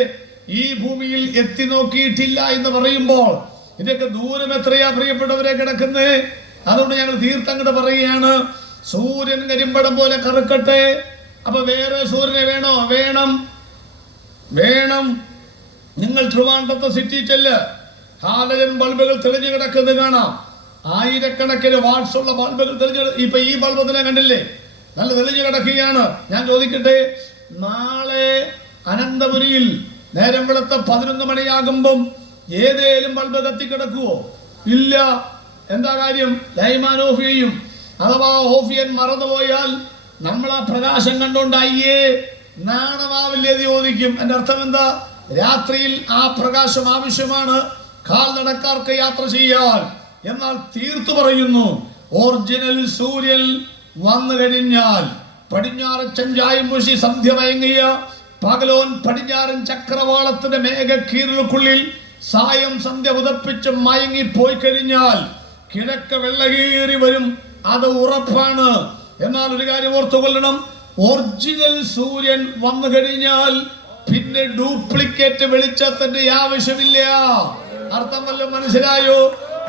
ഈ ഭൂമിയിൽ എത്തി നോക്കിയിട്ടില്ല എന്ന് പറയുമ്പോൾ ഇതിന്റെ ദൂരം എത്രയാ പ്രിയപ്പെട്ടവരെ കിടക്കുന്നേ? അതുകൊണ്ട് ഞങ്ങൾ തീർത്ഥങ്ങോട്ട് പറയുകയാണ്, സൂര്യൻ കരിമ്പടം പോലെ കറുക്കട്ടെ. അപ്പൊ വേറെ സൂര്യനെ വേണോ? വേണം. നിങ്ങൾ ട്രിവാൻഡ്രത്തെ സിറ്റി ചെല്ല്, ഹാലജൻ ബൾബുകൾ തെളിഞ്ഞു കിടക്കുന്നത് കാണാം. 1000കണക്കിന് വാട്ട്സ് ഉള്ള ബൾബുകൾ തെളിഞ്ഞു. ഇപ്പൊ ഈ ബൾബ് തന്നെ കണ്ടില്ലേ, നല്ല തെളിഞ്ഞു കിടക്കുകയാണ്. ഞാൻ ചോദിക്കട്ടെ, നാളെ അനന്തപുരിയിൽ നേരം വെളുത്ത 11 മണിയാകുമ്പം ഏതേലും ബൾബ് കത്തിക്കിടക്കുവോ? ഇല്ല. എന്താ കാര്യം? ലൈമാൻ ഓഫ് ചെയ്യും. അഥവാ ഓഫ് ചെയ്യാൻ മറന്നുപോയാൽ നമ്മൾ ആ പ്രകാശം കണ്ടുകൊണ്ട് അയ്യേ നാണമാവില്ലേ ചോദിക്കും. എന്റെ അർത്ഥം എന്താ? രാത്രിയിൽ ആ പ്രകാശം ആവശ്യമാണ് കാൽനടക്കാർക്ക് യാത്ര ചെയ്യാൻ. എന്നാൽ തീർത്തു പറയുന്നു, ഒറിജിനൽ സൂര്യൻ വന്നു കഴിഞ്ഞാൽ പടിഞ്ഞാറ് ചെഞ്ചായം പൂശി സന്ധ്യ മയങ്ങിയ പകലോൻ പടിഞ്ഞാറൻ ചക്രവാളത്തിന്റെ മേഘക്കീറിനുള്ളിൽ സായം സന്ധ്യ ഉദപ്പിച്ച് മയങ്ങി പോയി കഴിഞ്ഞാൽ കിഴക്ക് വെള്ളകീറി വരും, അത് ഉറപ്പാണ്. എന്നാൽ ഒരു കാര്യം ഓർത്തുകൊള്ളണം, ഒറിജിനൽ സൂര്യൻ വന്നു കഴിഞ്ഞാൽ പിന്നെ ഡ്യൂപ്ലിക്കേറ്റ് വെളിച്ചത്തിന്റെ ആവശ്യമില്ല. അർത്ഥം വല്ലതും മനസ്സിലായോ?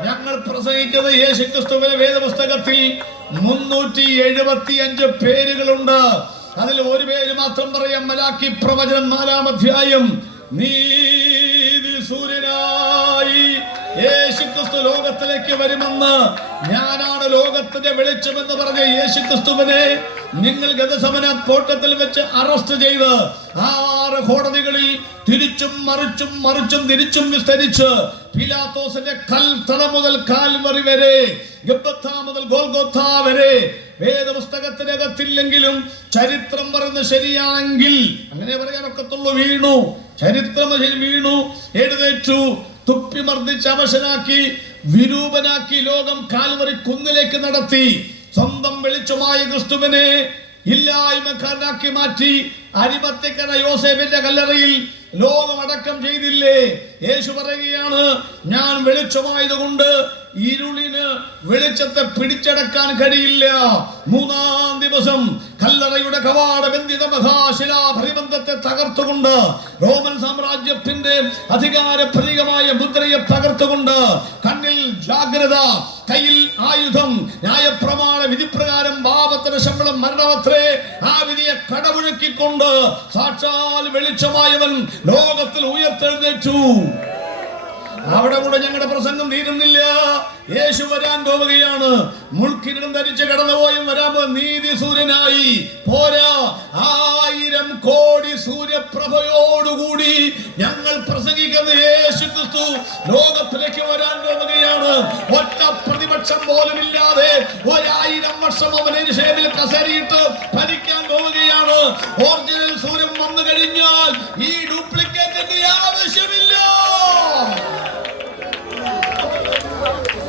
ഞങ്ങൾ പ്രസംഗിക്കുന്നത് യേശുക്രിസ്തുവിന്റെ വേദപുസ്തകത്തിൽ 375 പേരുകളുണ്ട്. അതിൽ ഒരു പേര് മാത്രം പറയാം, മലാക്കി പ്രവചനം 4-ാം അധ്യായം. നീതി സൂര്യനായി യേശുക്രിസ്തു ലോകത്തിലേക്ക് വരുമെന്ന്, ഞാനാണ് ലോകത്തിന്റെ വെളിച്ചമെന്ന് പറഞ്ഞ യേശുക്രിസ്തുവിനെ നിങ്ങൾ ഗതസമന തോട്ടത്തിൽ വെച്ച് അറസ്റ്റ് ചെയ്ത് 6 കോടതികളിൽ തിരിച്ചും മറിച്ചും തിരിച്ചും വിസ്തരിച്ച് പീലാത്തോസിന്റെ കൽത്തറ മുതൽ കാൽവറി വരെ, ഗബ്ബത്താ മുതൽ ഗോൽഗോഥ വരെ വേദപുസ്തകത്തിനകത്തില്ലെങ്കിലും ചരിത്രം പറയുന്നത് ശരിയാണെങ്കിൽ, അങ്ങനെ പറയാനൊക്കത്തുള്ളൂ, വീണു, ചരിത്രം വീണു, എഴുന്നേറ്റു, തുപ്പി മർദ്ദിച്ച് അവശനാക്കി വിരൂപനാക്കി ലോകം കാൽവറി കുന്നിലേക്ക് നടത്തി. സ്വന്തം വെളിച്ചമായ ക്രിസ്തുവിനെ ഇല്ലായ്മക്കാരനാക്കി മാറ്റി അരിമത്തക്കര യോസേഫിന്റെ കല്ലറയിൽ ലോകമടക്കം ചെയ്തില്ലേ? യേശു പറയുകയാണ്, ഞാൻ വെളിച്ചമായതുകൊണ്ട് ഇരുളിന് വെളിച്ചത്തെ പിടിച്ചടക്കാൻ കഴിയില്ല. 3-ാം ദിവസം കല്ലറയുടെ കവാടബന്ധിത മഹാശിലാഭരിബന്ധത്തെ തകർത്തുകൊണ്ട്, റോമൻ സാമ്രാജ്യത്തിന്റെ അധികാര പ്രതീകമായ മുദ്രയെ തകർത്തുകൊണ്ട്, കണ്ണിൽ ജാഗ്രത, കയ്യിൽ ആയുധം, ന്യായപ്രമാണ വിധിപ്രകാരം പാപത്തിന്റെ ശമ്പളം മരണമത്രേ, ആ വിധിയെ കടമുഴക്കിക്കൊണ്ട് സാക്ഷാൽ വെളിച്ചമായവൻ ലോകത്തിൽ ഉയർത്തെഴുന്നേറ്റു. അവിടെ കൂടെ ഞങ്ങളുടെ പ്രസംഗം തീരുന്നില്ല. യേശു വരാൻ പോവുകയാണ്. മുൾക്കിരീടം ധരിച്ച് കടന്നുപോയും വരാൻ പോകുന്ന നീതി സൂര്യനായി പോരാ, 1000 കോടി സൂര്യപ്രഭയോടുകൂടി ഞങ്ങൾ പ്രസംഗിക്കുന്ന യേശു ക്രിസ്തു ലോകത്തിലേക്ക് വരാൻ പോവുകയാണ്. ഒറ്റ പ്രതിപക്ഷം പോലും ഇല്ലാതെ 1000 വർഷം അവൻ യെരൂശലേമിൽ കസേരയിട്ട് ഭരിക്കാൻ പോവുകയാണ്. ഒറിജിനൽ സൂര്യൻ വന്നു കഴിഞ്ഞാൽ ഈ ഡ്യൂപ്ലിക്കേറ്റിന്റെ ആവശ്യമില്ല.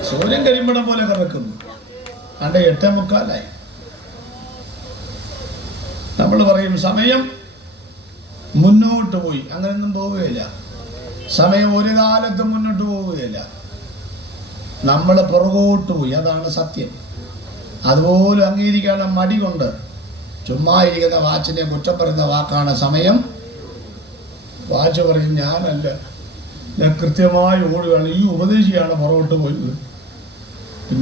സൂര്യൻ കരിമ്പടം പോലെ കറക്കുന്നു. 8:45. നമ്മൾ പറയും സമയം മുന്നോട്ട് പോയി. അങ്ങനെയൊന്നും പോവുകയില്ല. സമയം ഒരു കാലത്തും മുന്നോട്ട് പോവുകയില്ല. നമ്മൾ പുറകോട്ട് പോയി, അതാണ് സത്യം. അതുപോലെ അംഗീകരിക്കാനുള്ള മടി കൊണ്ട് ചുമ്മാ ഇരിക്കുന്ന വാച്ചിനെ കുറ്റം പറയുന്ന വാക്കാണ് സമയം. വാച്ച് പറയും, ഞാനല്ല, ഞാൻ കൃത്യമായി ഓടുകയാണ്, ഈ ഉപദേശിയാണ് പുറകോട്ട് പോയത്,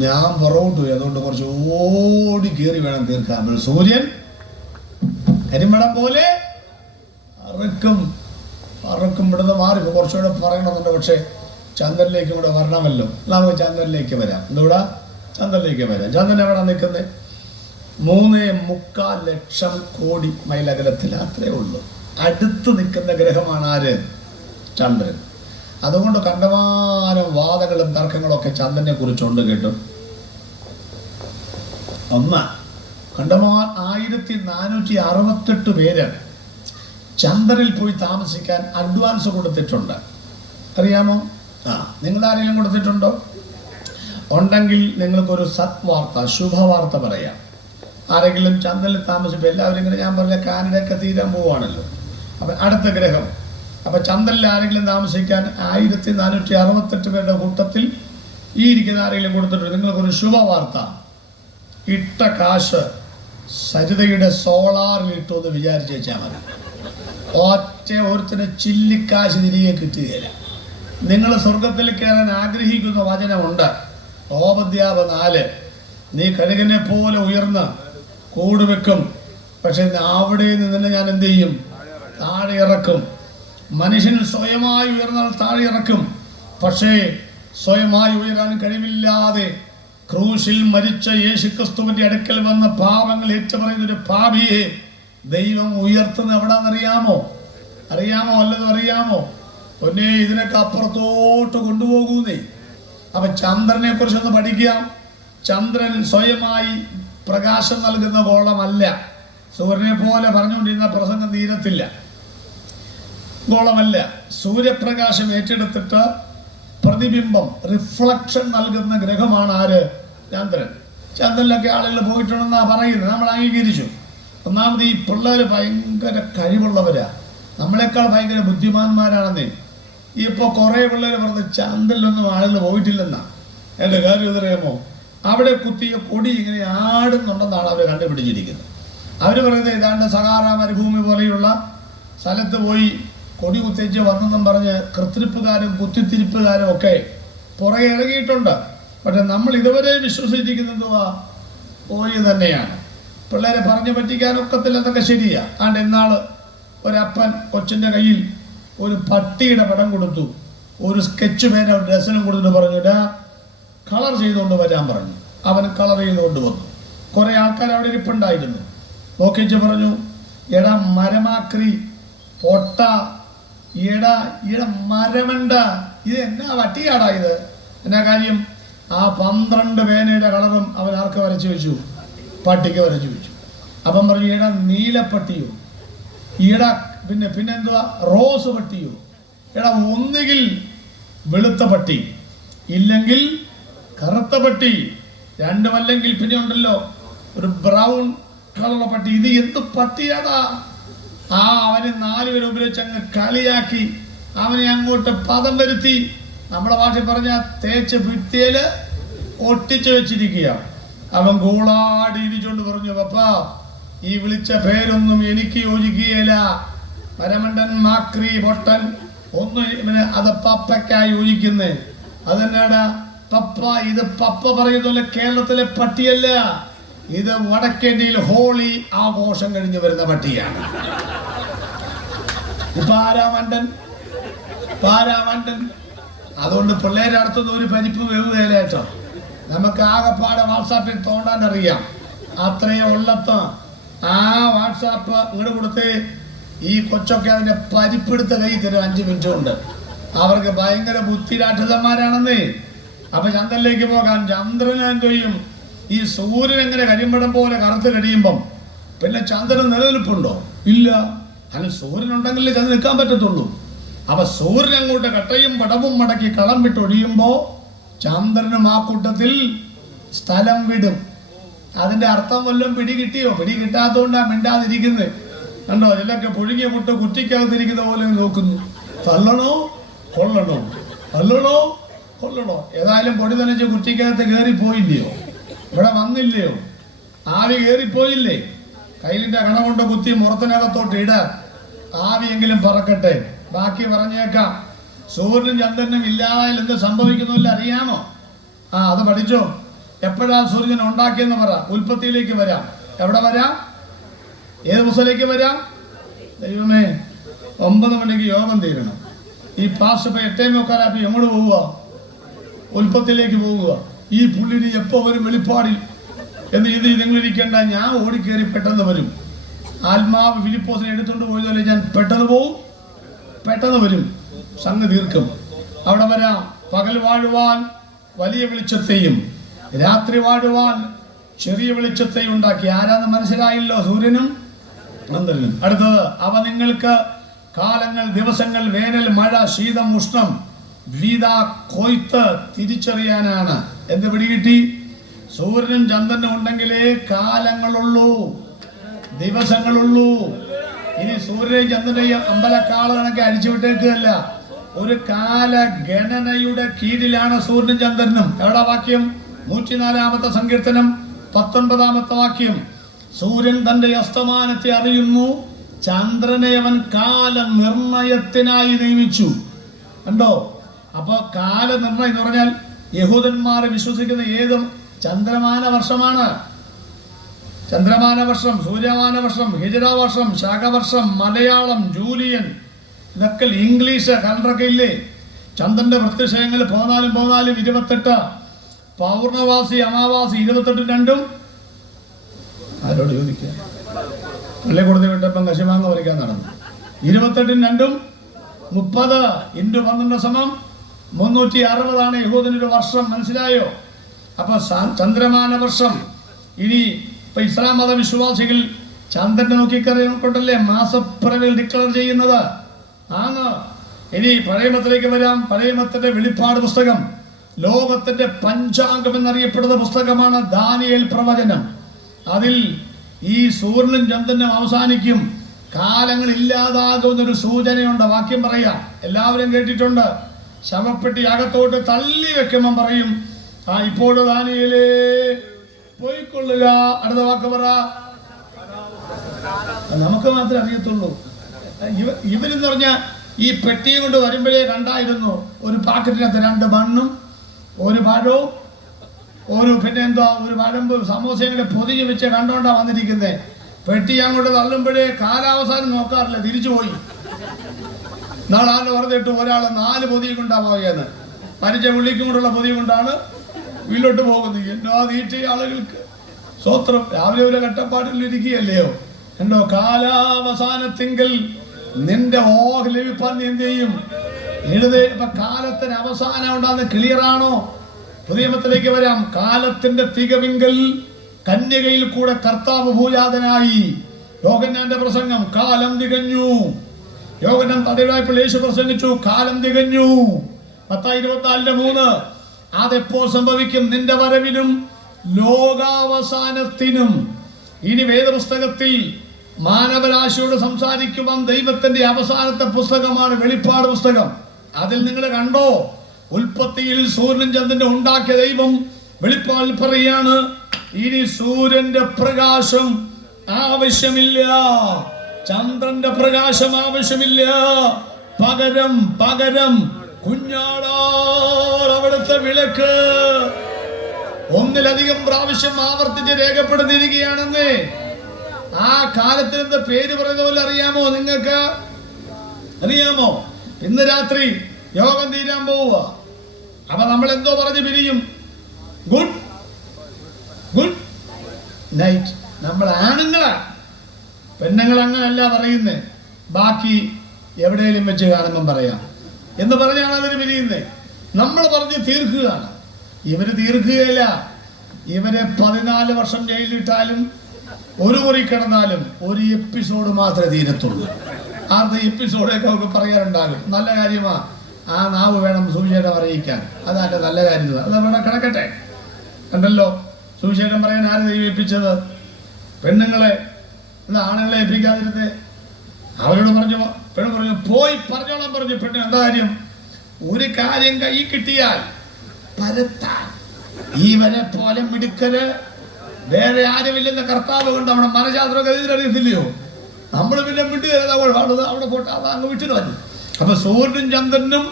ഞാൻ പുറകോട്ട് പോയി, അതുകൊണ്ട് കുറച്ച് ഓടി കയറി വേണം തീർക്കാൻ. സൂര്യൻ കരിമടം പോലെ അറക്കും ഇവിടുന്ന് മാറി. കുറച്ചുകൂടെ പറയണമെന്നുണ്ട്, പക്ഷേ ചന്ദ്രനിലേക്ക് കൂടെ വരണമല്ലോ. നമുക്ക് ചന്ദ്രനിലേക്ക് വരാം. എന്തുകൂടാ? ചന്ദ്രനിലേക്ക് വരാം. ചന്ദ്രൻ എവിടെ നിൽക്കുന്നത്? 3.25 ലക്ഷം കോടി മൈൽ അകലത്തിൽ, അത്രേ ഉള്ളൂ. അടുത്ത് നിൽക്കുന്ന ഗ്രഹമാണ് ആര്? ചന്ദ്രൻ. അതുകൊണ്ട് കണ്ടമാനം വാദങ്ങളും തർക്കങ്ങളും ഒക്കെ ചന്ദ്രനെ കുറിച്ചുണ്ട് കേട്ടു. കണ്ടമാൻ 1468 പേര് ചന്ദ്രനിൽ പോയി താമസിക്കാൻ അഡ്വാൻസ് കൊടുത്തിട്ടുണ്ട്. അറിയാമോ? നിങ്ങൾ ആരെങ്കിലും കൊടുത്തിട്ടുണ്ടോ? ഉണ്ടെങ്കിൽ നിങ്ങൾക്കൊരു സത്വാർത്ത, ശുഭവാർത്ത പറയാം. ആരെങ്കിലും ചന്ദ്രനിൽ താമസിപ്പോൾ എല്ലാവരും ഇങ്ങനെ, ഞാൻ പറഞ്ഞ കാനഡയൊക്കെ തീരാൻ പോവുകയാണല്ലോ, അപ്പം അടുത്ത ഗ്രഹം. അപ്പം ചന്ദ്രനിൽ ആരെങ്കിലും താമസിക്കാൻ 1468 പേരുടെ കൂട്ടത്തിൽ ഈ ഇരിക്കുന്ന ആരെങ്കിലും കൊടുത്തിട്ടുണ്ട്. നിങ്ങൾക്കൊരു ശുഭവാർത്ത. ഇട്ട കാശ് സരിതയുടെ സോളാറിൽ ഇട്ടു എന്ന് വിചാരിച്ച് വെച്ചാൽ മതി. ഒറ്റ ഒരുത്തിന് ചില്ലിക്കാശ് തിരികെ കിട്ടുകയില്ല. നിങ്ങൾ സ്വർഗത്തിൽ കയറാൻ ആഗ്രഹിക്കുന്ന വചനമുണ്ട്. ഓപദ്യാപ 4. നീ കഴുകനെ പോലെ ഉയർന്ന് കൂടുവെക്കും, പക്ഷെ അവിടെ നിന്ന് ഞാൻ എന്ത് ചെയ്യും? താഴെ ഇറക്കും. മനുഷ്യൻ സ്വയമായി ഉയർന്നാൽ താഴെ ഇറക്കും, പക്ഷേ സ്വയമായി ഉയരാൻ കഴിവില്ലാതെ ക്രൂശിൽ മരിച്ച യേശുക്രിസ്തുവിന്റെ അടുക്കൽ വന്ന പാപങ്ങൾ ഏറ്റുപറയുന്നൊരു പാപിയെ ദൈവം ഉയർത്തുന്നത് എവിടാന്നറിയാമോ? വല്ലതും അറിയാമോ? പൊന്നെ, ഇതിനൊക്കെ അപ്പുറത്തോട്ട് കൊണ്ടുപോകൂന്നേ. അപ്പൊ ചന്ദ്രനെ കുറിച്ചൊന്ന് പഠിക്കാം. ചന്ദ്രൻ സ്വയമായി പ്രകാശം നൽകുന്ന ഗോളമല്ല. സൂര്യനെ പോലെ പറഞ്ഞുകൊണ്ടിരുന്ന പ്രസംഗം തീരത്തില്ല. ഗോളമല്ല. സൂര്യപ്രകാശം ഏറ്റെടുത്തിട്ട് പ്രതിബിംബം, റിഫ്ലക്ഷൻ നൽകുന്ന ഗ്രഹമാണ് ആര്? ചന്ദ്രൻ. ചന്ദ്രനിലൊക്കെ ആളുകൾ പോയിട്ടുണ്ടെന്നാ പറയുന്നത്, നമ്മൾ അംഗീകരിച്ചു. ഒന്നാമത് ഈ പിള്ളേർ ഭയങ്കര കഴിവുള്ളവരാ, നമ്മളെക്കാൾ ഭയങ്കര ബുദ്ധിമാന്മാരാണെന്നേ. ഇപ്പോൾ കുറേ പിള്ളേർ പറഞ്ഞ് ചന്ദ്രനിലൊന്നും ആളുകൾ പോയിട്ടില്ലെന്നാ. എൻ്റെ കാര്യം എന്തറിയാമോ? അവിടെ കുത്തിയ കൊടി ഇങ്ങനെ ആടുന്നുണ്ടെന്നാണ് അവർ കണ്ടുപിടിച്ചിരിക്കുന്നത്. അവർ പറയുന്നത് ഏതാണ്ട് സഹാറ മരുഭൂമി പോലെയുള്ള സ്ഥലത്ത് പോയി കൊടി കുത്തിച്ച് വന്നെന്നും പറഞ്ഞ് കൃത്രിപ്പുകാരും കുത്തിത്തിരിപ്പുകാരും ഒക്കെ പുറകെ ഇറങ്ങിയിട്ടുണ്ട്. പക്ഷെ നമ്മൾ ഇതുവരെ വിശ്വസിച്ചിരിക്കുന്നത് പോയി തന്നെയാണ്. പിള്ളേരെ പറഞ്ഞു പറ്റിക്കാനൊക്കത്തില്ലെന്നൊക്കെ ശരിയാ. ആണ്ട് ഇന്നാള് ഒരപ്പൻ കൊച്ചിൻ്റെ കയ്യിൽ ഒരു പട്ടിയുടെ പടം കൊടുത്തു, ഒരു സ്കെച്ച് പേന ഒരു ഡസനും കൊടുത്തിട്ട് പറഞ്ഞു, കളർ ചെയ്തുകൊണ്ട് വരാൻ പറഞ്ഞു. അവൻ കളർ ചെയ്തുകൊണ്ട് വന്നു. കുറേ ആൾക്കാർ അവിടെ ഇരിപ്പുണ്ടായിരുന്നു. നോക്കിച്ച് പറഞ്ഞു, എടാ മരമാക്രി പൊട്ട, എടാ മരമണ്ട, ഇത് എന്നാ വട്ടിയാടാ ഇത്? എന്നാ കാര്യം? ആ 12 പേനയുടെ കളറും അവൻ ആർക്ക് വരച്ചു വെച്ചു? പട്ടിക്ക് വരച്ചു വെച്ചു. അപ്പം പറഞ്ഞു, എടാ നീലപ്പട്ടിയോ, എടാ പിന്നെന്തുവാ റോസ് പട്ടിയോ? എടാ ഒന്നുകിൽ വെളുത്ത പട്ടി, ഇല്ലെങ്കിൽ കറുത്ത പട്ടി, രണ്ടുമല്ലെങ്കിൽ പിന്നെ ഉണ്ടല്ലോ ഒരു ബ്രൗൺ കളറുള്ള പട്ടി. ഇത് എന്ത് പട്ടിയാടാ? അവന് 4 പേര് ഉപയോഗിച്ച് അങ്ങ് കളിയാക്കി അവനെ അങ്ങോട്ട് പദം വരുത്തി. നമ്മുടെ ഭാഷ പറഞ്ഞ തേച്ച് ഭിത്തിയില് ഒട്ടിച്ചു വെച്ചിരിക്കുക. അവൻ കൂളാടി ഇരിച്ചുകൊണ്ട് പറഞ്ഞു, പപ്പാ ഈ വിളിച്ച പേരൊന്നും എനിക്ക് യോജിക്കുകയില്ല. മരമണ്ടൻ, മാക്രി, പൊട്ടൻ ഒന്നും അത് പപ്പയ്ക്കായി യോജിക്കുന്നേ. അതെന്നാടാ പപ്പ? ഇത് പപ്പ പറയുന്ന കേരളത്തിലെ പട്ടിയല്ല, ഇത് വടക്കേന്ത്യയിൽ ഹോളി ആഘോഷം കഴിഞ്ഞു വരുന്ന പട്ടിയാണ്. പാരാമണ്ടൻ. അതുകൊണ്ട് പിള്ളേരെ അടുത്തുനിന്ന് ഒരു പരിപ്പ് വേവുകയില്ലേട്ടോ. നമുക്ക് ആകെപ്പാടെ വാട്സാപ്പിൽ തോണ്ടാൻ അറിയാം. അത്രയും ഉള്ളത്ത് ആ വാട്സാപ്പ് ഇങ്ങോട്ട് കൊടുത്ത് ഈ കൊച്ചൊക്കെ അതിന്റെ പരിപ്പെടുത്ത കൈ തരും 5 മിനിറ്റ് കൊണ്ട്. അവർക്ക് ഭയങ്കര ബുദ്ധിരാക്ഷസന്മാരാണെന്നേ. അപ്പൊ ചന്ദ്രനിലേക്ക് പോകാം. ചന്ദ്രൻ എന്ത് ചെയ്യും? ഈ സൂര്യൻ എങ്ങനെ കരിമ്പടം പോലെ കറുത്ത് കഴിയുമ്പം പിന്നെ ചന്ദ്രൻ നിലനിൽപ്പുണ്ടോ? ഇല്ല. അതിന് സൂര്യൻ ഉണ്ടെങ്കിലേ ചന്ദ്രൻ നിൽക്കാൻ പറ്റത്തുള്ളൂ. അപ്പൊ സൂര്യൻ അങ്ങോട്ട് കട്ടയും പടവും മടക്കി കളം വിട്ടൊഴിയുമ്പോ ചന്ദ്രനും ആ കൂട്ടത്തിൽ സ്ഥലം വിടും. അതിന്റെ അർത്ഥം വല്ലതും പിടി കിട്ടിയോ? പിടി കിട്ടാത്തതുകൊണ്ടാ മിണ്ടാതിരിക്കുന്നത്. കണ്ടോ, ഇതിലൊക്കെ പുഴുങ്ങിയ മുട്ട കുറ്റിക്കകത്തിരിക്കുന്ന പോലെ നോക്കുന്നു. തള്ളണോ കൊള്ളണോ, തള്ളണോ കൊള്ളണോ? ഏതായാലും പൊടി നനച്ച് കുറ്റിക്കകത്ത് കയറിപ്പോയില്ലയോ? ഇവിടെ വന്നില്ലയോ? ആവി കയറിപ്പോയില്ലേ? കയ്യിലിന്റെ കണ കൊണ്ട് കുത്തി മുറത്തിനകത്തോട്ട് ഇട, ആവിയെങ്കിലും പറക്കട്ടെ. ബാക്കി പറഞ്ഞേക്കാം. സൂര്യനും ചന്ദ്രനും ഇല്ലാതായാൽ എന്ത് സംഭവിക്കുന്നില്ല അറിയാമോ? അത് പഠിച്ചോ. എപ്പോഴാ സൂര്യൻ ഉണ്ടാക്കിയെന്ന് പറ. ഉൽപ്പത്തിയിലേക്ക് വരാം. എവിടെ വരാം? ഏത് പുസ്തകത്തിലേക്ക് വരാം? ദൈവമേ, 9 മണിക്ക് യോഗം തീരണം. ഈ പാസ് 8:45 എങ്ങോട്ട് പോവുക? ഉൽപ്പത്തിയിലേക്ക് പോവുക. ഈ പുള്ളിന് എപ്പോ വരും വെളിപ്പാടിൽ എന്ന് ഇത് നിങ്ങളിരിക്കേണ്ട. ഞാൻ ഓടിക്കേറി പെട്ടെന്ന് വരും. ആത്മാവ് ഫിലിപ്പോസിനെ എടുത്തുകൊണ്ട് പോയതുപോലെ ഞാൻ പെട്ടെന്ന് വരും. സംഗതി തീർക്കും. അവിടെ വരാം. പകൽ വാഴുവാൻ വലിയ വെളിച്ചത്തെയും രാത്രി വാഴുവാൻ ചെറിയ വെളിച്ചത്തെയും ഉണ്ടാക്കി. ആരാന്ന് മനസ്സിലായല്ലോ? സൂര്യനും ചന്ദ്രനും. അടുത്തത്, അവ നിങ്ങൾക്ക് കാലങ്ങൾ, ദിവസങ്ങൾ, വേനൽ, മഴ, ശീതം, ഉഷ്ണം, വീത, കൊയ്ത്ത് തിരിച്ചറിയാനാണ്. എന്ത് പിടികിട്ടി? സൂര്യനും ചന്ദ്രനും ഉണ്ടെങ്കിലേ കാലങ്ങളുള്ളൂ, ദിവസങ്ങളുള്ളൂ. ഇനി സൂര്യനെയും ചന്ദ്രനെയും അമ്പലക്കാള കണക്കെ അടിച്ചുവിട്ടേക്കുകയല്ല. ഒരു കാലഗണനയുടെ കീഴിലാണ് സൂര്യനും ചന്ദ്രനും. എവിടെ വാക്യം? 104-ാമത്തെ സങ്കീർത്തനം 19-ാമത്തെ വാക്യം. സൂര്യൻ തന്റെ അസ്തമാനത്തെ അറിയുന്നു, ചന്ദ്രനെ അവൻ കാലനിർണയത്തിനായി നിയമിച്ചു. കണ്ടോ? അപ്പൊ കാലനിർണയം എന്ന് പറഞ്ഞാൽ യഹൂദന്മാർ വിശ്വസിക്കുന്ന ഏതും ചന്ദ്രമാന വർഷമാണ്. ചന്ദ്രമാന വർഷം, സൂര്യമാന വർഷം, ഹിജറ വർഷം, ശാഖവർഷം, മലയാളം, ജൂലിയൻ, ഇതൊക്കെ ഇംഗ്ലീഷ് കലണ്ടറൊക്കെ ഇല്ലേ? ചന്ദ്രന്റെ പ്രത്യക്ഷയങ്ങൾ 14 28, പൗർണവാസി അമാവാസി 28 രണ്ടും. ആരോട് ചോദിക്കുക? പള്ളിക്കൂടത്തിൽ വിട്ടപ്പം കശുമാങ്ങ വരയ്ക്കാൻ നടന്നു. 28 രണ്ടും 30 × 12 = 360 യഹൂദനൊരു വർഷം. മനസ്സിലായോ? അപ്പൊ ചന്ദ്രമാന വർഷം. ഇനി ഇപ്പൊ ഇസ്ലാം മത വിശ്വാസികൾ ചന്ദ്രനെ നോക്കിക്കറിയുകൊണ്ടല്ലേ മാസപ്പിറവികൾ ഡിക്ലെയർ ചെയ്യുന്നത്. ഇനി പഴയമത്തിലേക്ക് വരാം. പഴയമത്തിന്റെ വെളിപ്പാട് പുസ്തകം ലോകത്തിന്റെ പഞ്ചാംഗം എന്നറിയപ്പെടുന്ന പുസ്തകമാണ് ദാനിയേൽ പ്രവചനം. അതിൽ ഈ സൂര്യനും ചന്ദ്രനും അവസാനിക്കും, കാലങ്ങൾ ഇല്ലാതാകുന്നൊരു സൂചനയുണ്ട്. വാക്യം പറയാം, എല്ലാവരും കേട്ടിട്ടുണ്ട്. ശവപ്പെട്ടി അകത്തോട്ട് തള്ളി വെക്കുമ്പം പറയും ഇപ്പോഴും ദാനിയേലേ പോയിക്കൊള്ളുക. അടുത്ത വാക്ക് പറ. നമുക്ക് മാത്രമേ അറിയത്തുള്ളൂ. ഇവരെന്ന് പറഞ്ഞ ഈ പെട്ടിയെ കൊണ്ട് വരുമ്പോഴേ കണ്ടായിരുന്നു ഒരു പാക്കറ്റിനകത്ത് 2 ബണ്ണും ഒരു പഴവും ഒരു ഒരു വഴമ്പ് സമോസയും പൊതിഞ്ഞ് വെച്ച് കണ്ടോണ്ടാ വന്നിരിക്കുന്നത്. പെട്ടി അങ്ങോട്ട് തള്ളുമ്പോഴേ കാലാവസാനം നോക്കാറില്ല, തിരിച്ചുപോയി. നാളെ പറഞ്ഞിട്ട് ഒരാൾ 4 പൊതി കൊണ്ടാ പോയെന്ന്, മരിച്ച പുള്ളിക്കും കൊണ്ടുള്ള പൊതി കൊണ്ടാണ് വീട്ടിലോട്ട് പോകുന്നത്. എന്നോ തീറ്റ ആളുകൾക്ക് സ്വത്രം രാവിലെ ഒരു കട്ടപ്പാടിൽ ഇരിക്കുകയല്ലയോ. എന്തോ കാലാവസാനത്തിങ്കിൽ നിന്റെ ലഭിപ്പാൻ നീ എന്ത് ചെയ്യും? ഇപ്പൊ കാലത്തിന് അവസാനം ഉണ്ടാകുന്ന ക്ലിയർ ആണോ? പുതിയമത്തിലേക്ക് വരാം. കാലത്തിന്റെ തികവിങ്കൽ കന്യകയിൽ കൂടെ കർത്താവ് ഭൂജാതനായി. യോഹന്നാന്റെ പ്രസംഗം കാലം തികഞ്ഞു. യോഹന്നാൻ തടവിലായപ്പോൾ യേശു പ്രസംഗിച്ചു കാലം തികഞ്ഞു. മത്തായി 24:3. അതെപ്പോൾ സംഭവിക്കും? നിന്റെ വരവിനും ലോകാവസാനത്തിനും. ഇനി വേദപുസ്തകത്തിൽ മാനവരാശിയോട് സംസാരിക്കുവാൻ ദൈവത്തിന്റെ അവസാനത്തെ പുസ്തകമാണ് വെളിപ്പാട് പുസ്തകം. അതിൽ നിങ്ങൾ കണ്ടോ? ഉൽപ്പത്തിയിൽ സൂര്യനും ചന്ദ്രനും ഉണ്ടാക്കിയ ദൈവം വെളിപ്പാടിൽ പറയാണ്, ഇനി സൂര്യന്റെ പ്രകാശം ആവശ്യമില്ല, ചന്ദ്രന്റെ പ്രകാശം ആവശ്യമില്ല, പകരം കുഞ്ഞാടാൽ അവിടുത്തെ വിളക്ക്. ഒന്നിലധികം പ്രാവശ്യം ആവർത്തിച്ച് രേഖപ്പെടുത്തിയിരിക്കുകയാണെന്ന്. ആ കാലത്തിന് എന്താ പേര് പറയുന്ന പോലെ അറിയാമോ? നിങ്ങൾക്ക് അറിയാമോ? ഇന്ന് രാത്രി യോഗം തീരാൻ പോവുക. അപ്പൊ നമ്മൾ എന്തോ പറഞ്ഞ് പിരിയും? Good night. നമ്മൾ ആണുങ്ങളാ, പെണ്ണുങ്ങൾ അങ്ങനല്ല പറയുന്നേ. ബാക്കി എവിടെയെങ്കിലും വെച്ച് കാണുമ്പം പറയാം എന്ന് പറഞ്ഞാണ് അവര് പിരിയുന്നേ. നമ്മൾ പറഞ്ഞ് തീർക്കുകയാണ്. ഇവര് തീർക്കുകയില്ല. ഇവരെ 14 വർഷം ജയിലിട്ടാലും ഒരു മുറി കിടന്നാലും ഒരു എപ്പിസോഡ് മാത്രമേ തീരത്തുള്ളൂ. ആരുടെ എപ്പിസോഡൊക്കെ അവർക്ക് പറയാറുണ്ടാകും. നല്ല കാര്യമാ, ആ നാവ് വേണം സുവിശേഷം അറിയിക്കാൻ. അതാൻ്റെ നല്ല കാര്യം. അത് അവിടെ കിടക്കട്ടെ. കണ്ടല്ലോ, സുവിശേഷം പറയാൻ ആര് ദൈവം ഏൽപ്പിച്ചത്? പെണ്ണുങ്ങളെ. എന്താ ആണുങ്ങളെ ഏൽപ്പിക്കാതിരുന്നേ? അവരോട് പറഞ്ഞു, പെണ്ണ് പറഞ്ഞു പോയി പറഞ്ഞോളാൻ പറഞ്ഞു. പെണ്ണ് എന്താ കാര്യം? ഒരു കാര്യം കൈ കിട്ടിയാൽ പരത്താൻ ഇവരെ പോലെ മിടുക്കല് വേറെ ആരുമില്ലെന്ന കർത്താവ് കൊണ്ട് നമ്മുടെ മനഃശാസ്ത്രമൊക്കെ ഇതിലറിയത്തില്ലയോ? നമ്മൾ പിന്നെ അവിടെ പോട്ടെ, അത് അങ്ങ് വിട്ടു കളഞ്ഞു. അപ്പൊ സൂര്യനും ചന്ദ്രനും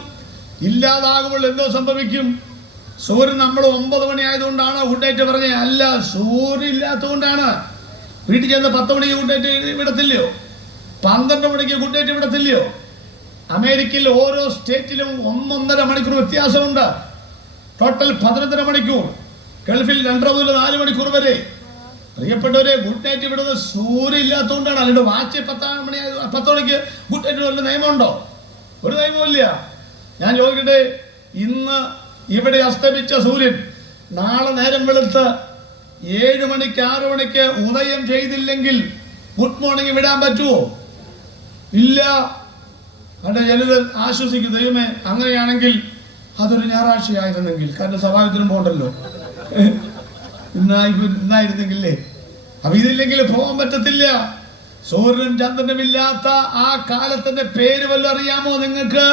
ഇല്ലാതാകുമ്പോൾ എന്തോ സംഭവിക്കും? സൂര്യൻ നമ്മൾ 9 മണി ആയതുകൊണ്ടാണ് ഗുഡ്നൈറ്റ് പറഞ്ഞേ? അല്ല, സൂര്യൻ ഇല്ലാത്തതുകൊണ്ടാണ്. വീട്ടിൽ ചെന്ന് 10 മണിക്ക് ഗുഡ്നൈറ്റ് വിടത്തില്ലയോ? 12 മണിക്ക് ഗുഡ്നൈറ്റ് വിടത്തില്ലയോ? അമേരിക്കയിൽ ഓരോ സ്റ്റേറ്റിലും 1.5 മണിക്കൂർ വ്യത്യാസമുണ്ട്. ടോട്ടൽ 11 മണിക്കൂർ. ഗൾഫിൽ 2 മുതൽ 4 മണിക്കൂർ വരെ. പ്രിയപ്പെട്ടവരെ, ഗുഡ് നൈറ്റ് വിടുന്നത് സൂര്യൻ ഇല്ലാത്തതുകൊണ്ടാണ്. അല്ലാണ്ട് വാച്ച് 10 മണിക്ക് ഗുഡ് നൈറ്റ് വല്ല നിയമമുണ്ടോ? ഒരു നിയമമില്ല. ഞാൻ ചോദിക്കട്ടെ, ഇന്ന് ഇവിടെ അസ്തമിച്ച സൂര്യൻ നാളെ നേരം വെളുത്ത് 7 മണിക്ക് 6 മണിക്ക് ഉദയം ചെയ്തില്ലെങ്കിൽ ഗുഡ് മോർണിംഗ് വിടാൻ പറ്റുമോ? ഇല്ല. അവിടെ ചിലര് ആശ്വസിക്കും, ദൈവമേ അങ്ങനെയാണെങ്കിൽ അതൊരു ഞായറാഴ്ചയായിരുന്നെങ്കിൽ, കാരണം സഭായത്തിനും പോകണ്ടല്ലോ, ഇന്നായിരുന്നെങ്കിലേ. അപ്പൊ ഇതില്ലെങ്കിൽ പോകാൻ പറ്റത്തില്ല. സൂര്യനും ചന്ദ്രനും ഇല്ലാത്ത ആ കാലത്തിന്റെ പേര് വല്ലതും അറിയാമോ നിങ്ങൾക്ക്?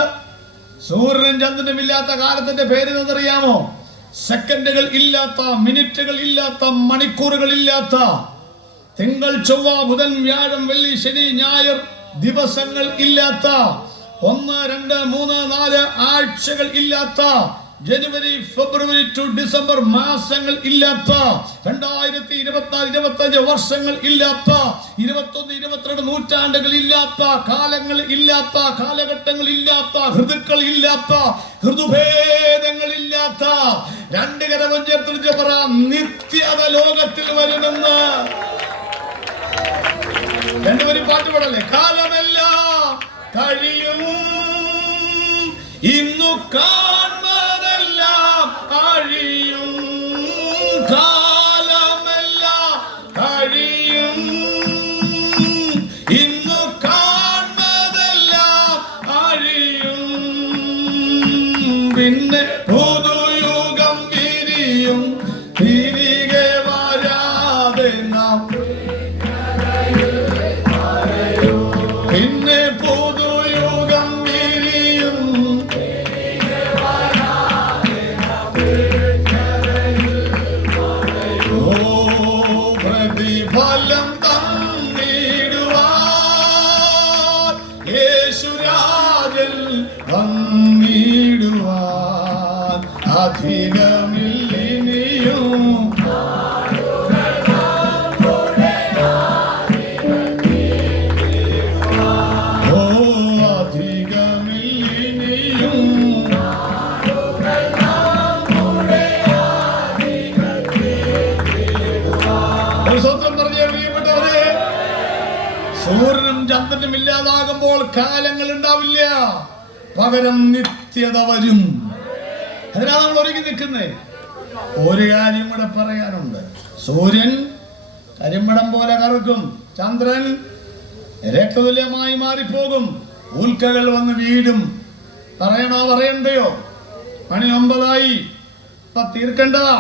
സൂര്യനും ചന്ദ്രനും ഇല്ലാത്ത കാലത്തിന്റെ പേര് എന്നറിയാമോ? സെക്കൻഡുകൾ ഇല്ലാത്ത, മിനിറ്റുകൾ ഇല്ലാത്ത, മണിക്കൂറുകൾ ഇല്ലാത്ത, തിങ്കൾ ചൊവ്വ ബുധൻ വ്യാഴം വെള്ളി ശനി ഞായർ ദിവസങ്ങൾ ഇല്ലാത്ത, 1 2 3 4 ആഴ്ചകൾ ഇല്ലാത്ത, ജനുവരി ഫെബ്രുവരി ടു ഡിസംബർ മാസങ്ങൾ ഇല്ലാത്ത, 2024 25 വർഷങ്ങൾ ഇല്ലാത്ത, 21 22 നൂറ്റാണ്ടുകൾ ഇല്ലാത്ത, കാലങ്ങൾ ഇല്ലാത്ത, കാലഘട്ടങ്ങൾ ഇല്ലാത്ത, ഋതുക്കൾ ഇല്ലാത്ത, ഋതുഭേദങ്ങൾ ഇല്ലാത്ത, 2 കരവും ചേർത്ത് പറ, നിത്യത ലോകത്തിൽ വരുമെന്ന്. രണ്ടുപേരും പാട്ട് പാടല്ലേ? കാലമെല്ലാം കഴിയും, ഇന്നു കാണുന്നതെല്ലാം അഴിയും. കാലമെല്ലാം കഴിയും, ഇന്നു കാണുന്നതെല്ലാം അഴിയും. പിന്നെ പുതുയുഗം വിരിയും, തിരികെ വരാതെ നാം. പിന്നെ പുതുയുഗം വിരിയും, അധികമില്ലിനിയും ഓ അധികമില്ലിനിയും ഒരു സ്വന്തം പറഞ്ഞ പ്രിയപ്പെട്ടവരെ, സൂര്യനും ചന്ദ്രനും ഇല്ലാതാകുമ്പോൾ കാലങ്ങൾ ഉണ്ടാവില്ല, പകരം നിത്യത വരും. അതിനാ നമ്മൾ ഒരുങ്ങി നിൽക്കുന്നേ. ഒരു കാര്യം കൂടെ പറയാനുണ്ട്. സൂര്യൻ കരിമ്പടം പോലെ കറുക്കും, ചന്ദ്രൻ രക്തതുല്യമായി മാറിപ്പോകും, ഉൽക്കകൾ വന്ന് വീഴും. പറയണോ പറയണ്ടയോ? മണി 9 ഇപ്പൊ തീർക്കണ്ടതാ.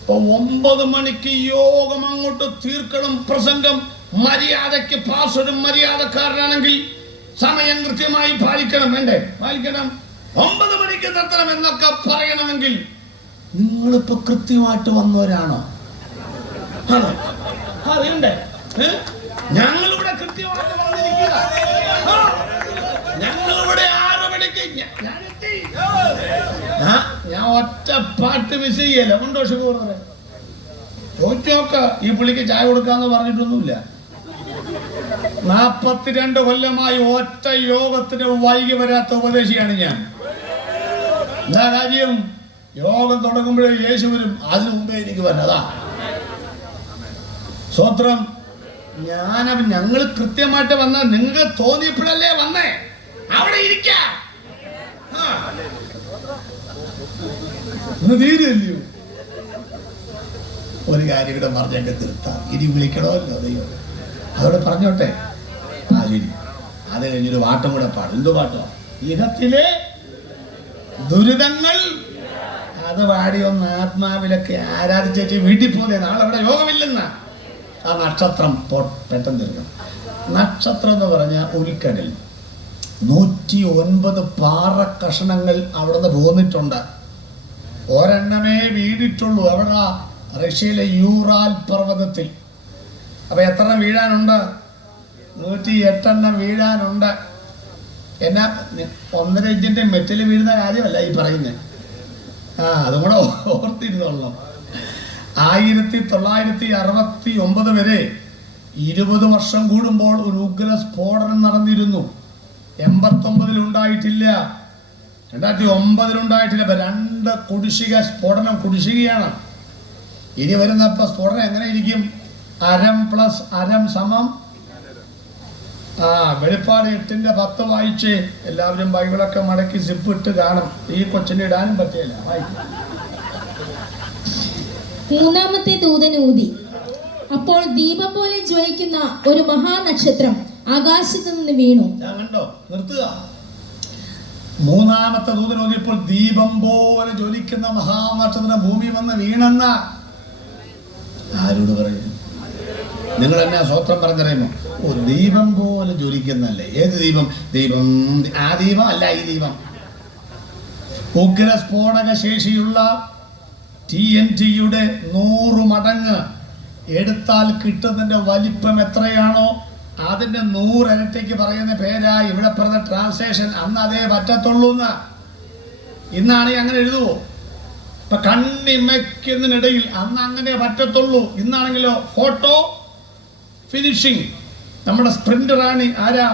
ഇപ്പൊ 9 മണിക്ക് യോഗം അങ്ങോട്ട് തീർക്കണം. പ്രസംഗം മര്യാദയ്ക്ക് പാസ്വേഡും മര്യാദക്കാരനാണെങ്കിൽ സമയം കൃത്യമായി പാലിക്കണം. വേണ്ടേ? പാലിക്കണം. 9 മണിക്ക് എത്തണം എന്നൊക്കെ പറയണമെങ്കിൽ നിങ്ങളിപ്പോ കൃത്യമായിട്ട് വന്നവരാണോ? ആണോ? അറിയണ്ടേ? ഞങ്ങളിവിടെ കൃത്യമായിട്ട് വന്നിരിക്കുക. ഞങ്ങളിവിടെ 6 മണിക്ക് ഞാനെത്തി. ഞാൻ ഒറ്റ പാട്ട് മിസ് ചെയ്യല. ഉണ്ടോ ഷിബൂറെ? ചോദിച്ചു നോക്ക. ഈ പുള്ളിക്ക് ചായ കൊടുക്കാന്ന് പറഞ്ഞിട്ടൊന്നുമില്ല. 42 കൊല്ലമായി ഒറ്റ യോഗത്തിന് വൈകി വരാത്ത ഉപദേശിയാണ് ഞാൻ. എന്താ കാര്യം? യോഗം തുടങ്ങുമ്പോഴേ യേശു വരും, അതിനു മുമ്പേ എനിക്ക് വന്നതാ. സ്വത്രം. ഞങ്ങൾ കൃത്യമായിട്ട് വന്ന, നിങ്ങൾക്ക് തോന്നിയപ്പോഴല്ലേ വന്നേ? അവിടെ ഇരിക്ക. തീരുമല്ലയോ? ഒരു കാര്യം കൂടെ പറഞ്ഞൊക്കെ തീർത്താം. ഇനി വിളിക്കണമല്ലോ ദൈവം. അതോടെ പറഞ്ഞോട്ടെ. ആ ശരി. അത് കഴിഞ്ഞൊരു പാട്ടും കൂടെ പാടും. എന്തു പാട്ടോ? ഇഹത്തിലെ ദുരിതങ്ങൾ. അത് പാടി ഒന്ന് ആത്മാവിലൊക്കെ ആരാധിച്ചേച്ച് വീട്ടിൽ പോലെ. നാളെ അവിടെ യോഗമില്ലെന്ന ആ നക്ഷത്രം പെട്ടെന്ന് തീർക്കണം. നക്ഷത്രം എന്ന് പറഞ്ഞ ഉൽക്കടൽ 109 പാറ കഷണങ്ങൾ അവിടെ നിന്ന് പോന്നിട്ടുണ്ട്. ഒരെണ്ണമേ വീണിട്ടുള്ളൂ. അവിടെ റഷ്യയിലെ യൂറാൽ പർവ്വതത്തിൽ. അപ്പൊ എത്ര വീഴാനുണ്ട്? 108 വീഴാനുണ്ട്. എന്നാ 1.5 ഇഞ്ചിന്റെ മെറ്റൽ വീഴുന്ന കാര്യമല്ല ഈ പറയുന്നത്. അതും കൂടെ ഓർത്തിരുന്നോളണം. 1969 വരെ 20 വർഷം കൂടുമ്പോൾ ഒരു ഉഗ്ര സ്ഫോടനം നടന്നിരുന്നു. 89 ഉണ്ടായിട്ടില്ല, 2009 ഉണ്ടായിട്ടില്ല. 2 കുടിശ്ശിക സ്ഫോടനം കുടിശ്ശികയാണ്. ഇനി വരുന്ന സ്ഫോടനം എങ്ങനെ ഇരിക്കും? 1/2 = വെളിപ്പാട് 8:10 വായിച്ച്. എല്ലാവരും ബൈബിളൊക്കെ മടക്കി സിപ്പ് ഇട്ട് കാണും. ഈ കൊച്ചിന് ഇടാനും പറ്റില്ല. മൂന്നാമത്തെ ദൂതൻ ഊതി. അപ്പോൾ ദീപം പോലെ ജ്വലിക്കുന്ന ഒരു മഹാനക്ഷത്രം ആകാശത്ത് നിന്ന് വീണു. ഞാൻ കണ്ടോ? നിർത്തുക. മൂന്നാമത്തെ ദൂതൻ ഊതിയപ്പോൾ ദീപം പോലെ ജ്വലിക്കുന്ന മഹാനക്ഷത്രം ഭൂമി വന്ന് വീണെന്ന ആരോട് പറയും? നിങ്ങൾ എന്നാ സ്വത്രം പറഞ്ഞറിയുമോ? ഓ, ദീപം പോലെ ജ്വലിക്കുന്നല്ലേ? ഏത് ദീപം? ദീപം ആ ദീപം അല്ല, ഈ ദീപം. ഉഗ്ര സ്ഫോടക ശേഷിയുള്ള TNT-യുടെ 100 മടങ്ങ് എടുത്താൽ കിട്ടുന്നതിന്റെ വലിപ്പം എത്രയാണോ അതിന്റെ 100 ഇരട്ടിക്ക് പറയുന്ന പേരാ ഇവിടെ പറഞ്ഞ ട്രാൻസ്ലേഷൻ. അന്ന് അതേ പറ്റത്തുള്ളൂ. ഇന്നാണെങ്കിൽ അങ്ങനെ എഴുതുവോ? ഇപ്പൊ കണ്ണിമയ്ക്കുന്നതിനിടയിൽ അന്ന് അങ്ങനെ പറ്റത്തുള്ളൂ. ഇന്നാണെങ്കിലോ ഫോട്ടോ ഫിനിഷിംഗ്. നമ്മുടെ സ്പ്രിന്റ് റാണി ആരാ?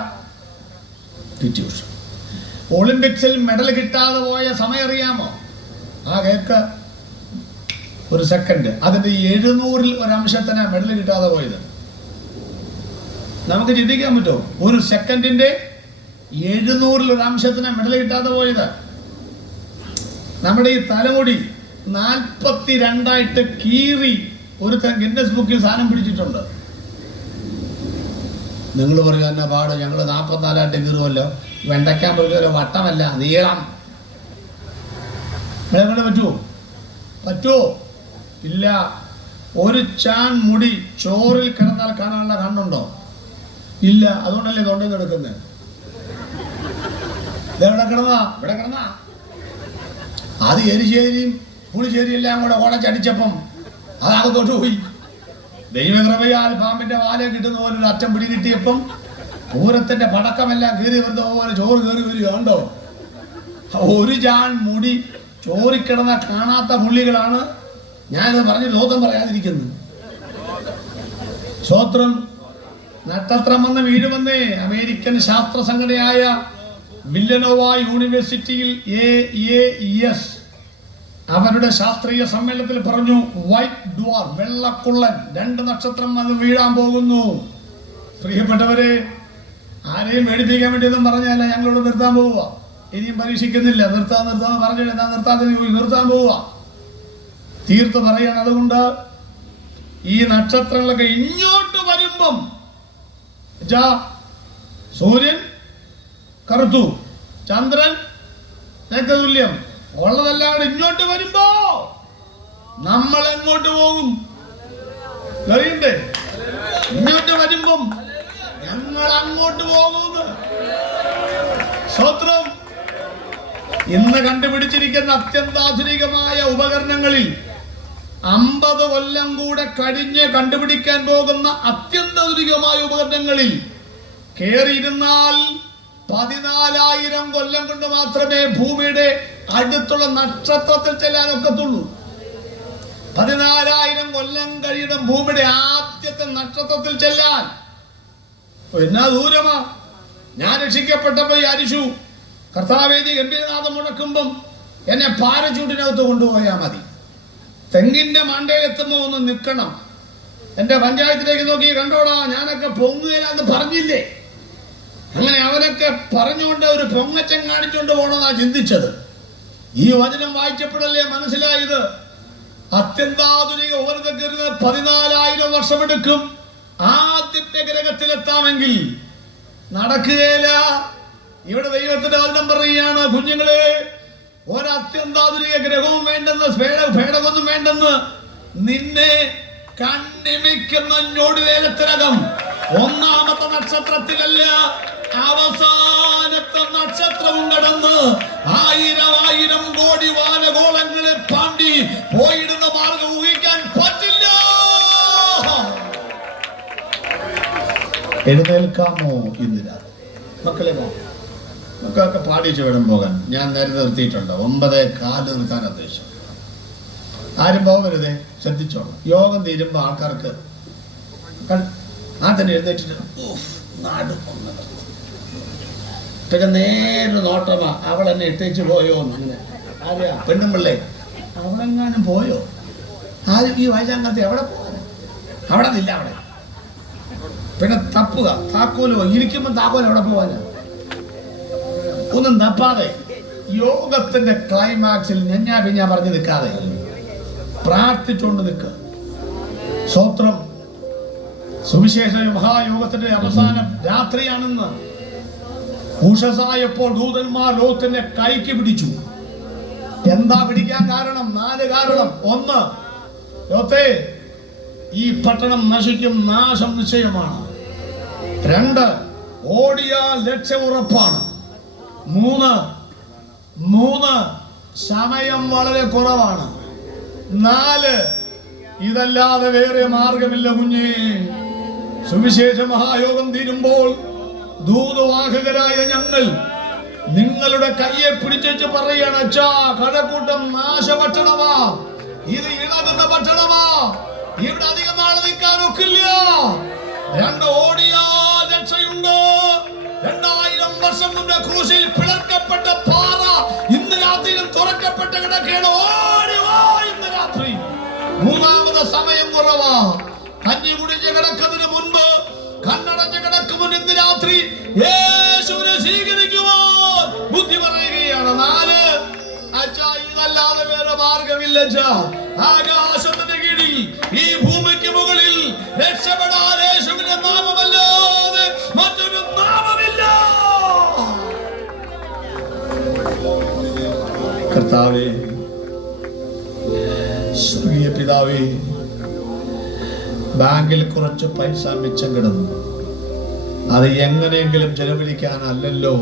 PT ഉഷ. ഒളിമ്പിക്സിൽ മെഡൽ കിട്ടാതെ പോയ സമയം അറിയാമോ? ആ കേക്ക് 1 സെക്കൻഡ്. അതിന്റെ 700ൽ 1 അംശത്തിന് മെഡൽ കിട്ടാതെ പോയത്. നമുക്ക് ചിന്തിക്കാൻ പറ്റുമോ? 1 സെക്കൻഡിന്റെ 700ൽ 1 അംശത്തിന് മെഡൽ കിട്ടാതെ പോയത്. നമ്മുടെ ഈ തലമുടി 42 കീറി ഒരു ഗിന്നസ് ബുക്കിൽ സാധനം പിടിച്ചിട്ടുണ്ട്. നിങ്ങൾ പറയുക എന്നാ പാട്? ഞങ്ങൾ 44 കീറുമല്ലോ. വെണ്ടയ്ക്കാൻ പറ്റുമല്ലോ, വട്ടമല്ല നീളം. പറ്റുമോ? പറ്റുമോ? ഇല്ല. ഒരു ചാൺ മുടി ചോറിൽ കിടന്നാൽ കാണാനുള്ള കണ്ണുണ്ടോ? ഇല്ല. അതുകൊണ്ടല്ലേ തൊണ്ടയിൽ എടുക്കുന്നത്. ഇതെവിടെ കിടന്നാ? ഇവിടെ കിടന്നാ. അത് എരിശ്ശേരിയും പുളിശ്ശേരി എല്ലാം കൂടെ ഉടച്ചടിച്ചപ്പം അതകത്തോട്ട് പോയി. ദൈവകൃപയാൽ പാമ്പിന്റെ വാല കിട്ടുന്ന പോലെ ഒരു അറ്റം പിടി കിട്ടിയപ്പം പൂരത്തിന്റെ പടക്കമെല്ലാം കീറി വരുന്ന പോലെ ചോറ് കയറി വരിക. കണ്ടോ? ഒരു ചാൺ മുടി ചോറിക്കിടന്ന കാണാത്ത പുള്ളികളാണ് ഞാനിത് പറഞ്ഞ് ലോകം പറയാതിരിക്കുന്നത്. സ്വോത്രം. നക്ഷത്രം വന്ന് വീഴുമെന്നേ അമേരിക്കൻ ശാസ്ത്ര സംഘടനയായ വില്ലനോവ യൂണിവേഴ്സിറ്റിയിൽ AAES അവരുടെ ശാസ്ത്രീയ സമ്മേളനത്തിൽ പറഞ്ഞു, വൈറ്റ് ഡ്വാർഫ്, വെള്ളക്കുള്ളൻ 2 നക്ഷത്രം വന്ന് വീഴാൻ പോകുന്നു. പ്രിയപ്പെട്ടവരെ, ആരെയും മേടിപ്പിക്കാൻ വേണ്ടിയൊന്നും പറഞ്ഞല്ല ഞങ്ങളോട് നിർത്താൻ പോവുക. ഇനിയും പരീക്ഷിക്കുന്നില്ല. നിർത്താന്ന് പറഞ്ഞിട്ട് എന്താ നിർത്താൻ പോവുക. തീർത്ത് പറയാണ്. അതുകൊണ്ട് ഈ നക്ഷത്രങ്ങളൊക്കെ ഇങ്ങോട്ട് വരുമ്പം സൂര്യൻ കറുത്തു, ചന്ദ്രൻ രക്തതുല്യം ഉള്ളതെല്ലാം ഇങ്ങോട്ട് വരുമ്പോ നമ്മൾ എങ്ങോട്ട് പോകും? അറിയണ്ടേ? ഇങ്ങോട്ട് വരുമ്പം ഞങ്ങൾ അങ്ങോട്ട് പോകുന്നത്. സ്വത്രം. ഇന്ന് കണ്ടുപിടിച്ചിരിക്കുന്ന അത്യന്താധുനികമായ ഉപകരണങ്ങളിൽ 50 കൊല്ലം കൂടെ കഴിഞ്ഞ് കണ്ടുപിടിക്കാൻ പോകുന്ന അത്യന്താധുനികമായ ഉപകരണങ്ങളിൽ കയറിയിരുന്നാൽ 14,000 കൊല്ലം കൊണ്ട് മാത്രമേ ഭൂമിയുടെ അടുത്തുള്ള നക്ഷത്രത്തിൽ ചെല്ലാൻ ഒക്കത്തുള്ളൂ. 14,000 കൊല്ലം കഴിയണം ഭൂമിയുടെ ആദ്യത്തെ നക്ഷത്രത്തിൽ ചെല്ലാൻ. എന്നാ ദൂരമാ. ഞാൻ രക്ഷിക്കപ്പെട്ടപ്പോ വിചാരിച്ചു, കർത്താവേദി ഗംഭീരനാഥം മുഴക്കുമ്പം എന്നെ പാരച്യൂട്ടിനകത്ത് കൊണ്ടുപോയാൽ മതി. തെങ്ങിന്റെ മണ്ടയിലെത്തുമ്പോ ഒന്ന് നിൽക്കണം. എന്റെ പഞ്ചായത്തിലേക്ക് നോക്കി, കണ്ടോടാ ഞാനൊക്കെ പൊങ്ങുകയില്ലാന്ന് പറഞ്ഞില്ലേ? അങ്ങനെ അവനൊക്കെ പറഞ്ഞുകൊണ്ട് ഒരു പൊങ്ങച്ചം കാണിച്ചുകൊണ്ട് പോകണമെന്നാ ചിന്തിച്ചത്. ഈ വചനം വായിച്ചപ്പോഴല്ലേ മനസ്സിലായത് അത്യന്താധുനിക ഉപകരണത്തിൽ 14,000 വർഷമെടുക്കും ആദ്യത്തെ ഗ്രഹത്തിലെത്താമെങ്കിൽ. നടക്കുകയില്ല. ഇവിടെ ദൈവത്തിന്റെ വചനം പറയുകയാണ്, കുഞ്ഞുങ്ങളെ, ഒരത്യന്താധുനിക ഗ്രഹവും വേണ്ടെന്ന്, പേടകൊന്നും വേണ്ടെന്ന്, നിന്നെ കണ്ണിമിക്കുന്ന ഞൊടിവേലത്തിനകം 1-ാമത്തെ നക്ഷത്രത്തിലല്ല അവസാനത്തെ നക്ഷത്രവും കടന്ന് 1000 കോടി വാനഗോളങ്ങളെ താണ്ടി പോയിടുന്ന മാർഗം ഊഹിക്കാൻ പറ്റില്ല. എഴുന്നേൽക്കാമോ ഇന്ന് രാത്രി? മക്കളെ, മക്കളൊക്കെ പാടിച്ചു വേണം പോകാൻ. ഞാൻ നേരത്തെ നിർത്തിയിട്ടുണ്ട്. 9:15 നിർത്താൻ ഉദ്ദേശം. ആരും പോകരുതേ, ശ്രദ്ധിച്ചോളാം. യോഗം തീരുമ്പോൾ ആൾക്കാർക്ക് തന്നെ എഴുന്നേറ്റിട്ട് നാടുന്നത് പിന്നെ നേരെ നോട്ടമാ, അവൾ എന്നെ ഇട്ടേച്ച് പോയോ അങ്ങനെ. ആരെയാ? പെണ്ണുമ്പിള്ളേ. അവളെങ്ങാനും പോയോ? ആരും ഈ വയസ്സാങ്കത്തെ എവിടെ പോകാൻ? അവിടെ നില്ല. അവിടെ പിന്നെ തപ്പുക. താക്കോലോ ഇരിക്കുമ്പോൾ താക്കോൽ എവിടെ പോകാനാ? ഒന്നും തപ്പാതെ യോഗത്തിന്റെ ക്ലൈമാക്സിൽ ഞാൻ പറഞ്ഞു നിൽക്കാതെ പ്രാർത്ഥിച്ചുകൊണ്ട് നിൽക്കുക. സ്തോത്രം. സുവിശേഷ മഹായോഗത്തിന്റെ അവസാനം രാത്രിയാണെന്ന് ഉഷസായപ്പോൾ ദൂതന്മാർ ലോകത്തിന്റെ കൈക്ക് പിടിച്ചു. എന്താ പിടിക്കാൻ കാരണം? 4 കാരണം. 1, ലോകത്തെ ഈ പട്ടണം നശിക്കും, നാശം നിശ്ചയമാണ്. 2, ഓടിയാൽ ലക്ഷ്യം ഉറപ്പാണ്. 3 സമയം വളരെ കുറവാണ്. 4 ഇതല്ലാതെ വേറെ മാർഗമില്ല കുഞ്ഞേ. സുവിശേഷ മഹായോഗം തീരുമ്പോൾ ദൂതവാഹകരായ ഞങ്ങൾ നിങ്ങളുടെ കയ്യെ പിടിച്ചു പറയാണ്, അച്ഛാ, കഴക്കൂട്ടം നാശപട്ടണമാ, ഇത് ഇളകുന്ന പട്ടണമാ, ഇവിടെ അധികം നാൾ നിൽക്കാൻ ഒക്കില്ല. 2 ഓടിയാൽ രക്ഷയുണ്ട്. 2000 വർഷം മുമ്പ് ക്രൂശിൽ പിളർക്കപ്പെട്ട പാറ ഇന്ന് രാത്രിയിലും തുറക്കപ്പെട്ട കിടക്കുകയാണ്. ഓടി വാ ഇന്ന് രാത്രി. 3 സമയം കുറവാ. കഞ്ഞി കുടിച്ച് കിടക്കുന്നതിന് മുൻപ്, കണ്ണടഞ്ഞ് കിടക്കുമ്പോൾ ഇന്ന് രാത്രി യേശുവിനെ സ്വീകരിക്കുവാൻ ബുദ്ധി പറയുകയാണ്. 4 അച്ഛാ, ഇതല്ലാതെ വേറെ മാർഗമില്ല. ആകാശത്തിന്റെ കീഴിൽ, ഈ ഭൂമിക്ക് മുകളിൽ രക്ഷപ്പെടാൻ യേശുവിന്റെ നാമമല്ലാതെ മറ്റൊരു നാമമില്ല. കർത്താവേ, സ്വർഗീയ പിതാവേ, ബാങ്കിൽ കുറച്ച് പൈസ മിച്ചം കിടന്നു. അത് എങ്ങനെയെങ്കിലും ചെലവഴിക്കാനല്ലല്ലോ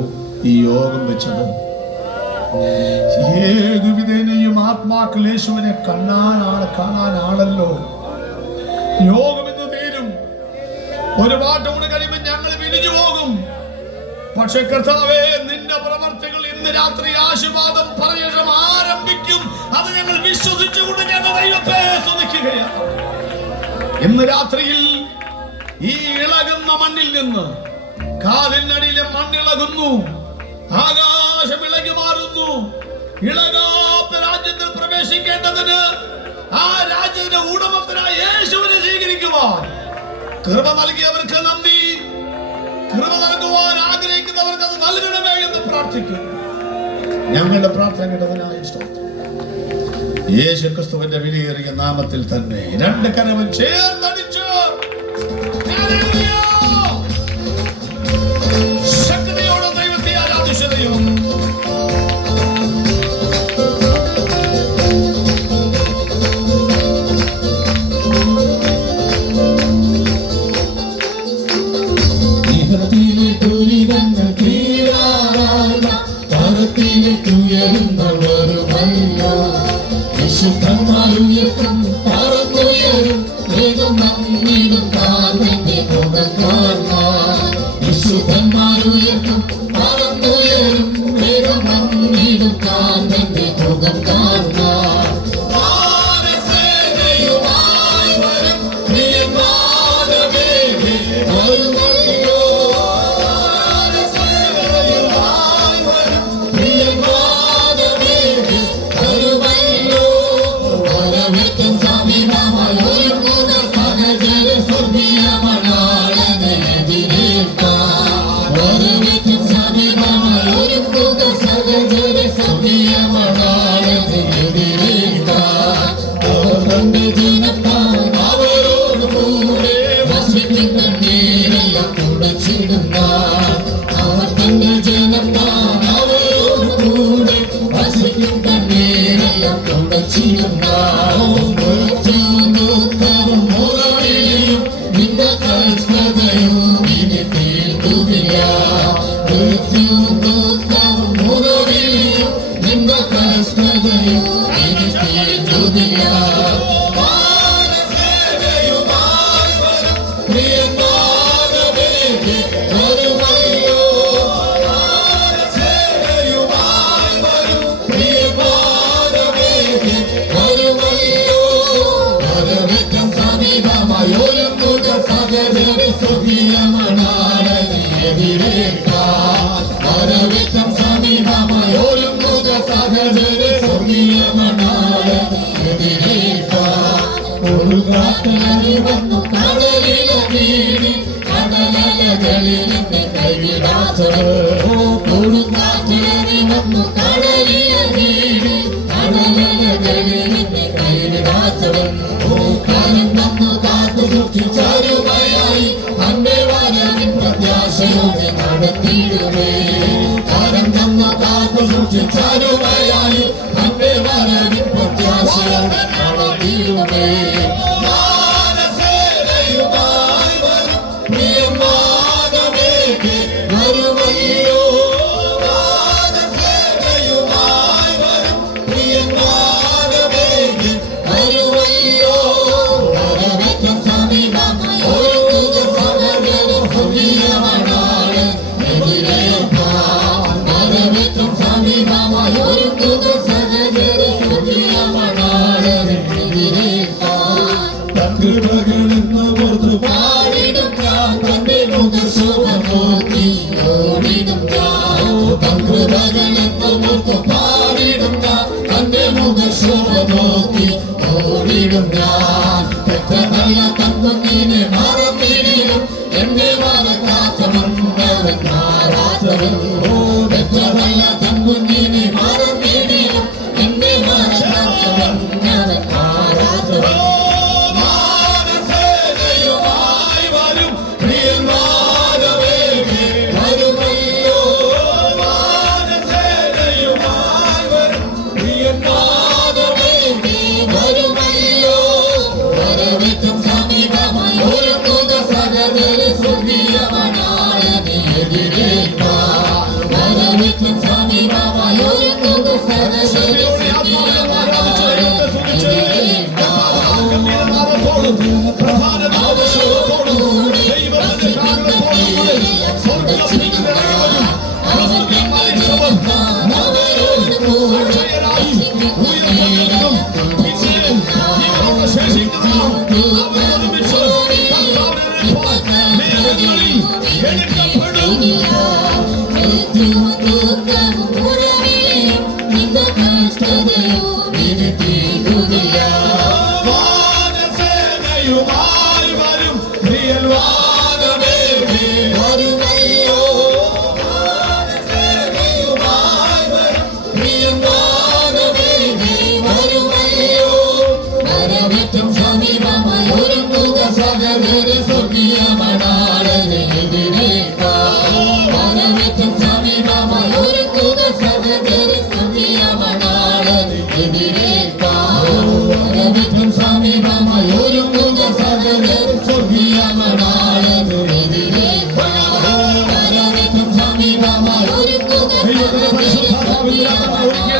ഈ യോഗം വെച്ചത്. ഏതുവിധേനയും ആത്മാക്കൾ യേശുവിനെ കാണാനാണല്ലോ യോഗം. ഇന്ന് തീരും. ഒരു പാട്ട് കൂടെ കഴിയുമ്പോൾ ഞങ്ങൾ പിരിഞ്ഞു പോകും. പക്ഷെ കർത്താവേ, നിന്റെ പ്രവർത്തികൾ ഇന്ന് രാത്രി ആശീർവാദം പ്രവേശനം ആരംഭിക്കും. അത് ഞങ്ങൾ വിശ്വസിച്ചുകൊണ്ട് ഞങ്ങൾ ദൈവത്തെ സ്തുതിക്കുകയാണ്. ഇന്ന് രാത്രിയിൽ ഈ ഇളകുന്ന മണ്ണിൽ നിന്ന് കാലിനടിയിലെ മണ്ണിളകുന്നു, ആകാശം ഇളകി മാറുന്നു. ഇളകാത്ത രാജ്യത്തിൽ പ്രവേശിക്കേണ്ടതിന് ആ രാജ്യത്തിന്റെ ഉടമസ്ഥനായ യേശുവിനെ സ്വീകരിക്കുവാൻ കൃപ നൽകിയവർക്ക് നന്ദി. കൃപ നൽകുവാൻ ആഗ്രഹിക്കുന്നവർക്ക് അത് നൽകണമേ എന്ന് പ്രാർത്ഥിക്കും. ഞങ്ങളുടെ പ്രാർത്ഥന കേട്ടതിനായി സ്തോത്രം. യേശു ക്രിസ്തുവിന്റെ വിലയേറിയ നാമത്തിൽ തന്നെ രണ്ട് കരവും ചേർത്തടിച്ചു ശക്തിയോടെ ദൈവത്തെ ആരാധിച്ചതയും വിശുദ്ധമായുയർത്തും പറന്നുയരും വേഗം നമ്മിടും കാലന്റെ മുഖം കാണാൻ. വിശുദ്ധന്മാരുയർത്തും പറന്നുയരും വേഗം നമ്മിടും കാലന്റെ മുഖം കാണാൻ. വാനസേനയുമായി വരും പ്രിയമാനവേ വരുമല്ലോ. വാനസേനയുമായി വരും പ്രിയമാനവേ വരുമല്ലോ. വരവേറ്റം സമീപമായി ഒരുങ്ങുന്ന സഹചര സ്വർഗീയമണാളനെ എതിരേൽക്കാൻ. വരവേറ്റം സമീപമായി ഒരുങ്ങുന്ന സഹചര സ്വർഗീയമണാളനെ എതിരേൽക്കാൻ. അവർ തന്റെ ജനത്താൽ അവരോട് കൂടെ വസിക്കുന്ന നീരെല്ലാം തുടച്ചിടുന്ന. അവർ തന്റെ ജനത്താൽ അവരോട് കൂടെ വസിക്കുന്ന നീരെല്ലാം തുടച്ചിടുന്ന. നിന്റെ കഷ്ടതയും ഇനി തീർക്കുകയില്ല. നിന്റെ കഷ്ടതയും ഇനി തീർക്കുകയില്ല. വാനസേനയുമായി വരും പ്രിയമാനവേ വരുമല്ലോ. വാനസേനയുമായി വരും പ്രിയമാനവേ വരുമല്ലോ. വരവേറ്റം സമീപമായി ഒരുങ്ങുക സകലരെ സ്വർഗീയമണാളനെ എതിരേൽക്കാൻ. വരവേറ്റം സമീപമായി ഒരുങ്ങുക സകലരെ സ്വർഗീയമണാളനെ എതിരേൽക്കാൻ. ഒരു കാറ്റലറി വന്നു കടലിലെ വീണി കടലലകളിൽ നിന്ന് കൈവിടാത്തവർ. ഒരു കാറ്റലറി വന്നു കടലിലെ വീണി കടലലകളിൽ നിന്ന് കൈവിടാത്തവർ. കാലം വന്നു കാത്തു സൂക്ഷിച്ചരുമയായി അന്റെ വരവിൻ പ്രത്യാശയോടെ നടത്തിയിടുമേ. കാലം വന്നു കാത്തു സൂക്ഷിച്ചരുമയായി അന്റെ വരവിൻ പ്രത്യാശയോടെ നടത്തിയിടുമേ. വാനസേനയുമായി വരും പ്രിയമാനവേ വരുമല്ലോ. വാനസേനയുമായി വരും പ്രിയമാനവേ വരുമല്ലോ. വരവേറ്റം സമീപമായി ഒരുങ്ങുക സകലരെ സ്വർഗീയമണാളനെ എതിരേൽക്കാൻ. വരവേറ്റം സമീപമായി ഒരുങ്ങുക സകലരെ സ്വർഗീയമണാളനെ എതിരേൽക്കാൻ. തകൃപകളെന്ന് പുറത്തു പാടിടും ഞാൻ തന്റെ മുഖശോഭ നോക്കി ഓടിടും ഞാൻ. തകൃപകളെന്ന് പുറത്തു പാടിടും ഞാൻ തന്റെ മുഖശോഭ നോക്കി ഓടിടും ഞാൻ. പെറ്റതല്ല തങ്കുഞ്ഞിനെ മറന്നിടിലും എന്നെ മറക്കാത്തവൻ അവൻ മാറാത്തവൻ. പെറ്റതല്ല തങ്കുഞ്ഞിനെ മറന്നിടിലും എന്നെ മറക്കാത്തവൻ അവൻ മാറാത്തവൻ. വാനസേനയുമായി വരും പ്രിയമാനവേ വരുമല്ലോ. വാനസേനയുമായി വരും പ്രിയമാനവേ വരുമല്ലോ. വരവേറ്റം സമീപമായി ഒരുങ്ങുക സകലരെ സ്വർഗീയമണാളനെ എതിരേൽക്കാൻ. വരവേറ്റം സമീപമായി ഒരുങ്ങുക സകലരെ സ്വർഗീയമണാളനെ എതിരേൽക്കാൻ. പ്രധാന എടുക്കപ്പെടുന്നില്ല. മൃത്യുവും ദുഃഖവും ഉറവിലും നിന്ന കഷ്ടതയും ഇനി തീരുന്നില്ല. വാനസേനയുമായി വരും പ്രിയൻ വാനമേ നീ വരുമല്ലോ. വാനസേനയുമായി വരും പ്രിയൻ വാനമേ നീ വരുമല്ലോ. വരവേറ്റം സമീപമായി ഒരുങ്ങുക സകലരെ സ്വർഗീയ മണാളനെ എതിരേൽക്കാം. വരവേറ്റം സമീപമായി ഒരുങ്ങുക സകലരെ സ്വർഗീയ മണാളനെ എതിരേൽക്കാം. വരവേറ്റം സമീപമായി ഒരുങ്ങുക സകലരെ സ്വർഗീയ മണാളനെ എതിരേൽക്കാം. വരവേറ്റം സമീപമായി ഒരുങ്ങുക സകലരെ സ്വർഗീയ മണാളനെ